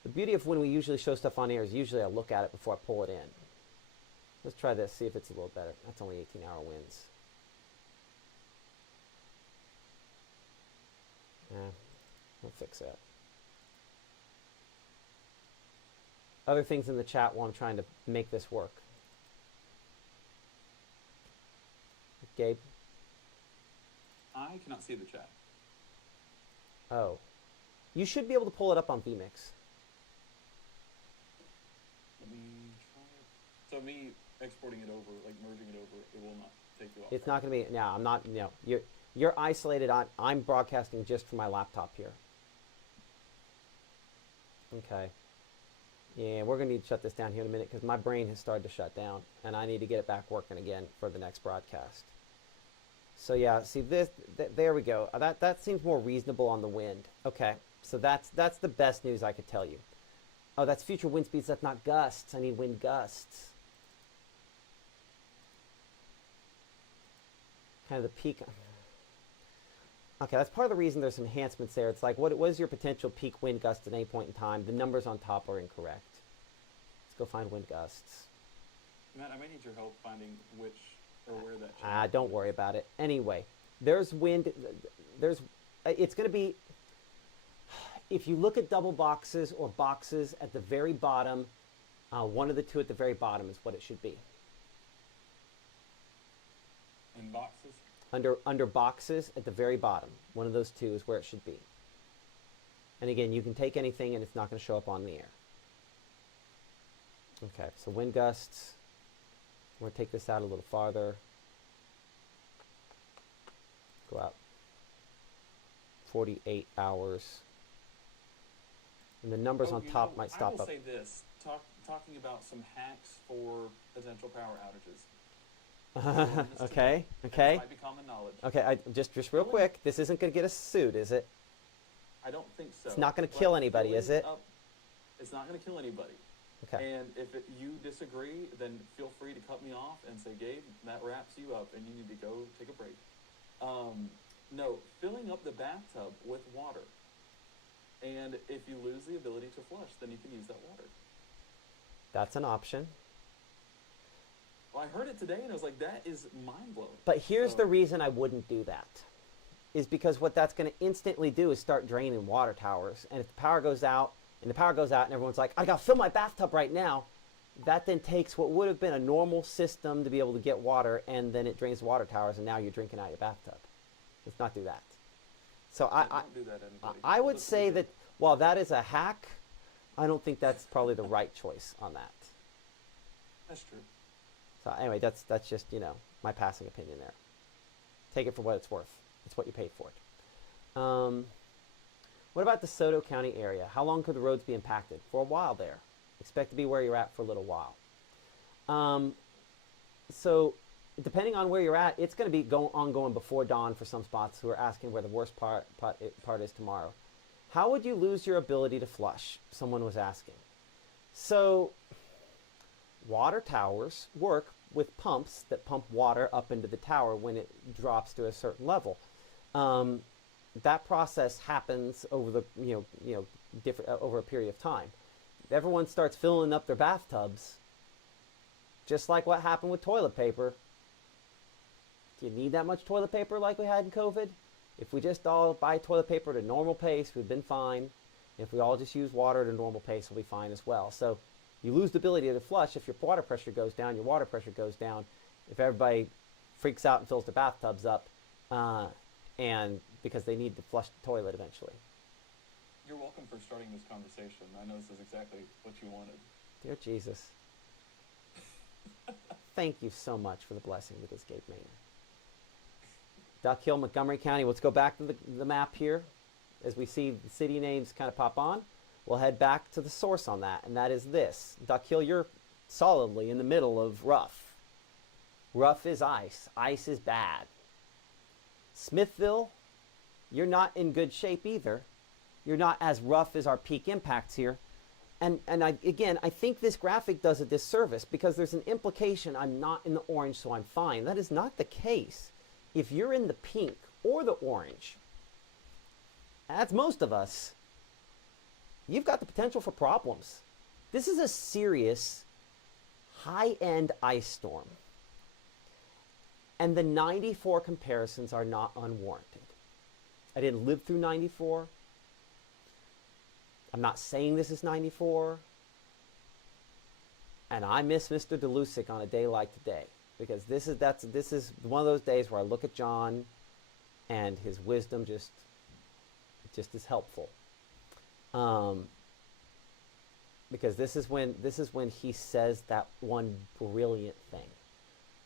The beauty of when we usually show stuff on air is usually I look at it before I pull it in. Let's try this, see if it's a little better. That's only 18-hour winds. We'll fix that. Other things in the chat while I'm trying to make this work. Gabe? I cannot see the chat. Oh. You should be able to pull it up on vMix. Let me try it. So me exporting it over, like merging it over, it will not take you off. It's not going to be, no, I'm not, no. You're isolated on, I'm broadcasting just from my laptop here. Okay. Yeah, we're going to need to shut this down here in a minute because my brain has started to shut down and I need to get it back working again for the next broadcast. So yeah, see this, there we go. That seems more reasonable on the wind. Okay. So that's the best news I could tell you. Oh, that's future wind speeds. That's not gusts. I need wind gusts. Kind of the peak. Okay, that's part of the reason there's some enhancements there. It's like, what is your potential peak wind gust at any point in time? The numbers on top are incorrect. Let's go find wind gusts. Matt, I may need your help finding which or where that. Don't worry about it. Anyway, there's wind. It's going to be, if you look at double boxes or boxes at the very bottom, one of the two at the very bottom is what it should be. In boxes? Under boxes at the very bottom, one of those two is where it should be. And again, you can take anything and it's not going to show up on the air. Okay, so wind gusts. We're going to take this out a little farther. Go out 48 hours. And the numbers on top might stop up. I will say this, talking about some hacks for potential power outages. Okay. Might be common knowledge. Okay, just real quick, this isn't going to get us sued, is it? I don't think so. It's not going to kill anybody, is it? It's not going to kill anybody. Okay. And if you disagree, then feel free to cut me off and say, Gabe, that wraps you up and you need to go take a break. No, filling up the bathtub with water. And if you lose the ability to flush, then you can use that water. That's an option. Well, I heard it today and I was like, that is mind-blowing. But here's the reason I wouldn't do that. Is because what that's going to instantly do is start draining water towers. And if the power goes out, and everyone's like, I got to fill my bathtub right now, that then takes what would have been a normal system to be able to get water, and then it drains the water towers, and now you're drinking out of your bathtub. Let's not do that. So Don't do that, anybody. I would say that while that is a hack, I don't think that's probably the right choice on that. That's true. So anyway, that's just, my passing opinion there. Take it for what it's worth. It's what you paid for it. What about the Soto County area? How long could the roads be impacted? For a while there. Expect to be where you're at for a little while. So depending on where you're at, it's going to be ongoing before dawn for some spots who are asking where the worst part is tomorrow. How would you lose your ability to flush? Someone was asking. So water towers work with pumps that pump water up into the tower when it drops to a certain level. That process happens over over a period of time. If everyone starts filling up their bathtubs, just like what happened with toilet paper, do you need that much toilet paper like we had in COVID? If we just all buy toilet paper at a normal pace, we've been fine. If we all just use water at a normal pace, we'll be fine as well. So you lose the ability to flush. If your water pressure goes down, your water pressure goes down. If everybody freaks out and fills their bathtubs up, and because they need to flush the toilet eventually. You're welcome for starting this conversation. I know this is exactly what you wanted. Dear Jesus. Thank you so much for the blessing that is Gabe Maynard. Duck Hill, Montgomery County. Let's go back to the map here. As we see the city names kind of pop on, we'll head back to the source on that, and that is this. Duck Hill, you're solidly in the middle of rough. Rough is ice. Ice is bad. Smithville, you're not in good shape either. You're not as rough as our peak impacts here. And I think this graphic does a disservice because there's an implication I'm not in the orange, so I'm fine. That is not the case. If you're in the pink or the orange, that's most of us, you've got the potential for problems. This is a serious high-end ice storm. And the 94 comparisons are not unwarranted. I didn't live through 94. I'm not saying this is 94. And I miss Mr. DeLusick on a day like today. Because this is one of those days where I look at John and his wisdom just is helpful. Because this is when he says that one brilliant thing.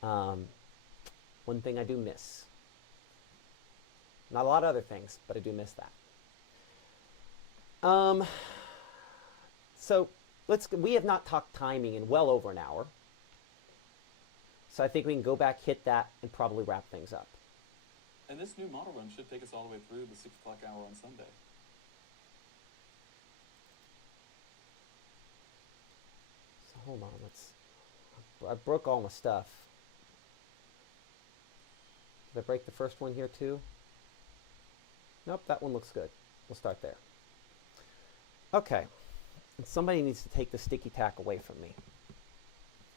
One thing I do miss. Not a lot of other things, but I do miss that. So we have not talked timing in well over an hour. So I think we can go back, hit that, and probably wrap things up. And this new model run should take us all the way through the 6 o'clock hour on Sunday. hold on. I broke all my stuff. Did I break the first one here too? Nope, that one looks good. We'll start there. Okay. And somebody needs to take the sticky tack away from me.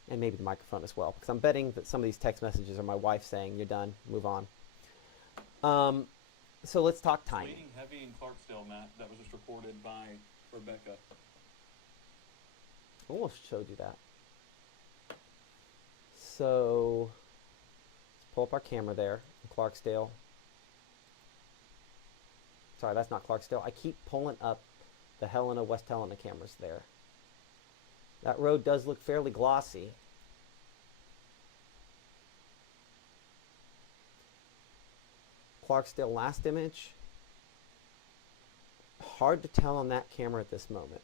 And maybe the microphone as well, because I'm betting that some of these text messages are my wife saying, you're done, move on. So let's talk timing. Sleeting heavy in Clarksdale, Matt. That was just reported by Rebecca. Almost showed you that. So let's pull up our camera there in Clarksdale. Sorry, that's not Clarksdale. I keep pulling up the Helena, West Helena cameras there. That road does look fairly glossy. Clarksdale last image. Hard to tell on that camera at this moment.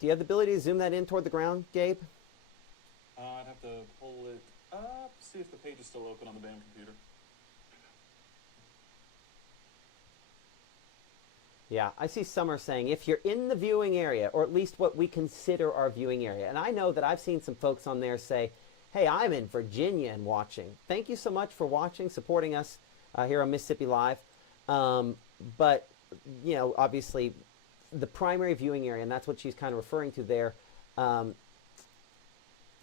Do you have the ability to zoom that in toward the ground, Gabe? I'd have to pull it up, see if the page is still open on the BAM computer. Yeah, I see Summer saying, if you're in the viewing area, or at least what we consider our viewing area, and I know that I've seen some folks on there say, hey, I'm in Virginia and watching. Thank you so much for watching, supporting us here on Mississippi Live. But, you know, obviously, the primary viewing area, and that's what she's kind of referring to there.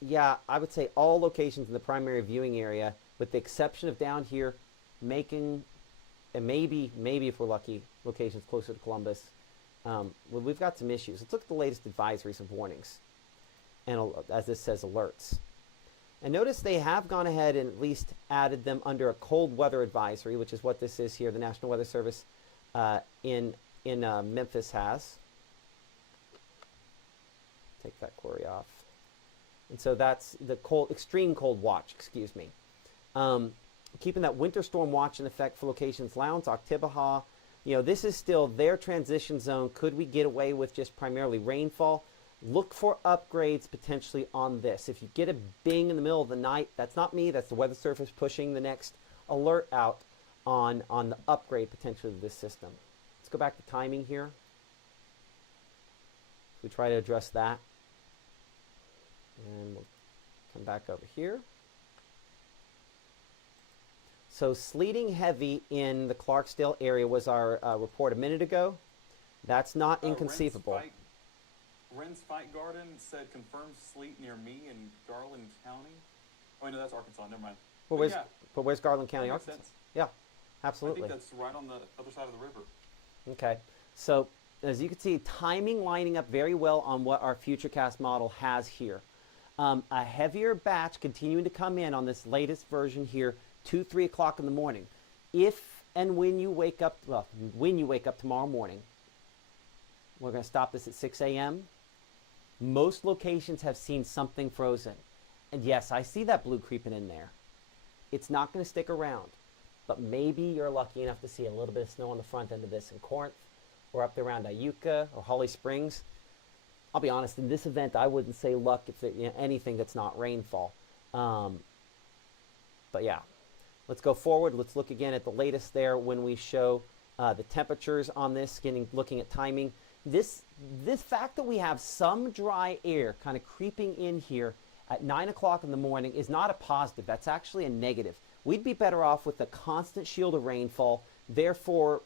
Yeah, I would say all locations in the primary viewing area, with the exception of down here, Macon, and maybe if we're lucky, locations closer to Columbus. Well, we've got some issues. Let's look at the latest advisories and warnings, and as this says, alerts. And notice they have gone ahead and at least added them under a cold weather advisory, which is what this is here. The National Weather Service in Memphis has. Take that query off. And so that's the extreme cold watch, excuse me. Keeping that winter storm watch in effect for locations Lowndes, Oktibbeha. You know, this is still their transition zone. Could we get away with just primarily rainfall? Look for upgrades potentially on this. If you get a bing in the middle of the night, that's not me, that's the Weather Service pushing the next alert out on the upgrade potentially of this system. Let's go back to timing here. We try to address that. And we'll come back over here. So sleeting heavy in the Clarksdale area was our report a minute ago. That's not inconceivable. Wren's Fight Garden said confirmed sleet near me in Garland County. Oh, no, that's Arkansas. Never mind. But where's Garland County, that makes Arkansas? sense. Yeah, absolutely. I think that's right on the other side of the river. Okay. So as you can see, timing lining up very well on what our Futurecast model has here. A heavier batch continuing to come in on this latest version here, 2, 3 o'clock in the morning. If and when you wake up, well, when you wake up tomorrow morning, we're going to stop this at 6 a.m. Most locations have seen something frozen. And yes, I see that blue creeping in there. It's not going to stick around. But maybe you're lucky enough to see a little bit of snow on the front end of this in Corinth, or up there around Iuka or Holly Springs. I'll be honest, in this event, I wouldn't say luck if it, anything that's not rainfall. But yeah, let's go forward. Let's look again at the latest there when we show the temperatures on this, looking at timing. This fact that we have some dry air kind of creeping in here at 9 o'clock in the morning is not a positive. That's actually a negative. We'd be better off with a constant shield of rainfall. Therefore,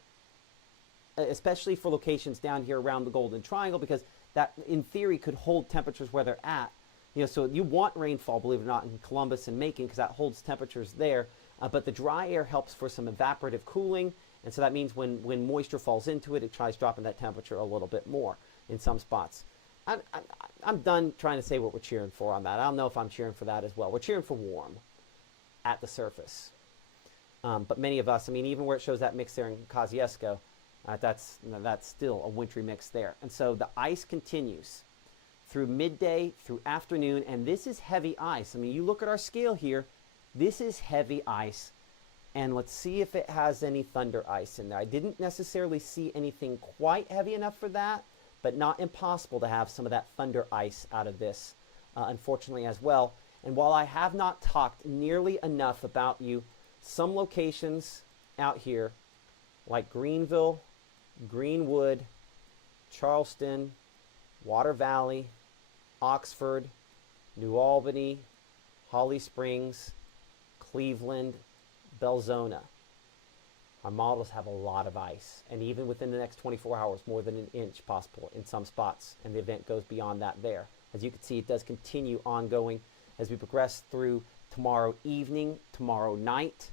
especially for locations down here around the Golden Triangle, because that, in theory, could hold temperatures where they're at. You know, so you want rainfall, believe it or not, in Columbus and Macon, because that holds temperatures there. But the dry air helps for some evaporative cooling. And so that means when moisture falls into it, it tries dropping that temperature a little bit more in some spots. I'm done trying to say what we're cheering for on that. I don't know if I'm cheering for that as well. We're cheering for warm at the surface. But many of us, I mean, even where it shows that mix there in Kosciuszko, that's still a wintry mix there. And so the ice continues through midday, through afternoon, and this is heavy ice. I mean, you look at our scale here, this is heavy ice. And let's see if it has any thunder ice in there. I didn't necessarily see anything quite heavy enough for that, but not impossible to have some of that thunder ice out of this, unfortunately, as well. And while I have not talked nearly enough about you, some locations out here, like Greenville, Greenwood, Charleston, Water Valley, Oxford, New Albany, Holly Springs, Cleveland, Belzona. Our models have a lot of ice, and even within the next 24 hours, more than an inch possible in some spots, and the event goes beyond that there. As you can see, it does continue ongoing as we progress through tomorrow evening, tomorrow night.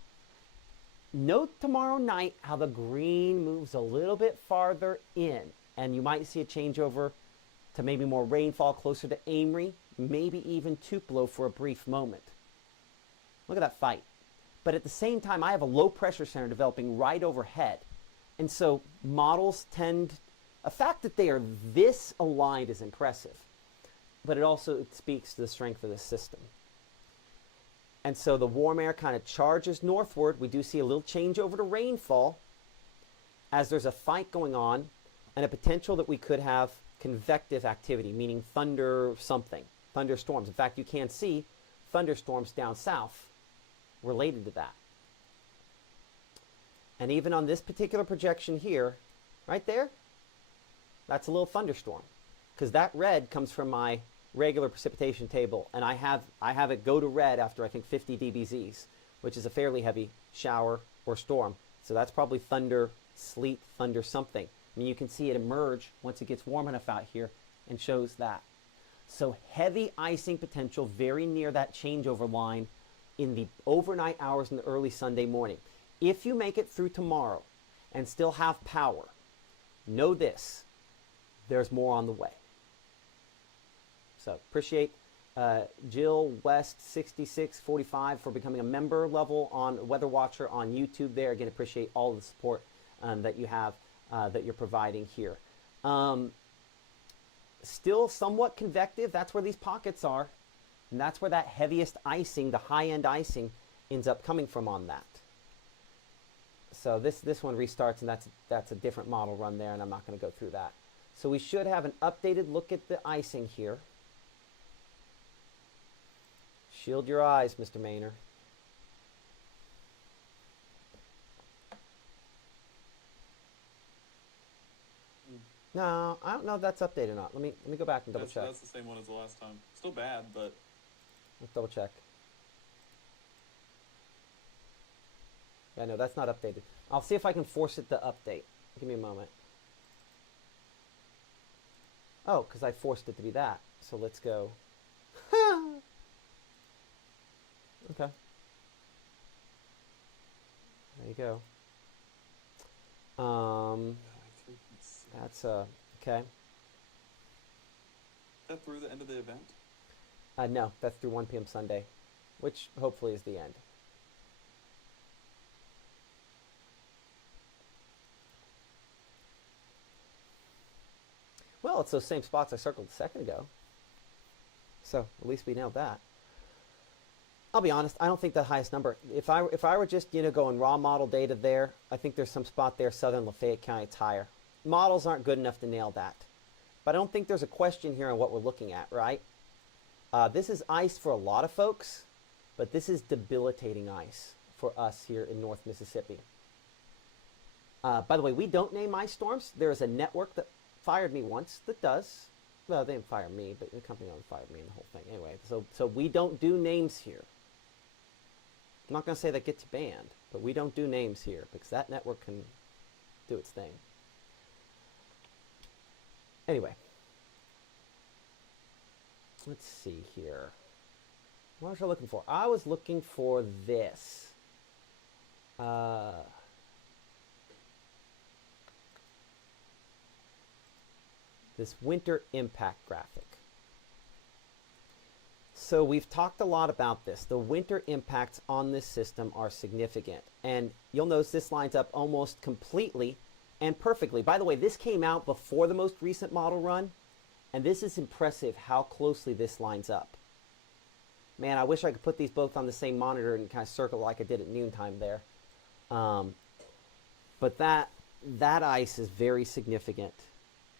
Note tomorrow night how the green moves a little bit farther in, and you might see a changeover to maybe more rainfall closer to Amory, maybe even Tupelo for a brief moment. Look at that fight. But at the same time, I have a low pressure center developing right overhead. And so models tend, a fact that they are this aligned is impressive, but it also speaks to the strength of the system. And so the warm air kind of charges northward. We do see a little change over to rainfall as there's a fight going on and a potential that we could have convective activity, meaning thunder something, thunderstorms. In fact, you can see thunderstorms down south related to that. And even on this particular projection here, right there, that's a little thunderstorm, because that red comes from my regular precipitation table, and I have it go to red after I think 50 dBZs, which is a fairly heavy shower or storm. So that's probably thunder, sleet, thunder something. I mean, you can see it emerge once it gets warm enough out here and shows that. So heavy icing potential very near that changeover line in the overnight hours in the early Sunday morning. If you make it through tomorrow and still have power, know this, there's more on the way. So appreciate Jill West 6645 for becoming a member level on Weather Watcher on YouTube there. Again, appreciate all the support that you have, that you're providing here. Still somewhat convective. That's where these pockets are. And that's where that heaviest icing, the high-end icing, ends up coming from on that. So this one restarts, and that's a different model run there, and I'm not going to go through that. So we should have an updated look at the icing here. Shield your eyes, Mr. Maynor. No, I don't know if that's updated or not. Let me go back and double check. That's the same one as the last time. Still bad, but Let's double check. Yeah, no, that's not updated. I'll see if I can force it to update. Give me a moment. Oh, because I forced it to be that. So let's go. Okay. There you go. That's okay. Is that through the end of the event? No, that's through 1 p.m. Sunday, which hopefully is the end. Well, it's those same spots I circled a second ago. So at least we nailed that. I'll be honest, I don't think the highest number. If I were just going raw model data there, I think there's some spot there, southern Lafayette County, it's higher. Models aren't good enough to nail that. But I don't think there's a question here on what we're looking at, right? This is ice for a lot of folks, but this is debilitating ice for us here in North Mississippi. By the way, we don't name ice storms. There is a network that fired me once that does. Well, they didn't fire me, but the company fired me and the whole thing. Anyway, so we don't do names here. I'm not going to say that gets you banned, but we don't do names here because that network can do its thing. Anyway, let's see here. What was I looking for? I was looking for this. This winter impact graphic. So we've talked a lot about this. The winter impacts on this system are significant. And you'll notice this lines up almost completely and perfectly. By the way, this came out before the most recent model run. And this is impressive how closely this lines up. Man, I wish I could put these both on the same monitor and kind of circle like I did at noontime there. But that ice is very significant.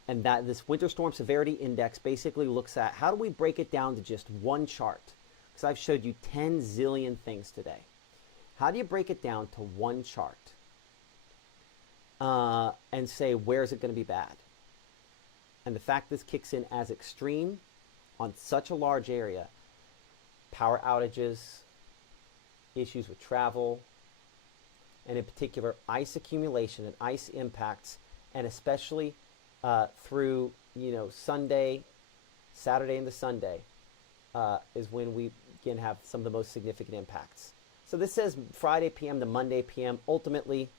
And that this winter storm severity index basically looks at how do we break it down to just one chart? Because I've showed you 10 zillion things today. How do you break it down to one chart and say where is it going to be bad? And the fact this kicks in as extreme on such a large area, power outages, issues with travel, and in particular ice accumulation and ice impacts, and especially through Sunday, Saturday into Sunday is when we can have some of the most significant impacts. So this says Friday PM to Monday PM. Ultimately,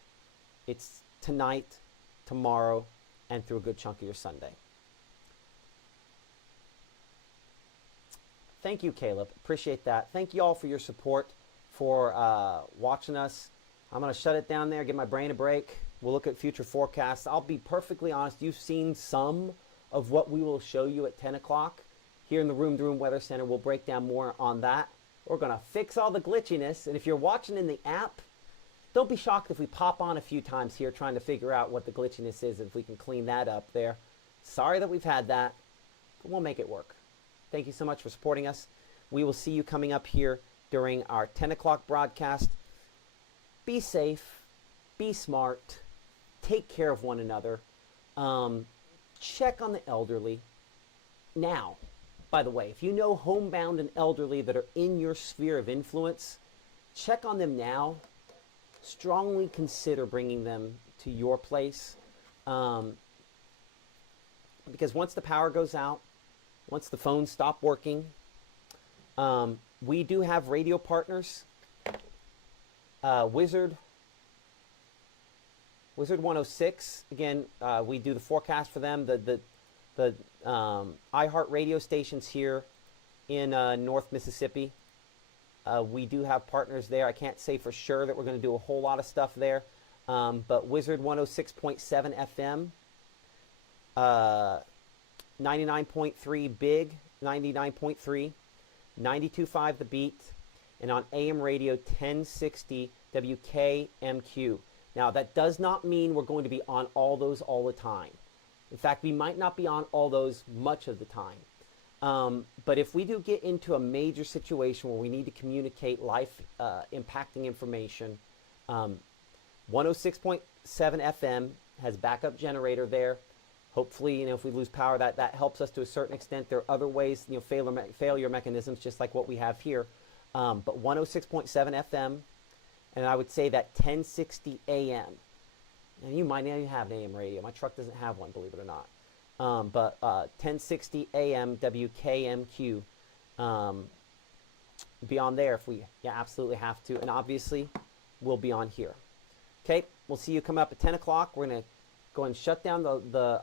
it's tonight, tomorrow, and through a good chunk of your Sunday. Thank you, Caleb. Appreciate that. Thank you all for your support, for watching us. I'm going to shut it down there, give my brain a break. We'll look at future forecasts. I'll be perfectly honest. You've seen some of what we will show you at 10 o'clock here in the Room to Room Weather Center. We'll break down more on that. We're going to fix all the glitchiness. And if you're watching in the app, don't be shocked if we pop on a few times here trying to figure out what the glitchiness is, if we can clean that up there. Sorry that we've had that, but we'll make it work. Thank you so much for supporting us. We will see you coming up here during our 10 o'clock broadcast. Be safe, be smart, take care of one another, check on the elderly. Now, by the way, if you know homebound and elderly that are in your sphere of influence, check on them now. Strongly consider bringing them to your place, because once the power goes out, once the phones stop working, we do have radio partners. Wizard 106. Again, we do the forecast for them. The iHeart radio stations here in North Mississippi. We do have partners there. I can't say for sure that we're going to do a whole lot of stuff there, but Wizard 106.7 FM, 99.3 Big, 99.3, 92.5 The Beat, and on AM radio 1060 WKMQ. Now, that does not mean we're going to be on all those all the time. In fact, we might not be on all those much of the time. But if we do get into a major situation where we need to communicate life impacting information, 106.7 FM has backup generator there. Hopefully, if we lose power, that helps us to a certain extent. There are other ways, failure mechanisms, just like what we have here. But 106.7 FM, and I would say that 1060 AM. And you might not even have an AM radio. My truck doesn't have one, believe it or not. But 1060 AM WKMQ. Be on there if we absolutely have to. And obviously, we'll be on here. Okay, we'll see you coming up at 10 o'clock. We're going to go and shut down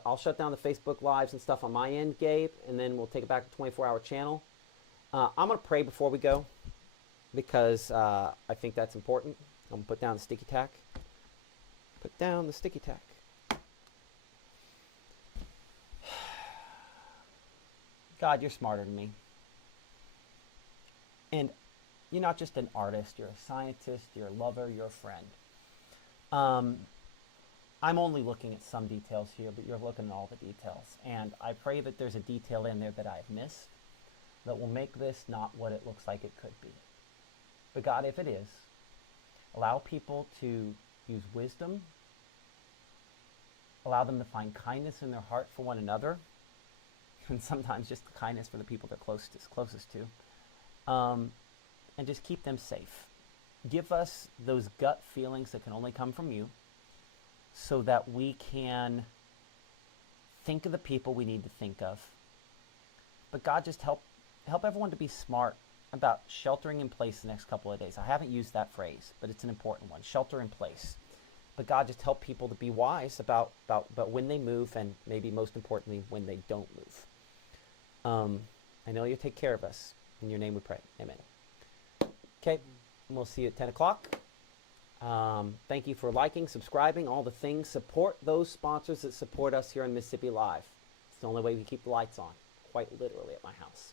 I'll shut down the Facebook Lives and stuff on my end, Gabe, and then we'll take it back to 24-hour channel. I'm going to pray before we go because I think that's important. I'm going to put down the sticky tack. Put down the sticky tack. God, you're smarter than me. And you're not just an artist, you're a scientist, you're a lover, you're a friend. I'm only looking at some details here, but you're looking at all the details. And I pray that there's a detail in there that I've missed that will make this not what it looks like it could be. But God, if it is, allow people to use wisdom, allow them to find kindness in their heart for one another, and sometimes just the kindness for the people they're closest to, and just keep them safe. Give us those gut feelings that can only come from you, so that we can think of the people we need to think of. But God, just help everyone to be smart about sheltering in place the next couple of days. I haven't used that phrase, but it's an important one, shelter in place. But God, just help people to be wise about when they move, and maybe most importantly, when they don't move. I know you'll take care of us. In your name we pray. Amen. Okay, and we'll see you at 10 o'clock. Thank you for liking, subscribing, all the things. Support those sponsors that support us here on Mississippi Live. It's the only way we keep the lights on, quite literally, at my house.